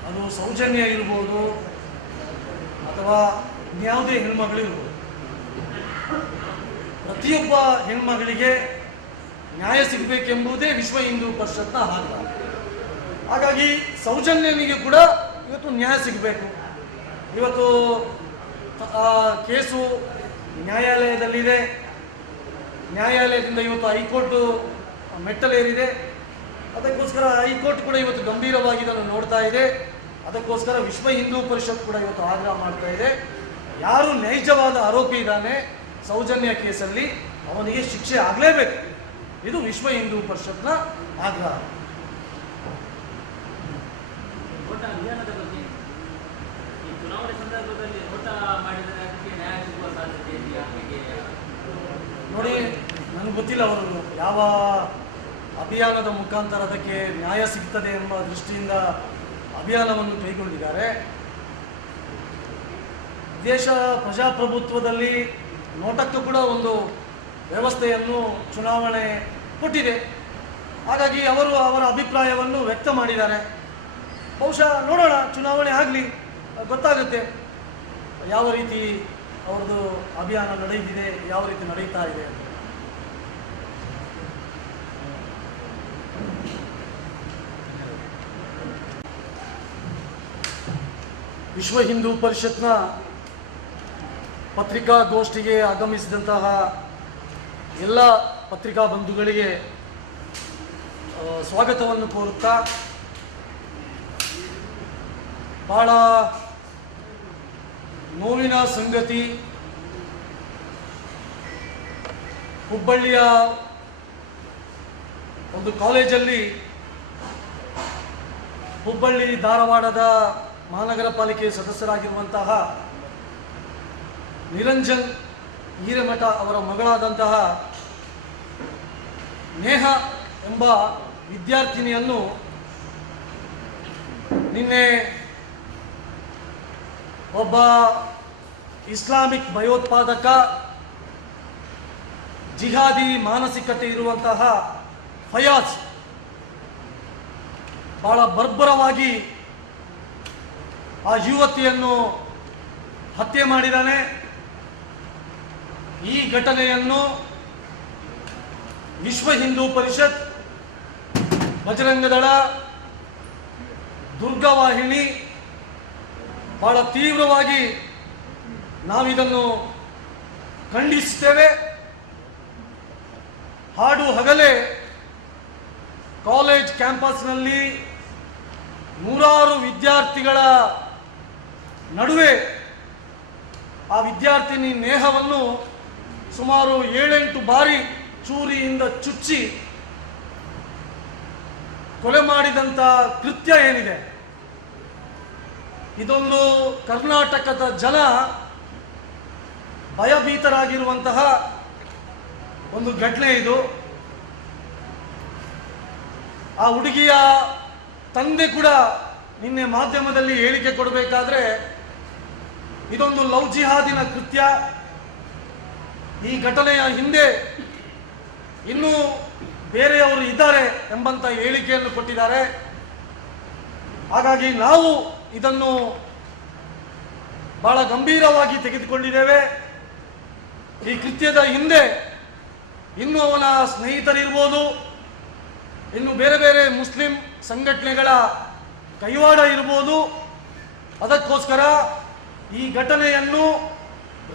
ಅದು ಸೌಜನ್ಯ ಇರ್ಬೋದು ಅಥವಾ ಇನ್ಯಾವುದೇ ಹೆಣ್ಮಗಳು ಇರ್ಬೋದು, ಪ್ರತಿಯೊಬ್ಬ ಹೆಣ್ಮಗಳಿಗೆ ನ್ಯಾಯ ಸಿಗಬೇಕೆಂಬುದೇ ವಿಶ್ವ ಹಿಂದೂ ಪರಿಷತ್ನ ಆಗ್ರಹ. ಹಾಗಾಗಿ ಸೌಜನ್ಯನಿಗೆ ಕೂಡ ಇವತ್ತು ನ್ಯಾಯ ಸಿಗಬೇಕು. ಇವತ್ತು ಕೇಸು ನ್ಯಾಯಾಲಯದಲ್ಲಿದೆ. ನ್ಯಾಯಾಲಯದಿಂದ ಇವತ್ತು ಹೈಕೋರ್ಟ್ ಮೆಟ್ಟಲೇರಿದೆ. ಅದಕ್ಕೋಸ್ಕರ ಹೈಕೋರ್ಟ್ ಕೂಡ ಇವತ್ತು ಗಂಭೀರವಾಗಿ ಇದನ್ನು ನೋಡ್ತಾ ಇದೆ. ಅದಕ್ಕೋಸ್ಕರ ವಿಶ್ವ ಹಿಂದೂ ಪರಿಷತ್ ಕೂಡ ಇವತ್ತು ಆಗ್ರಹ ಮಾಡ್ತಾ ಇದೆ. ಯಾರು ನೈಜವಾದ ಆರೋಪಿ ಇದ್ದಾನೆ ಸೌಜನ್ಯ ಕೇಸಲ್ಲಿ, ಅವನಿಗೆ ಶಿಕ್ಷೆ ಆಗಲೇಬೇಕು. ಇದು ವಿಶ್ವ ಹಿಂದೂ ಪರಿಷತ್ನ ಆಗ್ರಹ. ನೋಟ ಅಭಿಯಾನದ ಬಗ್ಗೆ, ಈ ಚುನಾವಣೆ ಸಂದರ್ಭದಲ್ಲಿ ನೋಟ ಮಾಡಿದರೆ ಅದಕ್ಕೆ ನ್ಯಾಯ ಸಿಗುವ ಸಾಧ್ಯತೆ ಇದೆಯಾ? ನೋಡಿ, ನನಗೆ ಗೊತ್ತಿಲ್ಲ ಅವರು ಯಾವ ಅಭಿಯಾನದ ಮುಖಾಂತರ ಅದಕ್ಕೆ ನ್ಯಾಯ ಸಿಗ್ತದೆ ಎಂಬ ದೃಷ್ಟಿಯಿಂದ ಅಭಿಯಾನವನ್ನು ಕೈಗೊಂಡಿದ್ದಾರೆ. ದೇಶ ಪ್ರಜಾಪ್ರಭುತ್ವದಲ್ಲಿ ನೋಟಕ್ಕೂ ಕೂಡ ಒಂದು ವ್ಯವಸ್ಥೆಯನ್ನು ಚುನಾವಣೆ ಕೊಟ್ಟಿದೆ. ಹಾಗಾಗಿ ಅವರು ಅವರ ಅಭಿಪ್ರಾಯವನ್ನು ವ್ಯಕ್ತ ಮಾಡಿದ್ದಾರೆ. ಬಹುಶಃ ನೋಡೋಣ, ಚುನಾವಣೆ ಆಗಲಿ, ಗೊತ್ತಾಗುತ್ತೆ ಯಾವ ರೀತಿ ಅವ್ರದ್ದು ಅಭಿಯಾನ ನಡೆದಿದೆ, ಯಾವ ರೀತಿ ನಡೀತಾ ಇದೆ. ವಿಶ್ವ ಹಿಂದೂ ಪರಿಷತ್ನ ಪತ್ರಿಕಾಗೋಷ್ಠಿಗೆ ಆಗಮಿಸಿದಂತಹ ಎಲ್ಲ ಪತ್ರಿಕಾ ಬಂಧುಗಳಿಗೆ ಸ್ವಾಗತವನ್ನು ಕೋರುತ್ತಾ, ಬಹಳ ನೋವಿನ ಸಂಗತಿ, ಹುಬ್ಬಳ್ಳಿಯ ಒಂದು ಕಾಲೇಜಲ್ಲಿ ಹುಬ್ಬಳ್ಳಿ ಧಾರವಾಡದ ಮಹಾನಗರ ಪಾಲಿಕೆ ಸದಸ್ಯರಾಗಿರುವಂತಹ ನಿರಂಜನ್ ಹಿರೇಮಠ ಅವರ ಮಗಳಾದಂತಹ ನೇಹ ಎಂಬ ವಿದ್ಯಾರ್ಥಿನಿಯನ್ನು ನಿನ್ನೆ ಒಬ್ಬ ಇಸ್ಲಾಮಿಕ್ ಭಯೋತ್ಪಾದಕ, ಜಿಹಾದಿ ಮಾನಸಿಕತೆ ಇರುವಂತಹ ಫಯಾಜ್ ಬಹಳ ಬರ್ಬರವಾಗಿ ಆ ಯುವತಿಯನ್ನು ಹತ್ಯೆ ಮಾಡಿದ್ದಾನೆ. ಈ ಘಟನೆಯನ್ನು ವಿಶ್ವ ಹಿಂದೂ ಪರಿಷತ್, ಬಜರಂಗದಳ, ದುರ್ಗವಾಹಿನಿ ಬಹಳ ತೀವ್ರವಾಗಿ ನಾವಿದನ್ನು ಖಂಡಿಸುತ್ತೇವೆ. ಹಾಡು ಹಗಲೇ ಕಾಲೇಜ್ ಕ್ಯಾಂಪಸ್ನಲ್ಲಿ ನೂರಾರು ವಿದ್ಯಾರ್ಥಿಗಳ ನಡುವೆ ಆ ವಿದ್ಯಾರ್ಥಿನಿ ನೇಹವನ್ನು ಸುಮಾರು 7-8 ಬಾರಿ ಚೂರಿಯಿಂದ ಚುಚ್ಚಿ ಕೊಲೆ ಮಾಡಿದಂಥ ಕೃತ್ಯ ಏನಿದೆ, ಇದೊಂದು ಕರ್ನಾಟಕದ ಜನ ಭಯಭೀತರಾಗಿರುವಂತಹ ಒಂದು ಘಟನೆ ಇದು. ಆ ಹುಡುಗಿಯ ತಂದೆ ಕೂಡ ನಿನ್ನೆ ಮಾಧ್ಯಮದಲ್ಲಿ ಹೇಳಿಕೆ ಕೊಡಬೇಕಾದ್ರೆ ಇದೊಂದು ಲವ್ ಜಿಹಾದಿನ ಕೃತ್ಯ, ಈ ಘಟನೆಯ ಹಿಂದೆ ಇನ್ನೂ ಬೇರೆಯವರು ಇದ್ದಾರೆ ಎಂಬಂತ ಹೇಳಿಕೆಯನ್ನು ಕೊಟ್ಟಿದ್ದಾರೆ. ಹಾಗಾಗಿ ನಾವು ಇದನ್ನು ಬಹಳ ಗಂಭೀರವಾಗಿ ತೆಗೆದುಕೊಂಡಿದ್ದೇವೆ. ಈ ಕೃತ್ಯದ ಹಿಂದೆ ಇನ್ನು ಅವನ ಸ್ನೇಹಿತರಿರ್ಬೋದು, ಇನ್ನು ಬೇರೆ ಬೇರೆ ಮುಸ್ಲಿಂ ಸಂಘಟನೆಗಳ ಕೈವಾಡ ಇರ್ಬೋದು. ಅದಕ್ಕೋಸ್ಕರ ಈ ಘಟನೆಯನ್ನು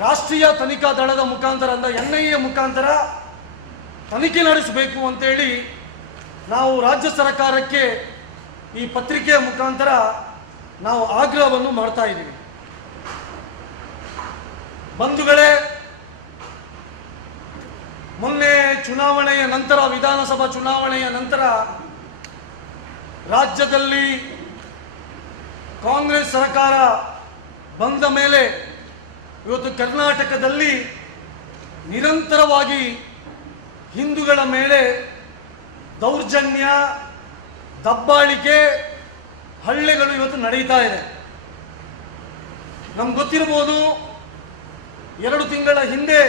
ರಾಷ್ಟ್ರೀಯ ತನಿಖಾ ದಳದ ಮುಖಾಂತರ, NIA ಮುಖಾಂತರ ತನಿಖೆ ನಡೆಸಬೇಕು ಅಂತೇಳಿ ನಾವು ರಾಜ್ಯ ಸರ್ಕಾರಕ್ಕೆ ಈ ಪತ್ರಿಕೆಯ ಮುಖಾಂತರ ನಾವು ಆಗ್ರಹವನ್ನು ಮಾಡ್ತಾ ಇದ್ದೀವಿ. ಬಂಧುಗಳೇ, ಮೊನ್ನೆ ಚುನಾವಣೆಯ ನಂತರ, ವಿಧಾನಸಭಾ ಚುನಾವಣೆಯ ನಂತರ ರಾಜ್ಯದಲ್ಲಿ ಕಾಂಗ್ರೆಸ್ ಸರ್ಕಾರ ಬಂದ ಮೇಲೆ ಇವತ್ತು ಕರ್ನಾಟಕದಲ್ಲಿ ನಿರಂತರವಾಗಿ ಹಿಂದೂಗಳ ಮೇಲೆ ದೌರ್ಜನ್ಯ, ದಬ್ಬಾಳಿಕೆ, ಹಲ್ಲೆಗಳು ಇವತ್ತು ನಡೀತಾ ಇದೆ. ನಮ್ಗೆ ಗೊತ್ತಿರಬಹುದು, 2 ತಿಂಗಳ ಹಿಂದೆ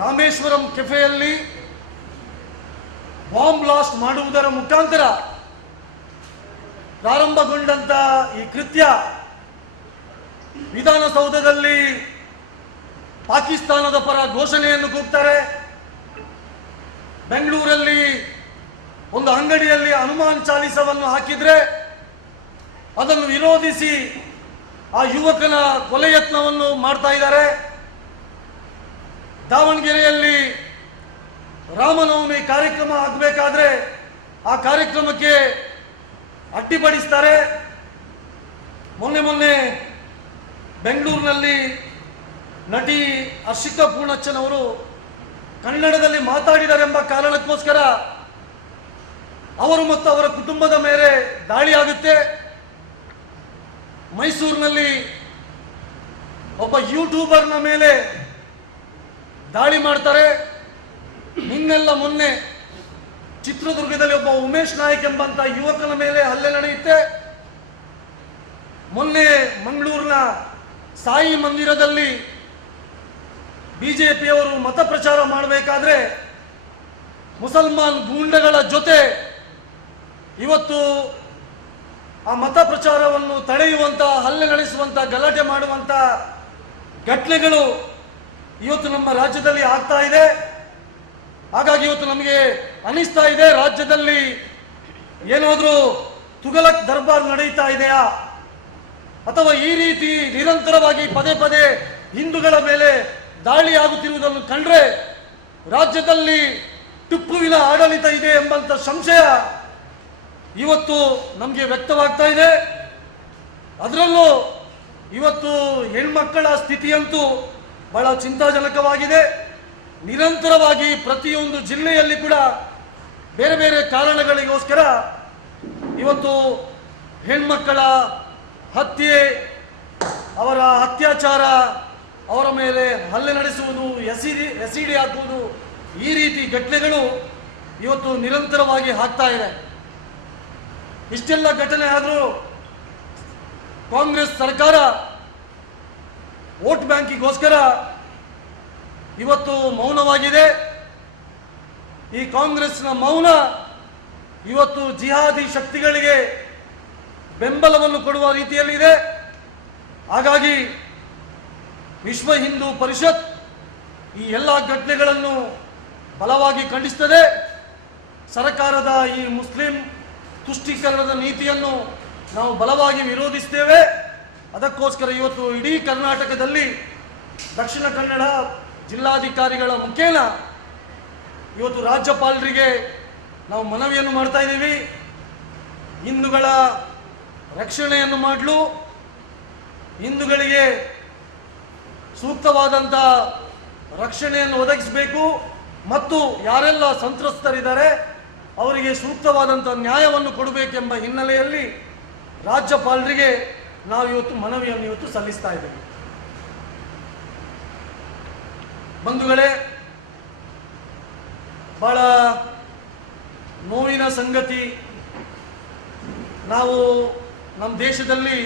ರಾಮೇಶ್ವರಂ ಕೆಫೆಯಲ್ಲಿ ಬಾಂಬ್ ಬ್ಲಾಸ್ಟ್ ಮಾಡುವುದರ ಮುಖಾಂತರ ಪ್ರಾರಂಭಗೊಂಡಂತ ಈ ಕೃತ್ಯ ವಿಧಾನಸೌಧದಲ್ಲಿ ಪಾಕಿಸ್ತಾನದ ಪರ ಘೋಷಣೆಯನ್ನು ಕೂಗ್ತಾರೆ. ಬೆಂಗಳೂರಲ್ಲಿ ಒಂದು ಅಂಗಡಿಯಲ್ಲಿ ಹನುಮಾನ್ ಚಾಲಿಸವನ್ನು ಹಾಕಿದ್ರೆ ಅದನ್ನು ವಿರೋಧಿಸಿ ಆ ಯುವಕನ ಕೊಲೆ ಯತ್ನವನ್ನು ಮಾಡ್ತಾ ಇದ್ದಾರೆ. ದಾವಣಗೆರೆಯಲ್ಲಿ ರಾಮನವಮಿ ಕಾರ್ಯಕ್ರಮ ಆಗಬೇಕಾದ್ರೆ ಆ ಕಾರ್ಯಕ್ರಮಕ್ಕೆ ಅಡ್ಡಿಪಡಿಸ್ತಾರೆ. ಮೊನ್ನೆ ಬೆಂಗಳೂರಿನಲ್ಲಿ ನಟಿ ಹರ್ಷಿಕಾ ಪೂರ್ಣಚ್ಚನವರು ಕನ್ನಡದಲ್ಲಿ ಮಾತಾಡಿದರೆಂಬ ಕಾರಣಕ್ಕೋಸ್ಕರ ಅವರು ಮತ್ತು ಅವರ ಕುಟುಂಬದ ಮೇಲೆ ದಾಳಿಯಾಗುತ್ತೆ. ಮೈಸೂರಿನಲ್ಲಿ ಒಬ್ಬ ಯೂಟ್ಯೂಬರ್ನ ಮೇಲೆ ದಾಳಿ ಮಾಡ್ತಾರೆ. ನಿನ್ನೆಲ್ಲ ಮೊನ್ನೆ ಚಿತ್ರದುರ್ಗದಲ್ಲಿ ಒಬ್ಬ ಉಮೇಶ್ ನಾಯಕ್ ಎಂಬಂತ ಯುವಕನ ಮೇಲೆ ಹಲ್ಲೆ ನಡೆಯುತ್ತೆ. ಮೊನ್ನೆ ಮಂಗಳೂರಿನ ಸಾಯಿ ಮಂದಿರದಲ್ಲಿ ಬಿಜೆಪಿಯವರು ಮತ ಪ್ರಚಾರ ಮಾಡಬೇಕಾದ್ರೆ ಮುಸಲ್ಮಾನ್ ಗೂಂಡಗಳ ಜೊತೆ ಇವತ್ತು ಆ ಮತ ಪ್ರಚಾರವನ್ನು ತಡೆಯುವಂತ, ಹಲ್ಲೆ ನಡೆಸುವಂತ, ಗಲಾಟೆ ಮಾಡುವಂತ ಘಟನೆಗಳು ಇವತ್ತು ನಮ್ಮ ರಾಜ್ಯದಲ್ಲಿ ಆಗ್ತಾ ಇದೆ. ಹಾಗಾಗಿ ಇವತ್ತು ನಮಗೆ ಅನಿಸ್ತಾ ಇದೆ, ರಾಜ್ಯದಲ್ಲಿ ಏನಾದರೂ ತುಗಲಕ್ ದರ್ಬಾರ್ ನಡೀತಾ ಇದೆಯಾ, ಅಥವಾ ಈ ರೀತಿ ನಿರಂತರವಾಗಿ ಪದೇ ಪದೇ ಹಿಂದೂಗಳ ಮೇಲೆ ದಾಳಿ ಆಗುತ್ತಿರುವುದನ್ನು ಕಂಡ್ರೆ ರಾಜ್ಯದಲ್ಲಿ ಟಿಪ್ಪುವಿನ ಆಡಳಿತ ಇದೆ ಎಂಬಂತ ಸಂಶಯ ಇವತ್ತು ನಮಗೆ ವ್ಯಕ್ತವಾಗ್ತಾ ಇದೆ. ಅದರಲ್ಲೂ ಇವತ್ತು ಹೆಣ್ಮಕ್ಕಳ ಸ್ಥಿತಿಯಂತೂ ಬಹಳ ಚಿಂತಾಜನಕವಾಗಿದೆ. ನಿರಂತರವಾಗಿ ಪ್ರತಿಯೊಂದು ಜಿಲ್ಲೆಯಲ್ಲಿ ಕೂಡ ಬೇರೆ ಬೇರೆ ಕಾರಣಗಳಿಗೋಸ್ಕರ ಇವತ್ತು ಹೆಣ್ಮಕ್ಕಳ ಹತ್ಯೆ, ಅವರ ಅತ್ಯಾಚಾರ, ಅವರ ಮೇಲೆ ಹಲ್ಲೆ ನಡೆಸುವುದು, ಎಸಿಡಿ ಹಾಕುವುದು, ಈ ರೀತಿ ಘಟನೆಗಳು ಇವತ್ತು ನಿರಂತರವಾಗಿ ಆಗ್ತಾ ಇದೆ. ಇಷ್ಟೆಲ್ಲ ಘಟನೆ ಆದರೂ ಕಾಂಗ್ರೆಸ್ ಸರ್ಕಾರ ವೋಟ್ ಬ್ಯಾಂಕಿಗೋಸ್ಕರ ಇವತ್ತು ಮೌನವಾಗಿದೆ. ಈ ಕಾಂಗ್ರೆಸ್ನ ಮೌನ ಇವತ್ತು ಜಿಹಾದಿ ಶಕ್ತಿಗಳಿಗೆ ಬೆಂಬಲವನ್ನು ಕೊಡುವ ರೀತಿಯಲ್ಲಿದೆ. ಹಾಗಾಗಿ ವಿಶ್ವ ಹಿಂದೂ ಪರಿಷತ್ ಈ ಎಲ್ಲ ಘಟನೆಗಳನ್ನು ಬಲವಾಗಿ ಖಂಡಿಸುತ್ತದೆ. ಸರ್ಕಾರದ ಈ ಮುಸ್ಲಿಂ ತುಷ್ಟೀಕರಣದ ನೀತಿಯನ್ನು ನಾವು ಬಲವಾಗಿ ವಿರೋಧಿಸ್ತೇವೆ. ಅದಕ್ಕೋಸ್ಕರ ಇವತ್ತು ಇಡೀ ಕರ್ನಾಟಕದಲ್ಲಿ ದಕ್ಷಿಣ ಕನ್ನಡ ಜಿಲ್ಲಾಧಿಕಾರಿಗಳ ಮುಖೇನ ಇವತ್ತು ರಾಜ್ಯಪಾಲರಿಗೆ ನಾವು ಮನವಿಯನ್ನು ಮಾಡ್ತಾ ಇದ್ದೀವಿ. ಹಿಂದೂಗಳ ರಕ್ಷಣೆಯನ್ನು ಮಾಡಲು, ಹಿಂದೂಗಳಿಗೆ ಸೂಕ್ತವಾದಂಥ ರಕ್ಷಣೆಯನ್ನು ಒದಗಿಸಬೇಕು ಮತ್ತು ಯಾರೆಲ್ಲ ಸಂತ್ರಸ್ತರಿದ್ದಾರೆ ಅವರಿಗೆ ಸೂಕ್ತವಾದಂಥ ನ್ಯಾಯವನ್ನು ಕೊಡಬೇಕೆಂಬ ಹಿನ್ನೆಲೆಯಲ್ಲಿ ರಾಜ್ಯಪಾಲರಿಗೆ ನಾವು ಇವತ್ತು ಮನವಿಯನ್ನು ಇವತ್ತು ಸಲ್ಲಿಸ್ತಾ ಇದ್ದೇವೆ. ಬಂಧುಗಳೇ, ಬಹಳ ನೋವಿನ ಸಂಗತಿ, ನಾವು ನಮ್ಮ ದೇಶದಲ್ಲಿ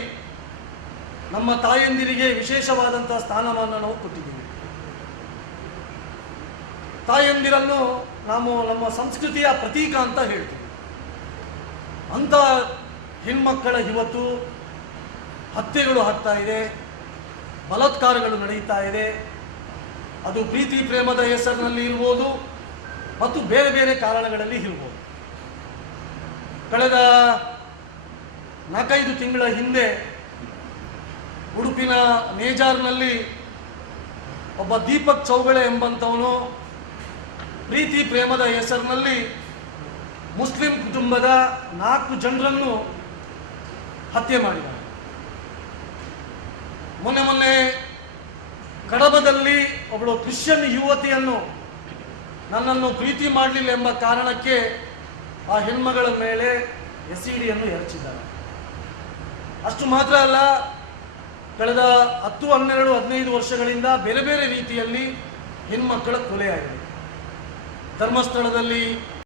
ನಮ್ಮ ತಾಯಂದಿರಿಗೆ ವಿಶೇಷವಾದಂಥ ಸ್ಥಾನಮಾನ ನಾವು ಕೊಟ್ಟಿದ್ದೀವಿ. ತಾಯಂದಿರನ್ನು ನಾವು ನಮ್ಮ ಸಂಸ್ಕೃತಿಯ ಪ್ರತೀಕ ಅಂತ ಹೇಳ್ತೀವಿ. ಅಂಥ ಹೆಣ್ಮಕ್ಕಳ ಇವತ್ತು ಹತ್ಯೆಗಳು ಆಗ್ತಾ ಇದೆ, ಬಲಾತ್ಕಾರಗಳು ನಡೀತಾ ಇದೆ. ಅದು ಪ್ರೀತಿ ಪ್ರೇಮದ ಹೆಸರಿನಲ್ಲಿ ಇರ್ಬೋದು ಮತ್ತು ಬೇರೆ ಬೇರೆ ಕಾರಣಗಳಲ್ಲಿ ಇರ್ಬೋದು. ಕಳೆದ 4-5 ತಿಂಗಳ ಹಿಂದೆ ಉಡುಪಿನ ನೇಜಾರ್ನಲ್ಲಿ ಒಬ್ಬ ದೀಪಕ್ ಚೌಗಳೆ ಎಂಬಂಥವನು ಪ್ರೀತಿ ಪ್ರೇಮದ ಹೆಸರಿನಲ್ಲಿ ಮುಸ್ಲಿಂ ಕುಟುಂಬದ 4 ಜನರನ್ನು ಹತ್ಯೆ ಮಾಡಿದ್ದಾರೆ. ಮೊನ್ನೆ ಕಡಬದಲ್ಲಿ ಒಬ್ಬಳು ಕ್ರಿಶ್ಚಿಯನ್ ಯುವತಿಯನ್ನು ನನ್ನನ್ನು ಪ್ರೀತಿ ಮಾಡಲಿಲ್ಲ ಎಂಬ ಕಾರಣಕ್ಕೆ ಆ ಹೆಣ್ಮಗಳ ಮೇಲೆ ಎಸಿಡಿಯನ್ನು ಎರಚಿದ್ದಾರೆ. ಅಷ್ಟು ಮಾತ್ರ ಅಲ್ಲ, ಕಳೆದ 10, 12, 15 ವರ್ಷಗಳಿಂದ ಬೇರೆ ಬೇರೆ ರೀತಿಯಲ್ಲಿ ಹೆಣ್ಮಕ್ಕಳ ಕೊಲೆಯಾಗಿದೆ. ಧರ್ಮಸ್ಥಳದಲ್ಲಿ